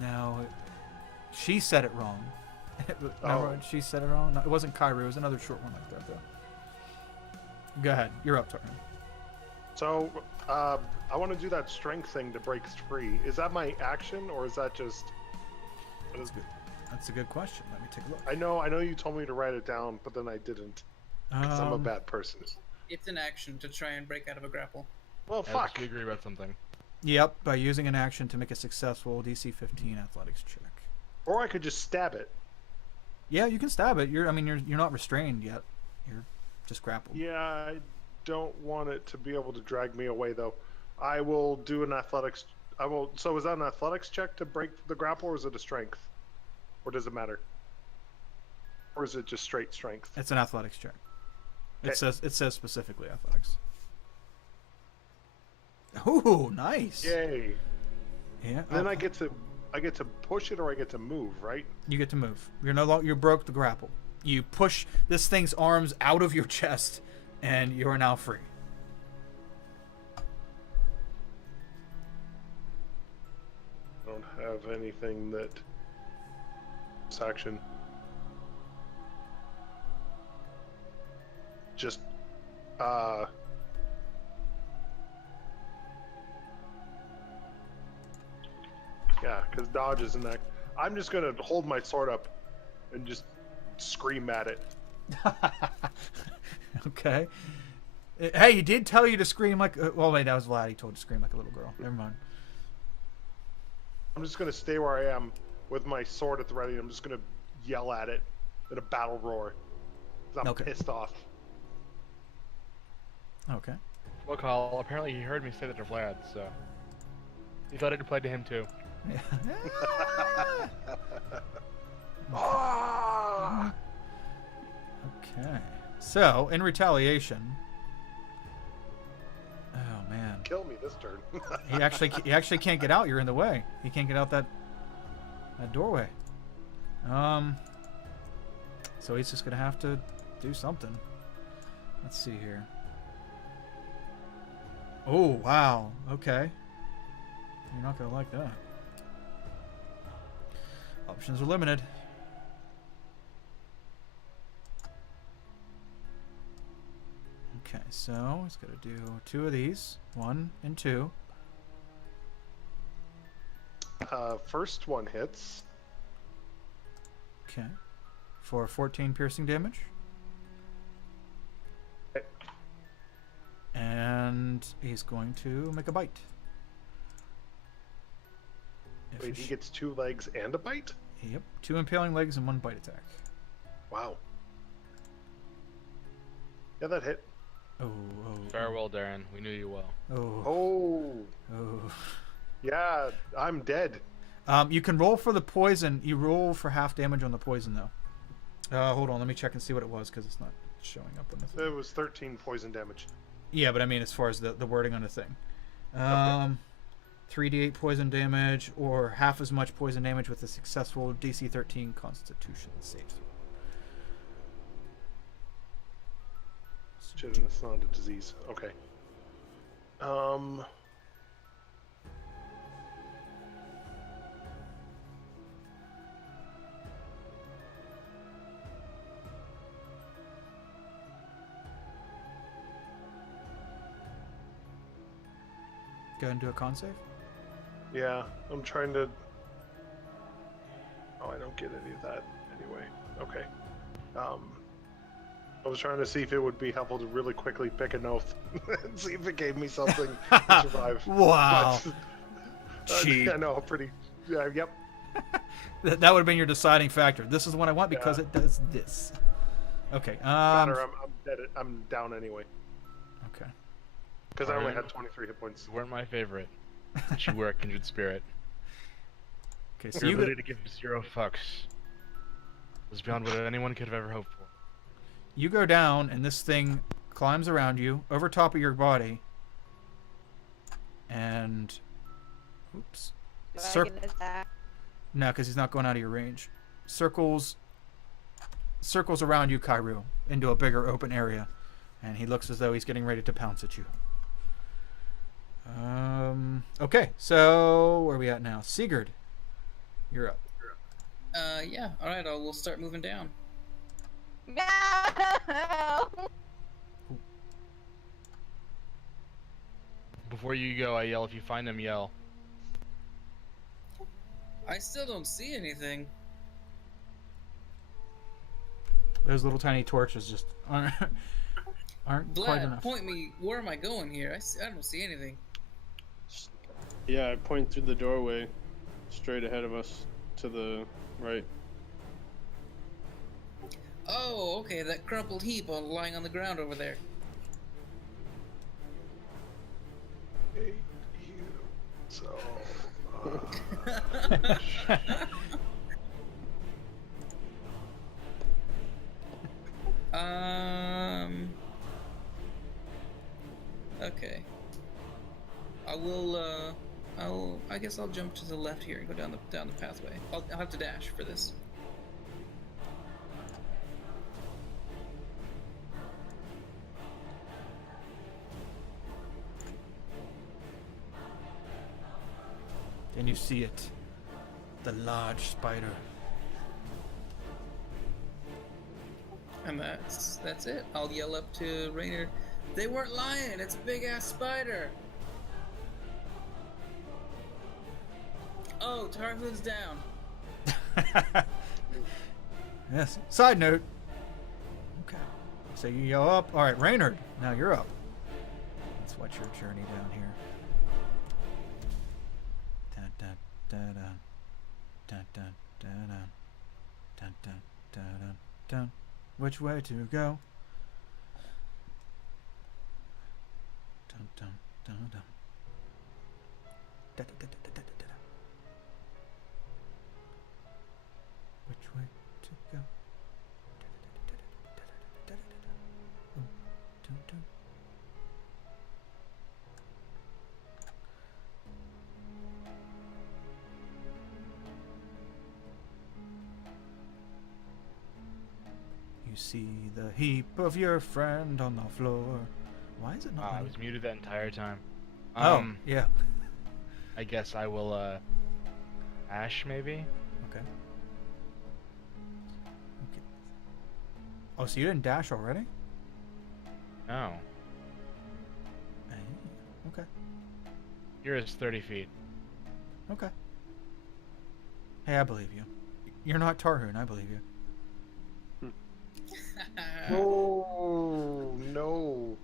Now, she said it wrong. Remember Oh. when she said it wrong? No, it wasn't Cairo. It was another short one like that, though. Go ahead. You're up, Tarhoon. So, I want to do that strength thing to break free. Is that my action, or is that just? That's good. That's a good question. Let me take a look. I know you told me to write it down, but then I didn't. 'Cause I'm a bad person. It's an action to try and break out of a grapple. Well, Alex, fuck. we agree about something. Yep, by using an action to make a successful DC 15 athletics check. Or I could just stab it. Yeah, you can stab it. You're not restrained yet. You're just grappled. Yeah, I don't want it to be able to drag me away, though. I will do an athletics. So is that an athletics check to break the grapple, or is it a strength? Or does it matter? Or is it just straight strength? It's an athletics check. It Okay. says specifically athletics. Ooh, nice. Yay! Yeah. Then I get to push it, or I get to move, right? You get to move. You broke the grapple. You push this thing's arms out of your chest, and you are now free. I don't have anything that. This action. Just. Yeah, because dodge is an act. I'm just gonna hold my sword up and just scream at it. Okay. Hey, he did tell you to scream like. Well, wait, that was Vlad. He told you to scream like a little girl. Never mind. I'm just gonna stay where I am with my sword at the ready. I'm just gonna yell at it in a battle roar. 'Cause I'm Okay. pissed off. Okay. Well, Kyle, apparently he heard me say that to Vlad, so he thought it applied to him too. Yeah. Ah! Okay. So, in retaliation. Oh man. Kill me this turn. He actually can't get out. You're in the way. He can't get out that doorway. So he's just gonna have to do something. Let's see here. Oh wow. Okay. You're not gonna like that. Options are limited. Okay, so he's gonna do 2 of these. 1 and 2. First one hits. Okay. For 14 piercing damage. Okay. And he's going to make a bite. If Wait, you he gets 2 legs and a bite? Yep. 2 impaling legs and 1 bite attack. Wow. Yeah, that hit. Oh. Farewell, Darren. We knew you well. Oh. Oh, yeah, I'm dead. You can roll for the poison. You roll for half damage on the poison, though. Hold on. Let me check and see what it was, because it's not showing up on the thing. It was 13 poison damage. Yeah, but I mean, as far as the wording on the thing. Okay. 3d8 poison damage, or half as much poison damage with a successful DC 13 Constitution save. Shit, it's not a disease. Okay. Go ahead and do a con save. Yeah, I'm trying to. Oh, I don't get any of that anyway. Okay. I was trying to see if it would be helpful to really quickly pick an oath and see if it gave me something to survive. Wow. But, Cheap. I know, pretty. Yeah, yep. That would have been your deciding factor. This is the one I want because Yeah. it does this. Okay. Matter, I'm dead. I'm down anyway Okay. because I only Alright. had 23 hit points. You weren't my favorite, but you were a kindred spirit. Okay. So Your you ability to give 0 fucks was beyond what anyone could have ever hoped for. you go down, and this thing climbs around you over top of your body, and oops. Do I Cir- get an attack? No, because he's not going out of your range. Circles around you, Kairu, into a bigger open area, and he looks as though he's getting ready to pounce at you. Okay, so where are we at now? Sigurd, you're up. Yeah. All right. We'll start moving down. No! Before you go, I yell. If you find him, yell. I still don't see anything. those little tiny torches just aren't quite Vlad, enough. point me. Where am I going here? I don't see anything. Yeah, I point through the doorway, straight ahead of us, to the right. Oh, okay, that crumpled heap lying on the ground over there. Hate you. So. Okay. I guess I'll jump to the left here and go down the pathway. I'll have to dash for this. Then you see it. The large spider. And that's it. I'll yell up to Raynor, "They weren't lying. It's a big ass spider." Oh, Tarhoon's down. Yes. Side note. Okay. So you yell up. All right, Raynard. Now you're up. Let's watch your journey down here. Dun dun dun dun dun dun dun dun dun dun dun dun. Which way to go? Dun dun dun dun. Da, da, da, da, da, da, da. Which way to go? Oh, dun, dun. You see the heap of your friend on the floor. Why is it not? I was muted that entire time. Yeah. I guess I will, Ash, maybe? Okay. Okay. Oh, so you didn't dash already? No. Okay. Here is 30 feet. Okay. Hey, I believe you. You're not Tarhoon, I believe you. Oh no!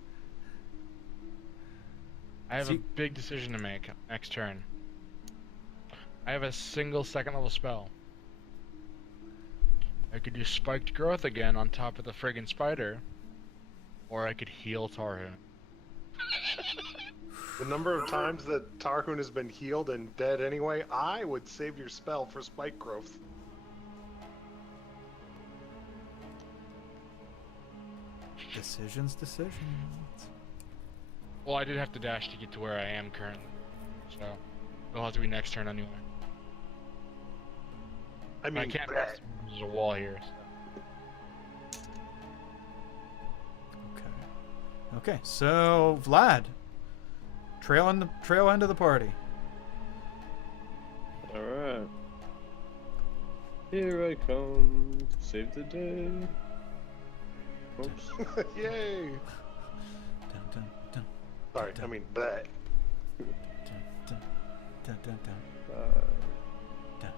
I have See- a big decision to make next turn. I have a single second level spell. I could do spiked growth again on top of the friggin' spider, or I could heal Tarhoon. The number of times that Tarhoon has been healed and dead anyway, I would save your spell for spike growth. Decisions. Well, I did have to dash to get to where I am currently, so it'll have to be next turn anyway. I mean, I can't pass. There's a wall here. So. Okay. Okay, so Vlad. Trail end of the party. Alright. Here I come to save the day. Oops. yay! Dun, dun, dun, Sorry, I mean, bleh. dun, dun, dun, dun, dun, dun.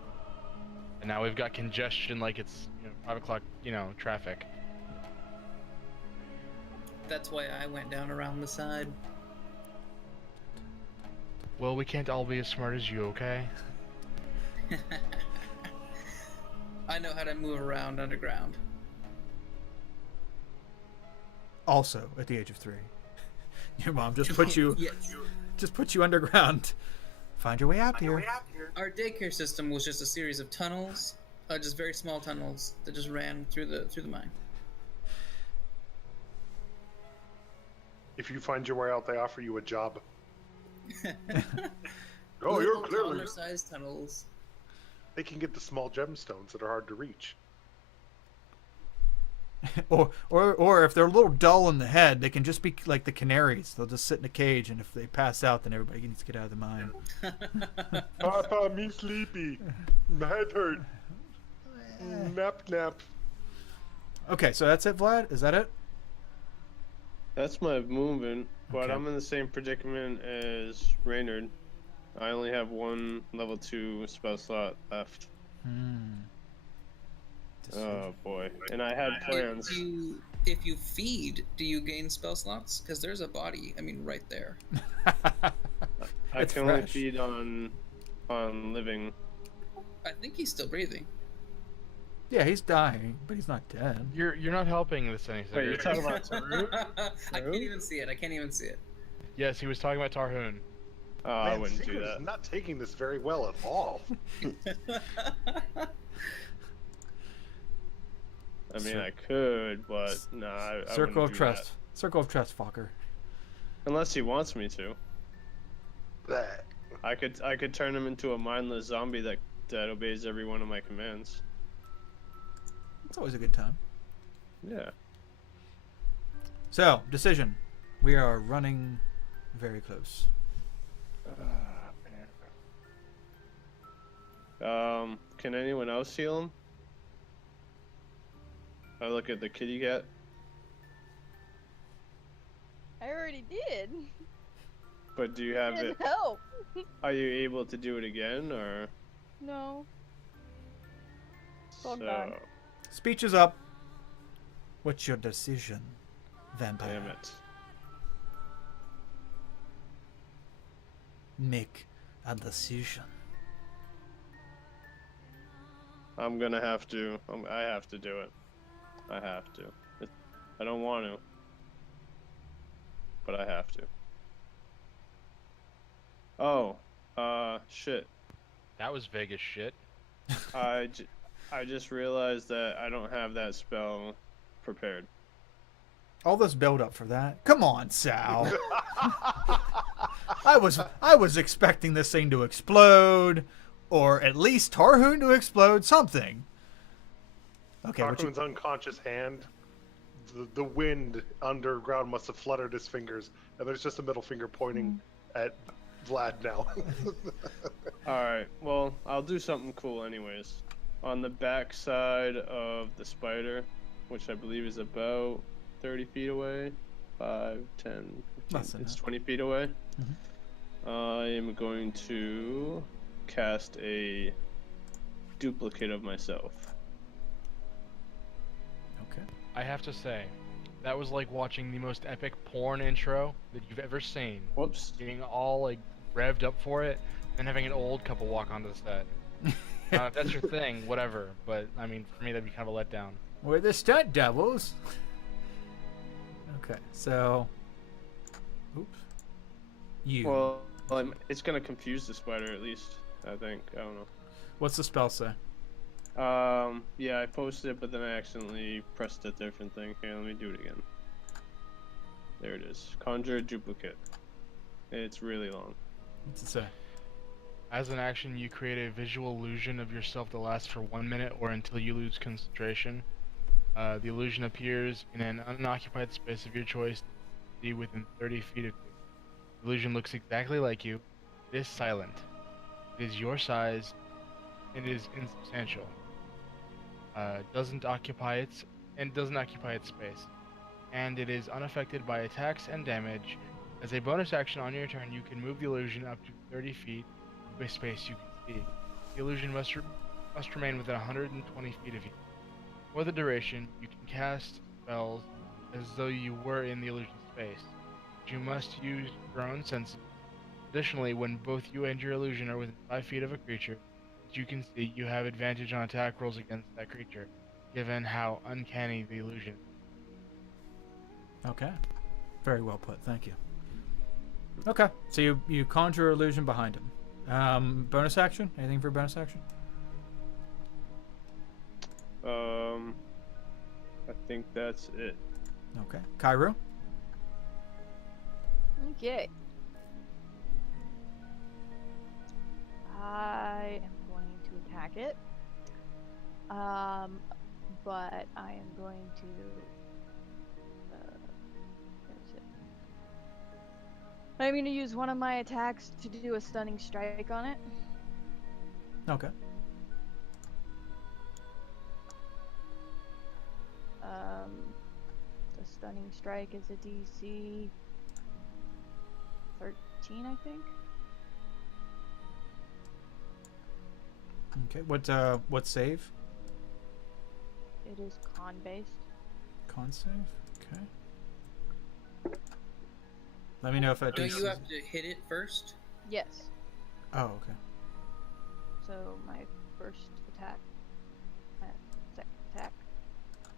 And now we've got congestion like it's 5 o'clock, traffic. That's why I went down around the side. Well, we can't all be as smart as you, okay? I know how to move around underground. Also, at the age of 3, your mom just put you Yes. underground. Find your way out here. Our daycare system was just a series of tunnels, just very small tunnels that just ran through the mine. If you find your way out, they offer you a job. Oh, Little you're clearly. toddler-sized tunnels. They can get the small gemstones that are hard to reach. or if they're a little dull in the head, they can just be like the canaries. They'll just sit in a cage, and if they pass out, then everybody needs to get out of the mine. Papa, me sleepy. My head hurt. Nap. Okay, so that's it, Vlad? Is that it? That's my movement, but Okay. I'm in the same predicament as Raynard. I only have one level 2 spell slot left. Oh boy. And I had plans. If you feed, do you gain spell slots? Because there's a body. I mean, right there. I It's can only fresh. feed on living. I think he's still breathing. Yeah, he's dying, but he's not dead. You're not helping this any Wait, you're talking about Tarun? I can't even see it. I can't even see it. Yes, he was talking about Tarhoon. Oh, I Man, wouldn't do Secret that. is not taking this very well at all. I mean, I could, but no, I Circle wouldn't of do trust. Circle of trust, fucker. that. Unless he wants me to. Bleh. I could turn him into a mindless zombie that obeys every one of my commands. It's always a good time. Yeah. So, decision. We are running very close. Can anyone else heal him? I look at the kitty cat. I already did. But do you have it? Didn't help. Are you able to do it again, or? No. all gone. Speech is up. What's your decision, vampire? Damn it. Make a decision. I'm gonna have to. I have to do it. I have to. I don't want to, but I have to. Oh, shit. That was Vegas shit. I just realized that I don't have that spell prepared. All this build up for that. Come on, Sal. I was expecting this thing to explode, or at least Tarhoon to explode, something. Okay. Tarquin's unconscious hand. The wind underground must have fluttered his fingers, and there's just a middle finger pointing at Vlad now. Alright, well, I'll do something cool anyways. On the back side of the spider, which I believe is about 30 feet away, 5, 10, 15, it's 20 feet away. I am going to cast a duplicate of myself. Okay. I have to say, that was like watching the most epic porn intro that you've ever seen. Whoops. Being all like revved up for it, and having an old couple walk onto the set. If that's your thing, whatever. But I mean, for me, that'd be kind of a letdown. We're the stunt doubles. Okay, so. Oops. You. Well, it's gonna confuse the spider at least, I think. I don't know. What's the spell say? Yeah, I posted it, but then I accidentally pressed a different thing. Okay, let me do it again. There it is. Conjure a duplicate. It's really long. What's it say? As an action, you create a visual illusion of yourself that lasts for 1 minute or until you lose concentration. The illusion appears in an unoccupied space of your choice, within 30 feet of you. The illusion looks exactly like you. It is silent. It is your size. It is insubstantial. Doesn't occupy its space, and it is unaffected by attacks and damage. As a bonus action on your turn, you can move the illusion up to 30 feet of a space you can see. The illusion must remain within 120 feet of you. For the duration, you can cast spells as though you were in the illusion space. You must use your own senses. Additionally, when both you and your illusion are within 5 feet of a creature that you can see, you have advantage on attack rolls against that creature, given how uncanny the illusion is. Okay. Very well put. Thank you. Okay, so you conjure illusion behind him. Bonus action? Anything for bonus action? I think that's it. Okay. Cairo? Okay. I am going to attack it. But I am going to. Where is it? I'm going to use one of my attacks to do a stunning strike on it. Okay. The stunning strike is a DC 13, I think. Okay. What save? It is con based. Con save. Okay. Let me know if that. Do DC you have to hit it first? Yes. Oh, okay. So my first attack,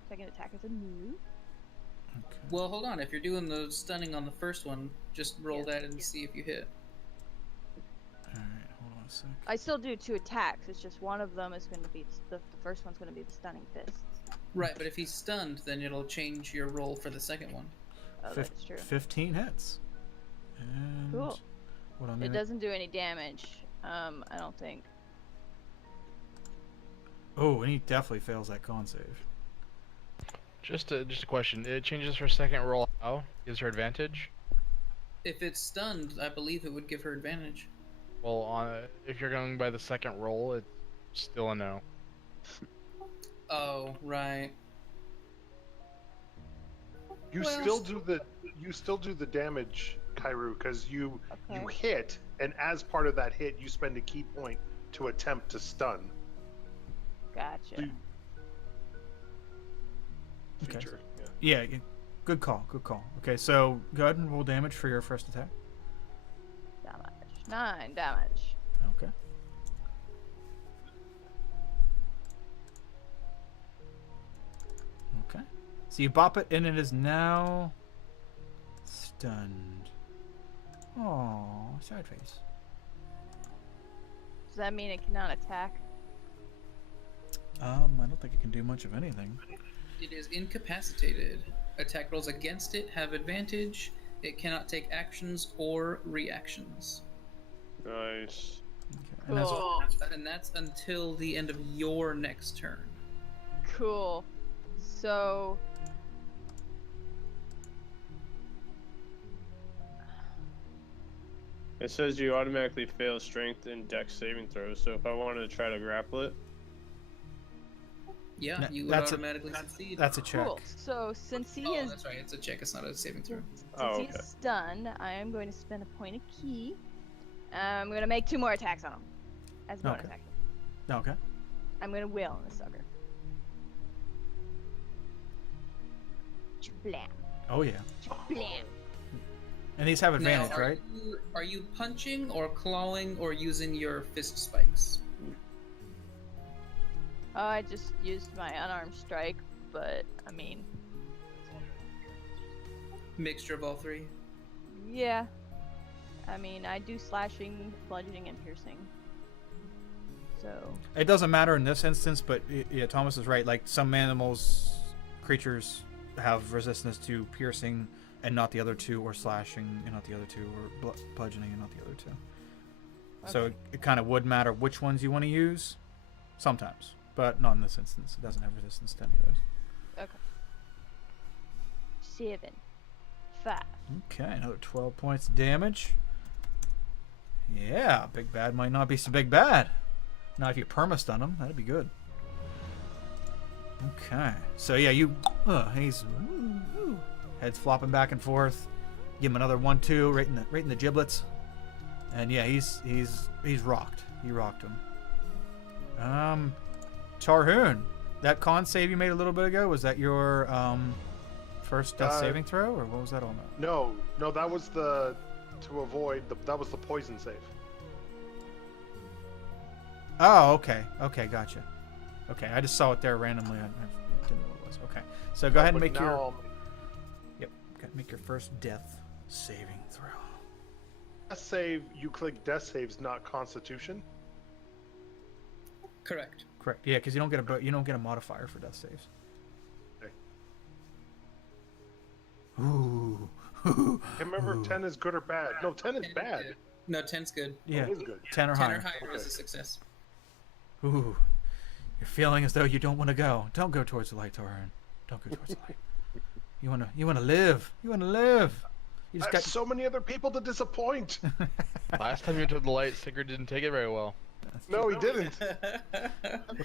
second attack is a move. Okay. Well, hold on. If you're doing the stunning on the first one, just roll Yes. that and see if you hit. All right. Hold on a sec. I still do 2 attacks. It's just one of them is going to be the first one's going to be the stunning fist. Right, but if he's stunned, then it'll change your roll for the second one. Oh, that's true. 15 hits. And Cool. what I'm It gonna... doesn't do any damage. I don't think. Oh, and he definitely fails that con save. Just a question. It changes her second roll. How? Gives her advantage? If it's stunned, I believe it would give her advantage. Well, if you're going by the second roll, it's still a no. Oh, right. You Well- still do the damage, Kairu, because you Okay. hit, and as part of that hit, you spend a key point to attempt to stun. Gotcha. Do- Okay. Feature. Yeah, good call. Good call. Okay, so go ahead and roll damage for your first attack. Damage. 9 damage. Okay. Okay. So you bop it, and it is now stunned. Oh, sad face. Does that mean it cannot attack? I don't think it can do much of anything. It is incapacitated. Attack rolls against it have advantage. It cannot take actions or reactions. Nice. Okay. And that's, Cool. And that's until the end of your next turn. Cool. So. It says you automatically fail strength and dex saving throws, so if I wanted to try to grapple it, Yeah, No, you would that's a- automatically succeed. that's a check. Cool. So since he Oh, is that's right. It's a check. It's not a saving throw. Oh, he's okay. stunned, I am going to spend a point of key. I'm going to make 2 more attacks on him. As a bonus Okay. action. Okay. I'm going to wail on this sucker. Blam. Oh yeah. Blam. And these have advantage, now, right? Are you punching or clawing or using your fist spikes? I just used my unarmed strike, but I mean, Mixture of all three. yeah. I mean, I do slashing, bludgeoning, and piercing. So, It doesn't matter in this instance, but yeah, Thomas is right. Like some animals, creatures have resistance to piercing and not the other two, or slashing and not the other two, or bludgeoning and not the other two. So Okay. it kind of would matter which ones you want to use, sometimes, but not in this instance. It doesn't have resistance to any of those. okay. 7, 5. Okay, another 12 points of damage. Yeah, Big Bad might not be so big bad. Now, if you perma-stun him, that'd be good. Okay, so yeah, he's head's flopping back and forth. Give him another 1-2 right in the giblets, and yeah, he's rocked. He rocked him. Tarhoon, that con save you made a little bit ago, was that your first death saving throw, or what was that all about? No, that was that was the poison save. Oh, okay, gotcha. Okay, I just saw it there randomly. I didn't know what it was. Okay, so go ahead and But make now your I'll- make your first death saving throw. Death save. You click death saves, not Constitution. Correct. Correct. Yeah, because you don't get a modifier for death saves. Okay. Ooh. Can't remember if 10 is good or bad. No, 10 is 10 bad. good. No, 10's good. Yeah, It is good. 10 or 10 higher. or higher is Okay. a success. Ooh. You're feeling as though you don't want to go. Don't go towards the light, Torrin. Don't go towards the light. You wanna live. You wanna live. You I just have so many other people to disappoint. Last time you went to the light, Sigurd didn't take it very well. No, he didn't. Okay.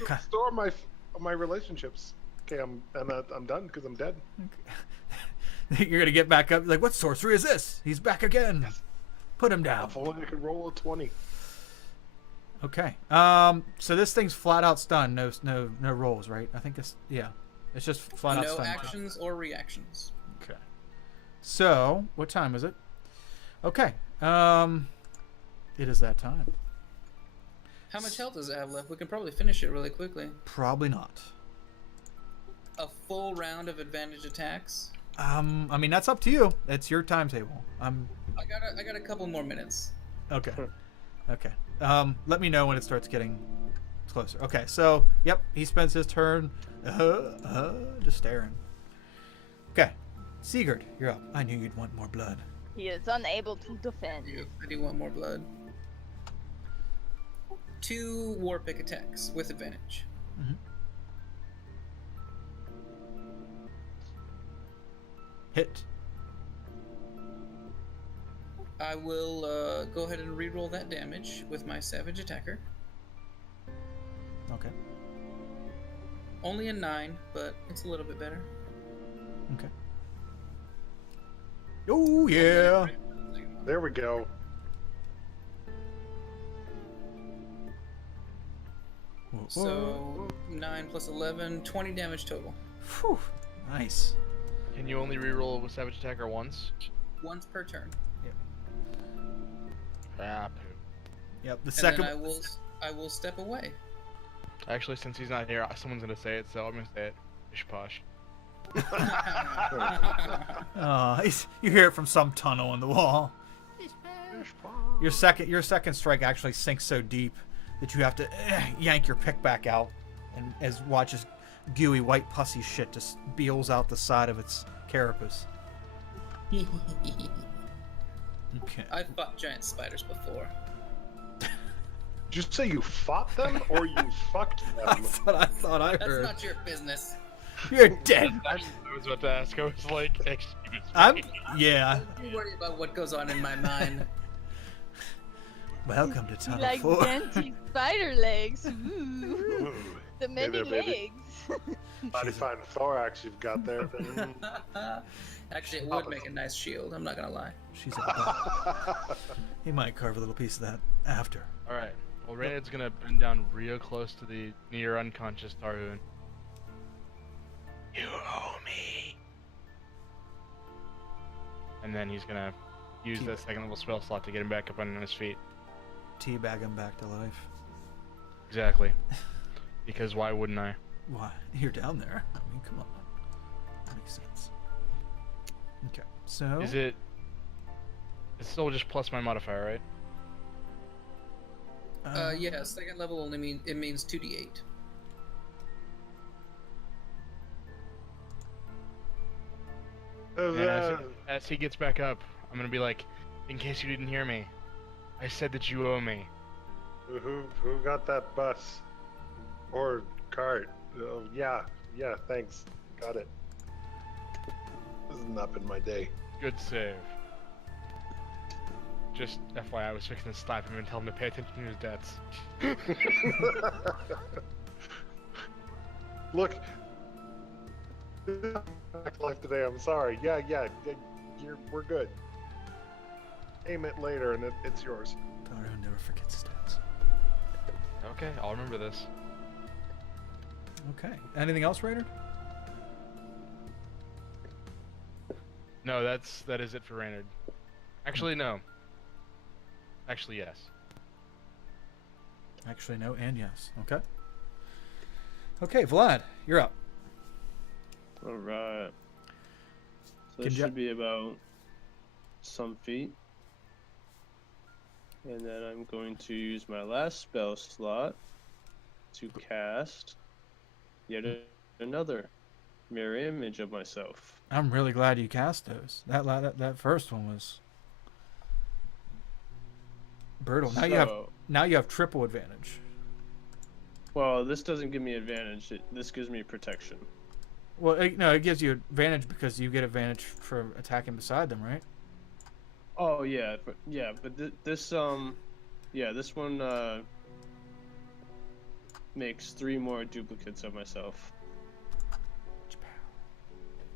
Restore my relationships. Okay, I'm done because I'm dead. You're gonna get back up. Like, what sorcery is this? He's back again. Put him down. If only I could roll a 20. Okay. So this thing's flat out stunned. No rolls, right? I think it's yeah. It's just flat out No stun. actions or reactions. Okay. So, what time is it? Okay. It is that time. How much health does it have left? We can probably finish it really quickly. Probably not. A full round of advantage attacks. I mean, that's up to you. It's your timetable. I got a couple more minutes. Okay. Okay. Let me know when it starts getting closer. Okay, so, yep, he spends his turn just staring. Okay. Sigurd, you're up. I knew you'd want more blood. He is unable to defend. I do want more blood. 2 war pick attacks with advantage. Mm-hmm. Hit. I will go ahead and re-roll that damage with my savage attacker. Okay. Only a 9, but it's a little bit better. Okay. Oh, yeah. There we go. So 9 plus 11, 20 damage total. Whew. Nice. Can you only reroll with Savage Attacker once? Once per turn. Ah, Yep, the And second... then I will step away. actually, since he's not here, someone's gonna say it, so I'm gonna say it. Pish posh. You hear it from some tunnel in the wall. Your second strike actually sinks so deep that you have to yank your pick back out, and as watches gooey white pussy shit just beels out the side of its carapace. Okay. I've fought giant spiders before. Did you say you fought them or you fucked I them? thought I That's heard. not your business. You're dead. I was about to ask. I was like, excuse me. Yeah. Don't worry about what goes on in my mind. Welcome to He Tunnel like 4. dancing spider legs. Ooh. Ooh, The many there, baby. legs. mighty fine thorax you've got there. Actually, it would make a nice shield. I'm not gonna lie. She's a He might carve a little piece of that after. Alright. Well, Reynard's gonna bend down real close to the near unconscious Tarhoon. You owe me. And then he's gonna use that second level spell slot to get him back up on his feet. Teabag him back to life. Exactly. Because why wouldn't I? Why? You're down there. I mean, come on. That makes sense. Okay, so... Is it... It's still just plus my modifier, right? Yeah, second level only means 2d8. And as he gets back up, I'm gonna be like, in case you didn't hear me, I said that you owe me. Who got that bus or cart? Oh, yeah, thanks. Got it. This has not been my day. Good save. Just FYI, I was fixing to slap him and tell him to pay attention to his debts. Look, life today. I'm sorry. Yeah. We're good. Aim it later, and it's yours. Tarhoon never forgets stats. Okay, I'll remember this. Okay. Anything else, Raider? No, that is it for Reynard. Actually, no. Actually, yes. Actually, no and yes. Okay. Okay, Vlad, you're up. Alright. So Can this you- should be about some feet. And then I'm going to use my last spell slot to cast yet another mirror image of myself. I'm really glad you cast those. That first one was brutal. Now you have triple advantage. Well, this doesn't give me advantage. This gives me protection. Well, it gives you advantage because you get advantage for attacking beside them, right? Oh yeah, but this one makes 3 more duplicates of myself.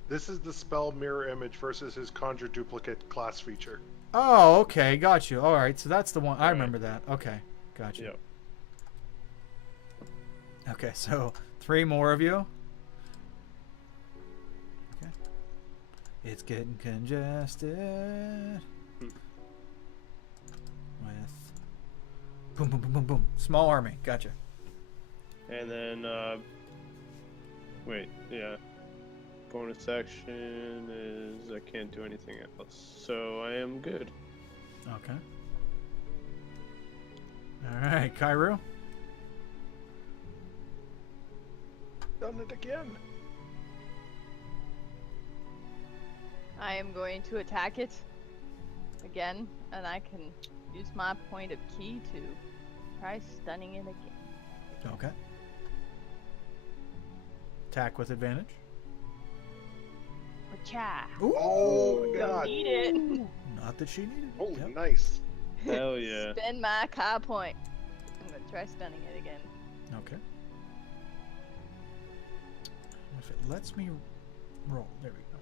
This is the spell mirror image versus his conjure duplicate class feature. Oh, okay, got you. All right, so that's the one. I Right. remember that. Okay, got you. Yep. Okay, so 3 more of you. It's getting congested. Hmm. With boom, boom, boom, boom, boom. Small army. Gotcha. And then, wait, yeah. Bonus action is I can't do anything else, so I am good. Okay. All right, Cairo. Done it again. I am going to attack it again, and I can use my point of key to try stunning it again. Okay. Attack with advantage. Cha! Oh my Don't god. need it. Not that she needed. Oh, Yep. nice. Hell yeah. Spend my Kai point. I'm gonna try stunning it again. Okay. If it lets me roll, there we go.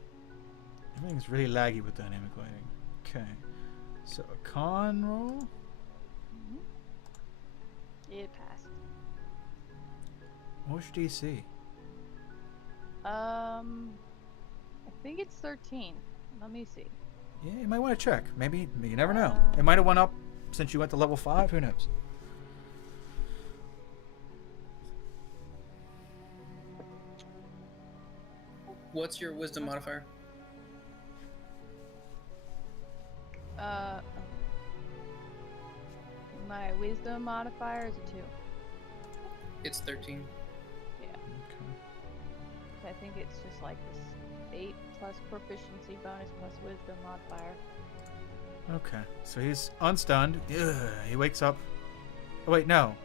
Everything's really laggy with dynamic lighting. Okay. So a con roll. It passed. What's your DC? I think it's 13. Let me see. Yeah, you might want to check. Maybe you never know. It might have went up since you went to level 5. Who knows? What's your wisdom modifier? My wisdom modifier is a 2. It's 13. Yeah. Okay. So I think it's just like this 8 plus proficiency bonus plus wisdom modifier. Okay. So he's unstunned. Ugh, he wakes up. Oh wait, no.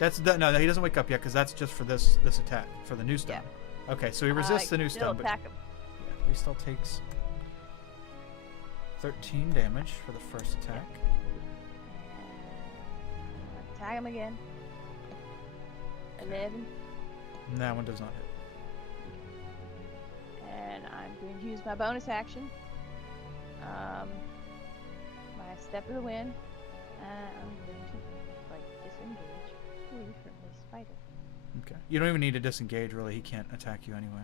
No, he doesn't wake up yet because that's just for this attack for the new stun. Yeah. Okay, so he resists the new still stun, but attack him. yeah, he still takes 13 damage for the first attack. And attack him again. 11. And that one does not hit. And I'm going to use my bonus action. My step of the wind. And I'm going to disengage away from this spider. Okay. You don't even need to disengage, really. He can't attack you anyway.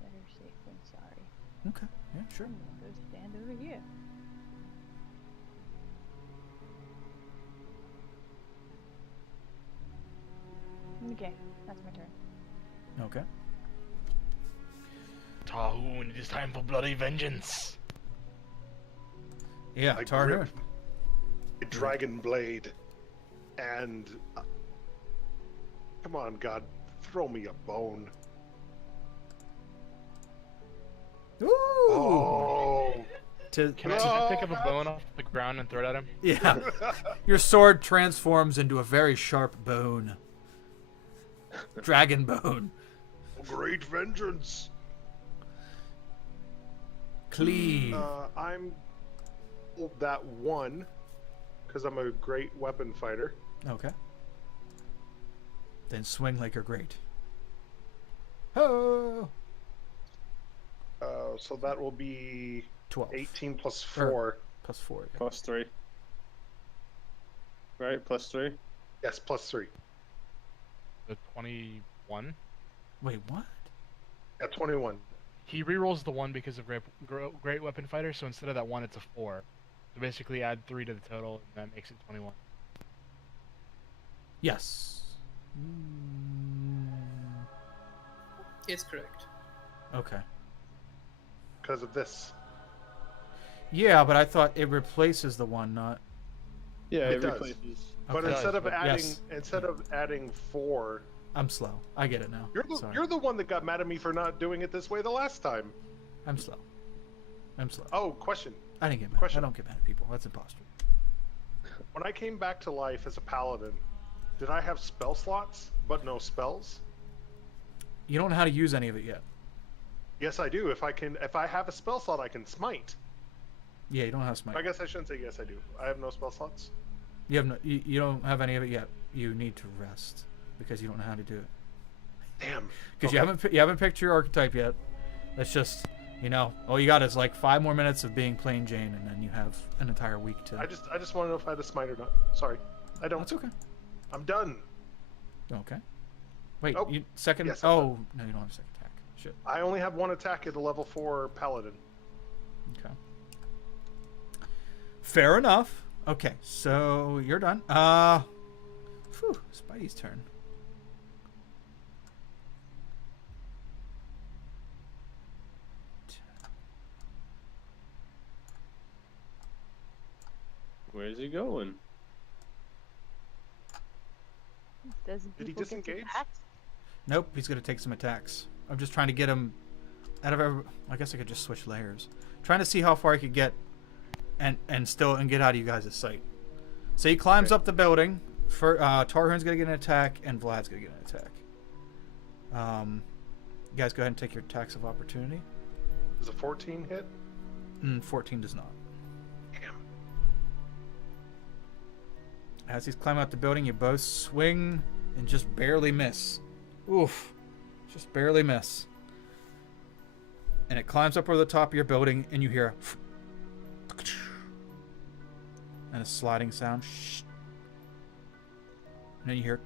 Better safe than sorry. Okay. Yeah, sure. I'm gonna go stand over here. Okay, that's my turn. Okay. Tahoon, it is time for bloody vengeance. Yeah, I Tarhun. grip a dragon blade, and come on, God, throw me a bone. Ooh! Oh, To, Can I pick up a bone off the ground and throw it at him? yeah. Your sword transforms into a very sharp bone. Dragon bone. great vengeance. Cleave. I'm that one because I'm a great weapon fighter. Okay. Then swing like you're great. Oh! So that will be 12. 18 plus 4. Plus 4. Yeah. Plus 3. Right, plus 3? Yes, plus 3. The 21. Wait, what? Yeah, 21. He rerolls the 1 because of great weapon fighter, so instead of that 1, it's a 4. So basically add 3 to the total, and that makes it 21. Yes. It's correct. Okay. Because of this. Yeah, but I thought it replaces the one, not. Yeah, It it does. replaces. But Okay. instead of Yes. adding adding 4, I'm slow. I get it now. Sorry. you're the one that got mad at me for not doing it this way the last time. I'm slow. I'm slow. Oh, question. I didn't get mad. Question. I don't get mad at people. That's imposter. When I came back to life as a paladin, did I have spell slots but no spells? You don't know how to use any of it yet. Yes, I do. If I have a spell slot, I can smite. Yeah, you don't have smite. I guess I shouldn't say yes, I do. I have no spell slots. You have no. You don't have any of it yet. You need to rest because you don't know how to do it. Damn. Because Okay. you haven't picked your archetype yet. That's just all you got is like 5 more minutes of being plain Jane, and then you have an entire week to. I just want to know if I had a smite or not. Sorry, I don't. That's okay. I'm done. Okay. Wait, Oh, you second. yes, I'm oh no, you don't have a second attack. Shit. I only have one attack at a level 4 paladin. Okay. Fair enough. Okay, so you're done. Spidey's turn. Where's he going? Doesn't Did he people get to disengage? act? Nope, he's gonna take some attacks. I'm just trying to get him out of every. I guess I could just switch layers. Trying to see how far I could get, and get out of you guys' sight. So he climbs up the building. For Tarhun's gonna get an attack, and Vlad's gonna get an attack. You guys go ahead and take your attacks of opportunity. Does a 14 hit? 14 does not. Damn. As he's climbing up the building, you both swing and just barely miss. Oof. Just barely miss. And it climbs up over the top of your building, and you hear and a sliding sound. And then you hear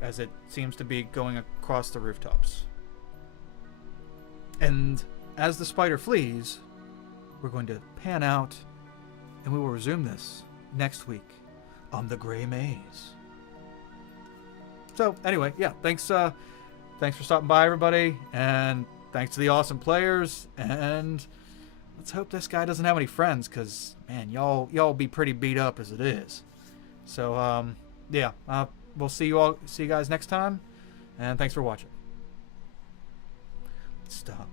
as it seems to be going across the rooftops. And as the spider flees, we're going to pan out, and we will resume this next week on the Gray Maze. So anyway, yeah, thanks for stopping by, everybody, and thanks to the awesome players. And let's hope this guy doesn't have any friends, because man, y'all be pretty beat up as it is. So yeah, we'll see you guys next time, and thanks for watching. Stop.